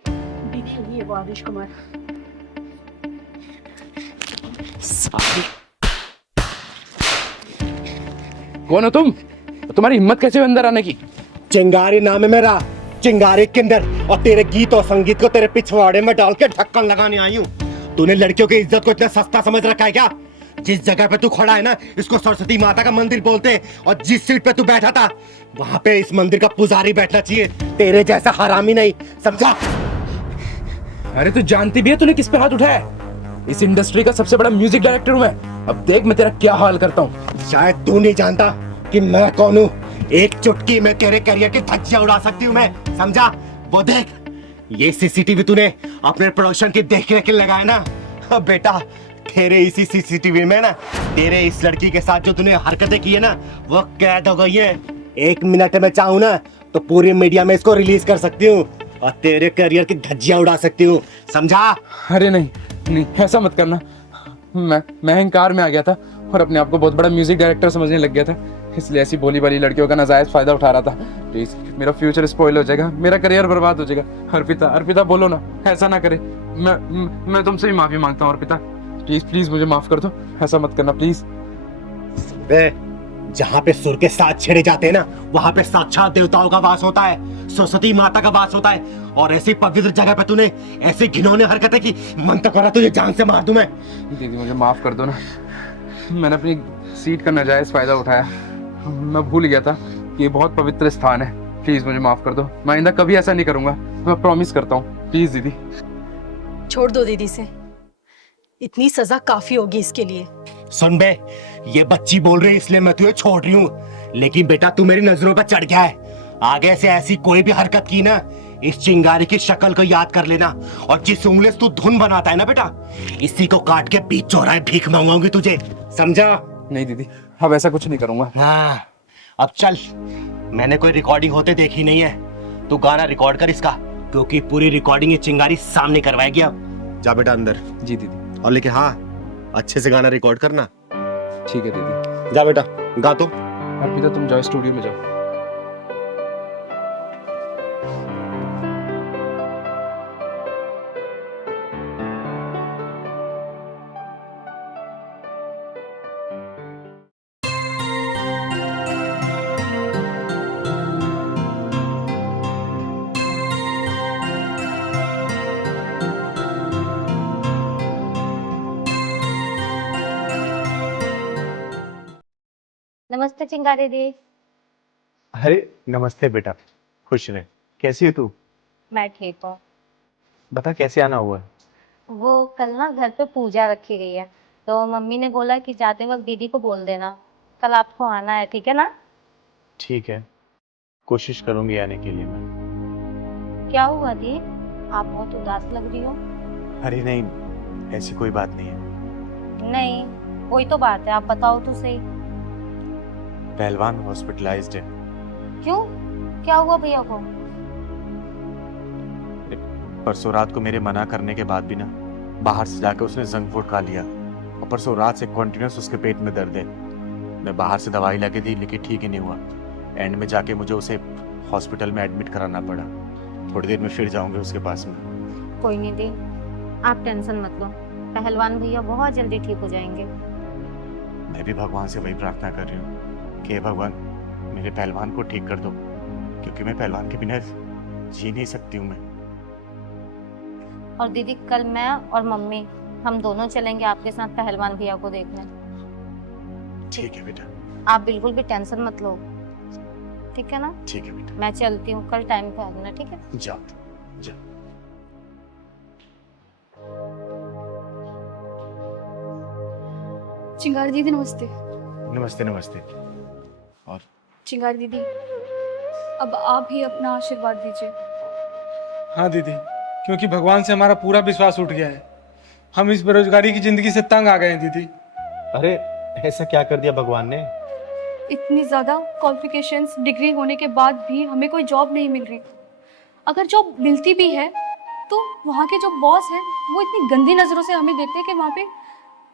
दीदी, ये वो आदेश कुमार। कौन हो तुम? तुम्हारी हिम्मत कैसे हुई अंदर आने की? चिंगारी नाम है मेरा, चिंगारी किन्नर, और तेरे गीत और संगीत को तेरे पिछवाड़े में डाल के ढक्कन लगाने आई हूँ। तूने लड़कियों की इज्जत को इतना सस्ता समझ रखा है क्या? जिस जगह पे तू खड़ा है ना, इसको सरस्वती माता का मंदिर बोलते हैं, और जिस सीट पे तू बैठा था वहां पे इस मंदिर का पुजारी बैठना चाहिए, तेरे जैसा हरामी नहीं, समझा? अरे तू जानती भी है तूने किस पे हाथ उठाया है? इस इंडस्ट्री का सबसे बड़ा म्यूजिक डायरेक्टर हूँ मैं। अब देख मैं तेरा क्या हाल करता हूँ। शायद तू नहीं जानता कि मैं कौन हूँ। एक चुटकी में तेरे करियर की धज्जियां उड़ा सकती हूँ मैं, समझा? वो देख, ये सीसीटीवी तूने अपने प्रोडक्शन की देख रेख के लगाया ना। अब बेटा, तेरे इसी सीसीटीवी में ना तेरे इस लड़की के साथ जो तूने हरकतें की है ना, वो कैद हो गई है। 1 मिनट में चाहूँ ना तो पूरी मीडिया में इसको रिलीज कर सकती हूँ और तेरे करियर की धज्जियां उड़ा सकती हूँ, समझा? अरे नहीं नहीं, ऐसा मत करना। मैं अहंकार में आ गया था और अपने आप को बहुत बड़ा म्यूजिक डायरेक्टर समझने लग गया था, इसलिए ऐसी भोली भाली लड़कियों का नाजायज फायदा उठा रहा था। प्लीज, मेरा फ्यूचर स्पॉइल हो जाएगा, मेरा करियर बर्बाद हो जाएगा। अर्पिता, अर्पिता बोलो ना, ऐसा ना करे। मैं तुमसे भी माफी मांगता हूँ अर्पिता, प्लीज प्लीज मुझे माफ कर दो, ऐसा मत करना प्लीज। जहाँ पे सुर के साथ छेड़े जाते हैं ना, वहाँ पे साक्षात देवताओं का वास होता है, सरस्वती माता का वास होता है। और ऐसी पवित्र जगह पे तूने ऐसी घिनौनी हरकतें की, मन तो करा तुझे जान से मार दूं मैं। दीदी मुझे माफ कर दो ना, मैंने अपनी सीट का नाजायज फायदा उठाया। मैं भूल गया था कि ये बहुत पवित्र स्थान है। प्लीज मुझे माफ कर दो, मैं आइंदा कभी ऐसा नहीं करूंगा, मैं प्रॉमिस करता हूँ। प्लीज दीदी। छोड़ दो दीदी से, इतनी सजा काफी होगी इसके लिए। सुन बे, ये बच्ची बोल रही है इसलिए मैं तुझे छोड़ रही हूँ, लेकिन बेटा तू मेरी नजरों पर चढ़ गया है। आगे से ऐसी कोई भी हरकत की ना, इस चिंगारी की शक्ल को याद कर लेना, और जिस उंगली से तू धुन बनाता है ना बेटा, इसी को काट के बीच चौराहे भीख मांगूंगी तुझे, समझा? नहीं दीदी, अब ऐसा कुछ नहीं करूंगा। हाँ, अब चल, मैंने कोई रिकॉर्डिंग होते देखी नहीं है, तू गाना रिकॉर्ड कर इसका, क्योंकि पूरी रिकॉर्डिंग ये चिंगारी सामने करवाएगी। अब जा बेटा अंदर। जी दीदी। और लेकिन हाँ, अच्छे से गाना रिकॉर्ड करना। ठीक है दीदी। जा बेटा, गा तो। अर्पिता तुम जाओ स्टूडियो में जाओ। नमस्ते चिंगारी दी। अरे नमस्ते बेटा, खुश रहे। कैसी है तू? मैं ठीक हूँ। बता कैसे आना हुआ है? वो कल ना घर पे पूजा रखी गई है, तो मम्मी ने बोला कि जाते वक्त दीदी को बोल देना कल आपको आना है, ठीक है ना? ठीक है, कोशिश करूंगी आने के लिए मैं। क्या हुआ दी, आप बहुत उदास लग रही हो। अरे नहीं, ऐसी कोई बात नहीं है। नहीं कोई तो बात है, आप बताओ तो सही। पहलवान हॉस्पिटलाइज्ड है। क्यों, क्या हुआ भैया को? परसों रात को मेरे मना करने के बाद भी ना बाहर से जाकर उसने जंक फूड खा लिया, और परसों रात से कॉन्टिन्यूस उसके पेट में दर्द है। मैं बाहर से दवाई लाके दी लेकिन ठीक ही नहीं हुआ। एंड में जाके मुझे उसे हॉस्पिटल में एडमिट कराना पड़ा। थोड़ी देर में फिर जाऊंगे उसके पास में। कोई नहीं दी, आप टेंशन मत लो, पहलवान भैया बहुत जल्दी ठीक हो जाएंगे। मैं भी भगवान से वही प्रार्थना कर रही हूँ कि हे भगवान मेरे पहलवान को ठीक कर दो, क्योंकि मैं पहलवान के बिना जी नहीं सकती हूँ मैं। और दीदी कल मैं और मम्मी हम दोनों चलेंगे आपके साथ पहलवान भैया को देखने। ठीक है बेटा। आप बिल्कुल भी टेंशन मत लो, ठीक है ना? ठीक है बेटा। मैं चलती हूँ, कल टाइम पे आ जाना, ठीक है? जाओ जाओ। चिंगारी दीदी नमस्ते। नमस्ते नमस्ते। और चिंगारी दीदी, अब आप ही अपना आशीर्वाद दीजिए। हाँ दीदी, क्योंकि भगवान से हमारा पूरा विश्वास उठ गया है। हम इस बेरोजगारी की जिंदगी से तंग आ गए हैं दीदी। अरे ऐसा क्या कर दिया भगवान ने? इतनी ज़्यादा क्वालिफिकेशंस, डिग्री होने के बाद भी हमें कोई जॉब नहीं मिल रही। अगर जॉब मिलती भी है तो वहाँ के जो बॉस हैं वो इतनी गंदी नज़रों से हमें देखते हैं कि वहाँ पे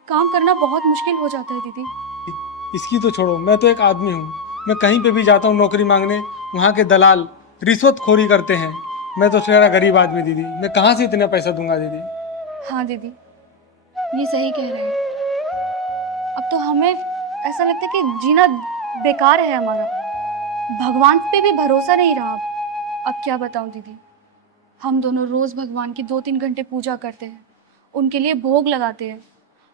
काम करना बहुत मुश्किल हो जाता है दीदी। इसकी तो छोड़ो, मैं तो एक आदमी हूँ। मैं कहीं पे भी जाता हूँ नौकरी मांगने, वहाँ के दलाल रिश्वतखोरी करते हैं। मैं तो तेरा गरीब आदमी दीदी, मैं कहाँ से इतना पैसा दूंगा दीदी? हाँ दीदी, ये सही कह रहे हैं। अब तो हमें ऐसा लगता है कि जीना बेकार है हमारा। भगवान पे भी भरोसा नहीं रहा। अब क्या बताऊं दीदी, हम दोनों रोज़ भगवान की 2-3 घंटे पूजा करते हैं, उनके लिए भोग लगाते हैं,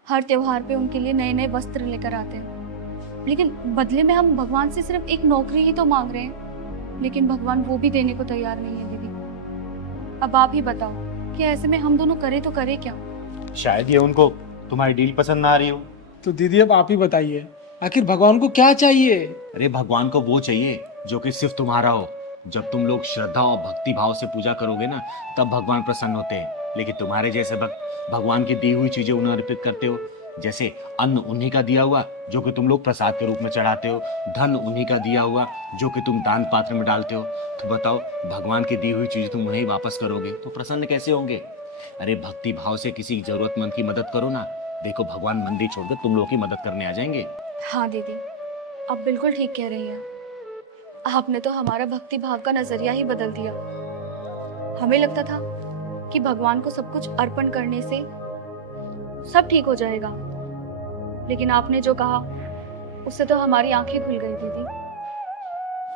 हर त्योहार पे उनके लिए नए नए वस्त्र लेकर आते हैं, लेकिन बदले में हम भगवान से सिर्फ एक नौकरी ही तो मांग रहे हैं, लेकिन भगवान वो भी देने को तैयार नहीं है दीदी। अब आप ही बताओ कि ऐसे में हम दोनों करें तो करें क्या? शायद ये उनको तुम्हारी डील पसंद ना आ रही हो। तो दीदी अब आप ही बताइए, आखिर भगवान को क्या चाहिए? अरे भगवान को वो चाहिए जो कि सिर्फ तुम्हारा हो। जब तुम लोग श्रद्धा और भक्ति भाव से पूजा करोगे ना, तब भगवान प्रसन्न होते हैं। लेकिन तुम्हारे जैसे भक्त भगवान की दी हुई चीजें उन्हें अर्पित करते हो, जैसे अन्न उन्हीं का दिया हुआ जो कि तुम लोग प्रसाद के रूप में चढ़ाते हो, धन उन्हीं का दिया हुआ जो कि तुम दान पात्र में डालते हो। तो बताओ, भगवान की दी हुई चीज तुम उन्हें वापस करोगे तो प्रसन्न कैसे होंगे? अरे भक्ति भाव से किसी जरूरतमंद की मदद करो ना। देखो भगवान मंदिर छोड़कर तुम लोग की मदद करने आ जाएंगे। हाँ दीदी, आप बिल्कुल ठीक कह रही हैं। आपने तो हमारा भक्ति भाव का नजरिया ही बदल दिया। हमें लगता था कि भगवान को सब कुछ अर्पण करने से सब ठीक हो जाएगा, लेकिन आपने जो कहा उससे तो हमारी आंखें खुल गई दीदी।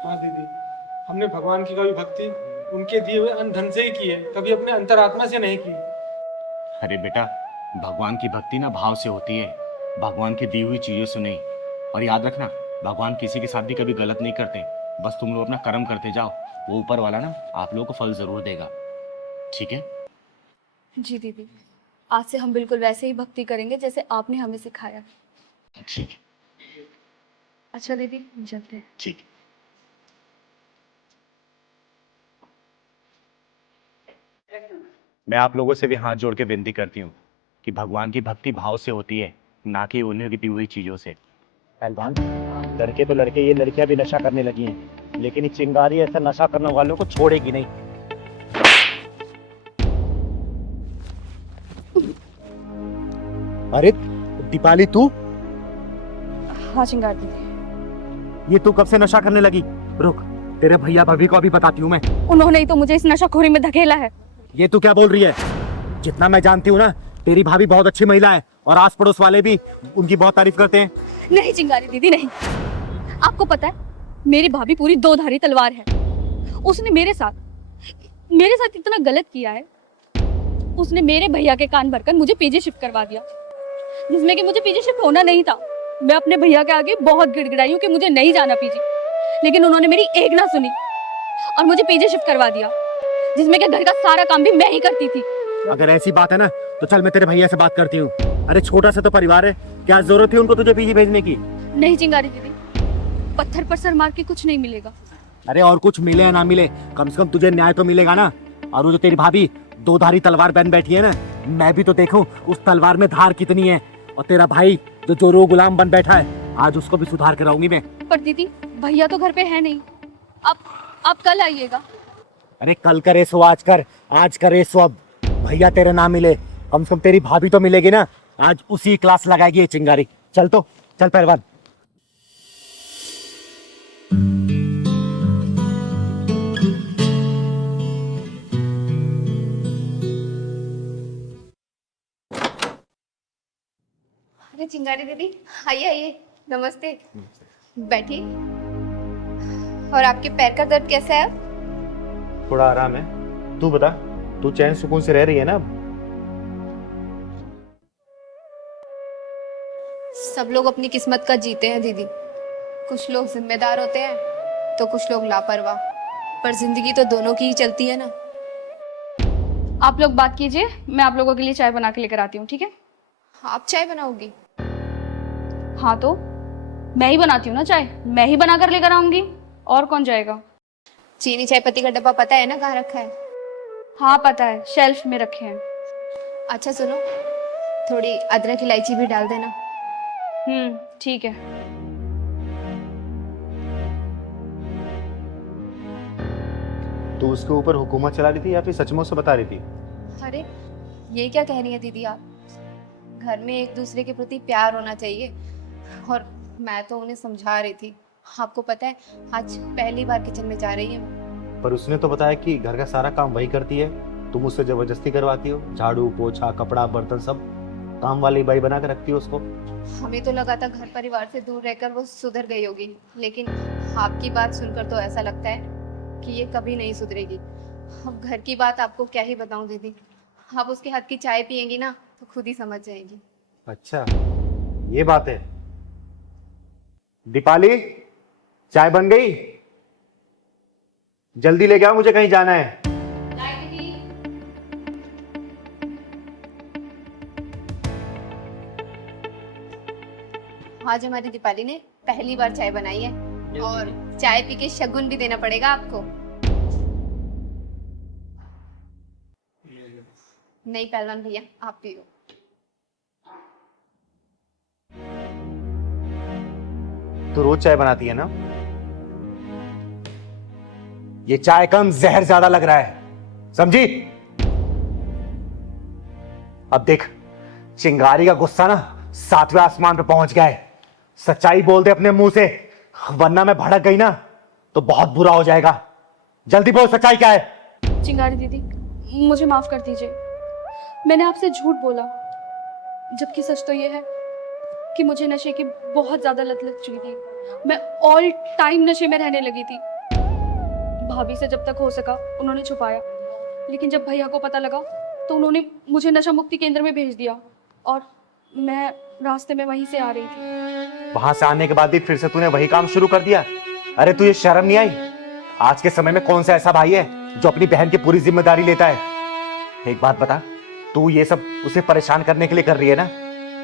हाँ दीदी, हमने भगवान की कभी भक्ति उनके दिए हुए अन्न धन से ही की है, कभी अपने अंतरात्मा से नहीं की। अरे बेटा, भगवान की भक्ति ना भाव से होती है, भगवान की दी हुई चीजों से नहीं। और याद रखना, भगवान किसी के साथ भी कभी गलत नहीं करते। बस तुम लोग अपना कर्म करते जाओ, वो ऊपर वाला ना आप लोगों को फल जरूर देगा। ठीक है? जी दीदी, आज से हम बिल्कुल वैसे ही भक्ति करेंगे जैसे आपने हमें सिखाया। ठीक। अच्छा दीदी, हम चलते हैं। ठीक। मैं आप लोगों से भी हाथ जोड़ के विनती करती हूँ कि भगवान की भक्ति भाव से होती है, ना कि उन्हें की दी हुई चीजों से। पहलवान, लड़के तो लड़के, ये लड़कियां भी नशा करने लगी हैं, लेकिन ये चिंगारी ऐसा नशा करने वालों को छोड़ेगी नहीं। अरे दीपाली, तू? हाँ चिंगार दीदी। ये तू कब से नशा करने लगी? रुक, तेरे भैया भाभी को अभी बताती हूँ मैं। उन्होंने ही तो मुझे इस नशाखोरी में धकेला है। ये तू क्या बोल रही है? जितना मैं जानती हूँ ना, तेरी भाभी बहुत अच्छी महिला है और आस पड़ोस वाले भी उनकी बहुत तारीफ करते हैं। नहीं चिंगारी दीदी, नहीं। आपको पता है, मेरी भाभी पूरी दो-धारी तलवार है। उसने मेरे साथ इतना गलत किया है। उसने मेरे भैया के कान भरकर मुझे पीजी शिफ्ट करवा दिया, जिसमें कि मुझे पीजी शिफ्ट होना नहीं था। मैं अपने भैया के आगे बहुत गिड़गिड़ाई हूँ कि मुझे नहीं जाना पीजी, लेकिन उन्होंने मेरी एक ना सुनी और मुझे पीजी शिफ्ट करवा दिया, जिसमें कि घर का सारा काम भी मैं ही करती थी। अगर ऐसी बात है ना तो चल मैं तेरे भैया से बात करती हूँ। अरे छोटा सा तो परिवार है, क्या जरूरत थी उनको तुझे पीजी भेजने की? नहीं चिंगारी दीदी, पत्थर पर सर मार के कुछ नहीं मिलेगा। अरे और कुछ मिले या ना मिले, कम से कम तुझे न्याय तो मिलेगा ना। और वो जो तेरी भाभी दो धारी तलवार बन बैठी है ना, मैं भी तो देखूं उस तलवार में धार कितनी है। और तेरा भाई जो जोरो गुलाम बन बैठा है, आज उसको भी सुधार कर आऊंगी मैं। पर दीदी भैया तो घर पे है नहीं, आप कल आइएगा। अरे कल करे सो आज कर, आज करे सो अब। भैया तेरे ना मिले, कम से कम तेरी भाभी तो मिलेगी ना। आज उसी क्लास लगाएगी ये चिंगारी। चल तो चल पहलवान। अरे चिंगारी दीदी, आइए आइए, नमस्ते। बैठिए। और आपके पैर का दर्द कैसा है? थोड़ा आराम है। तू बता, तू चैन सुकून से रह रही है ना? सब लोग अपनी किस्मत का जीते हैं दीदी। कुछ लोग जिम्मेदार होते हैं तो कुछ लोग लापरवाह, पर जिंदगी तो दोनों की ही चलती है ना। आप लोग बात कीजिए, मैं आप लोगों के लिए चाय बना के लेकर आती हूँ, ठीक है? आप चाय बनाओगी? हाँ तो मैं ही बनाती हूँ ना चाय, मैं ही बना कर लेकर आऊंगी, और कौन जाएगा? चीनी चाय पत्ती का डब्बा पता है ना कहाँ रखा है? हाँ पता है, शेल्फ में रखे हैं। अच्छा सुनो, थोड़ी अदरक इलायची भी डाल देना। ठीक है। तू उसके ऊपर हुकूमत चला रही थी या फिर सचमुच से बता रही थी? अरे ये क्या कह रही है दीदी आप? घर में एक दूसरे के प्रति प्यार होना चाहिए, और मैं तो उन्हें समझा रही थी। आपको पता है आज पहली बार किचन में जा रही है। पर उसने तो बताया कि घर का सारा काम वही करती है, तुम उससे जबरदस्ती करवाती हो। झाड़ू पोछा कपड़ा बर्तन सब काम वाली बाई बना के रखती हो उसको। हमें तो लगा था घर परिवार से दूर रहकर वो सुधर गई होगी, लेकिन आपकी बात सुनकर तो ऐसा लगता है कि ये कभी नहीं सुधरेगी। अब घर की बात आपको क्या ही बताऊं दीदी, आप उसके हाथ की चाय पियेंगी ना तो खुद ही समझ जाएंगी। अच्छा ये बात है। दीपाली, चाय बन गई? जल्दी ले आओ, मुझे कहीं जाना है। आज हमारी दीपाली ने पहली बार चाय बनाई है, और चाय पी के शगुन भी देना पड़ेगा आपको। नहीं पहलवान भैया, आप पियो। तू रोज चाय बनाती है ना? ये चाय कम जहर ज्यादा लग रहा है, समझी? अब देख, चिंगारी का गुस्सा ना 7वें आसमान पे पहुंच गया है। सच्चाई बोल दे अपने मुंह से, वरना मैं भड़क गई ना तो बहुत बुरा हो जाएगा। जल्दी बोल, सच्चाई क्या है? चिंगारी दीदी मुझे माफ कर दीजिए, मैंने आपसे झूठ बोला, जबकि सच तो ये है कि मुझे नशे की बहुत ज्यादा लत लग चुकी थी। मैं ऑल टाइम नशे में रहने लगी थी। भाभी से जब तक हो सका उन्होंने छुपाया, लेकिन जब भैया को पता लगा तो उन्होंने मुझे नशा मुक्ति केंद्र में भेज दिया, और मैं रास्ते में वहीं से आ रही थी। वहां से आने के बाद भी फिर से तूने वही काम शुरू कर दिया? अरे तुझे शर्म नहीं आई? आज के समय में कौन सा ऐसा भाई है जो अपनी बहन की पूरी जिम्मेदारी लेता है? एक बात बता, तू ये सब उसे परेशान करने के लिए कर रही है ना?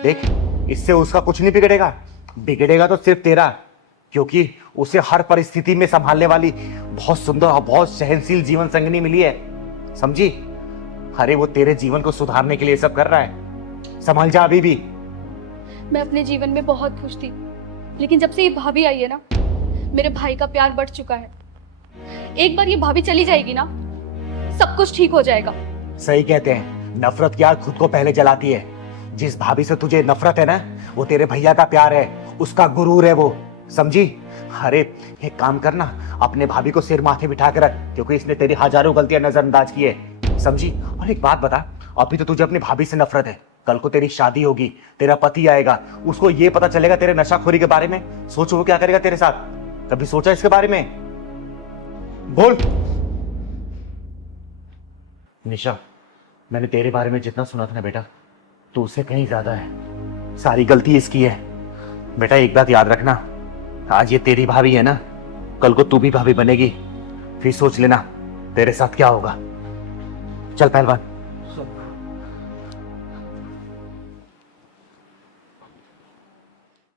देख, इससे उसका कुछ नहीं बिगड़ेगा, बिगड़ेगा तो सिर्फ तेरा, क्योंकि उसे हर परिस्थिति में संभालने वाली बहुत सुंदर और बहुत सहनशील जीवन संगनी मिली है, समझी? अरे वो तेरे जीवन को सुधारने के लिए सब कर रहा है, संभल जा अभी भी। मैं अपने जीवन में बहुत खुश थी, लेकिन जब से ये भाभी आई है ना, मेरे भाई का प्यार बढ़ चुका है। एक बार ये भाभी चली जाएगी ना, सब कुछ ठीक हो जाएगा। सही कहते हैं, नफरत की आग खुद को पहले जलाती है। जिस भाभी से तुझे नफरत है ना, वो तेरे भैया का प्यार है, उसका गुरूर है वो, समझी? अरे एक काम करना, अपने भाभी को सिर माथे बिठा के रख, क्योंकि इसने तेरी हजारों गलतियां नजरअंदाज की है, समझी? और एक बात बता, अभी तो तुझे अपनी भाभी से नफरत है, कल को तेरी शादी होगी, तेरा पति आएगा, उसको ये पता चलेगा तेरे नशाखोरी के बारे में, सोचो वो क्या करेगा तेरे साथ? कभी सोचा इसके बारे में? बोल। निशा, मैंने तेरे बारे में जितना सुना था ना बेटा, तो उससे कहीं ज्यादा है। सारी गलती इसकी है। बेटा एक बात याद रखना, आज ये तेरी भाभी है ना, कल को तू भी भाभी बनेगी, फिर सोच लेना तेरे साथ क्या होगा। चल पहलवान।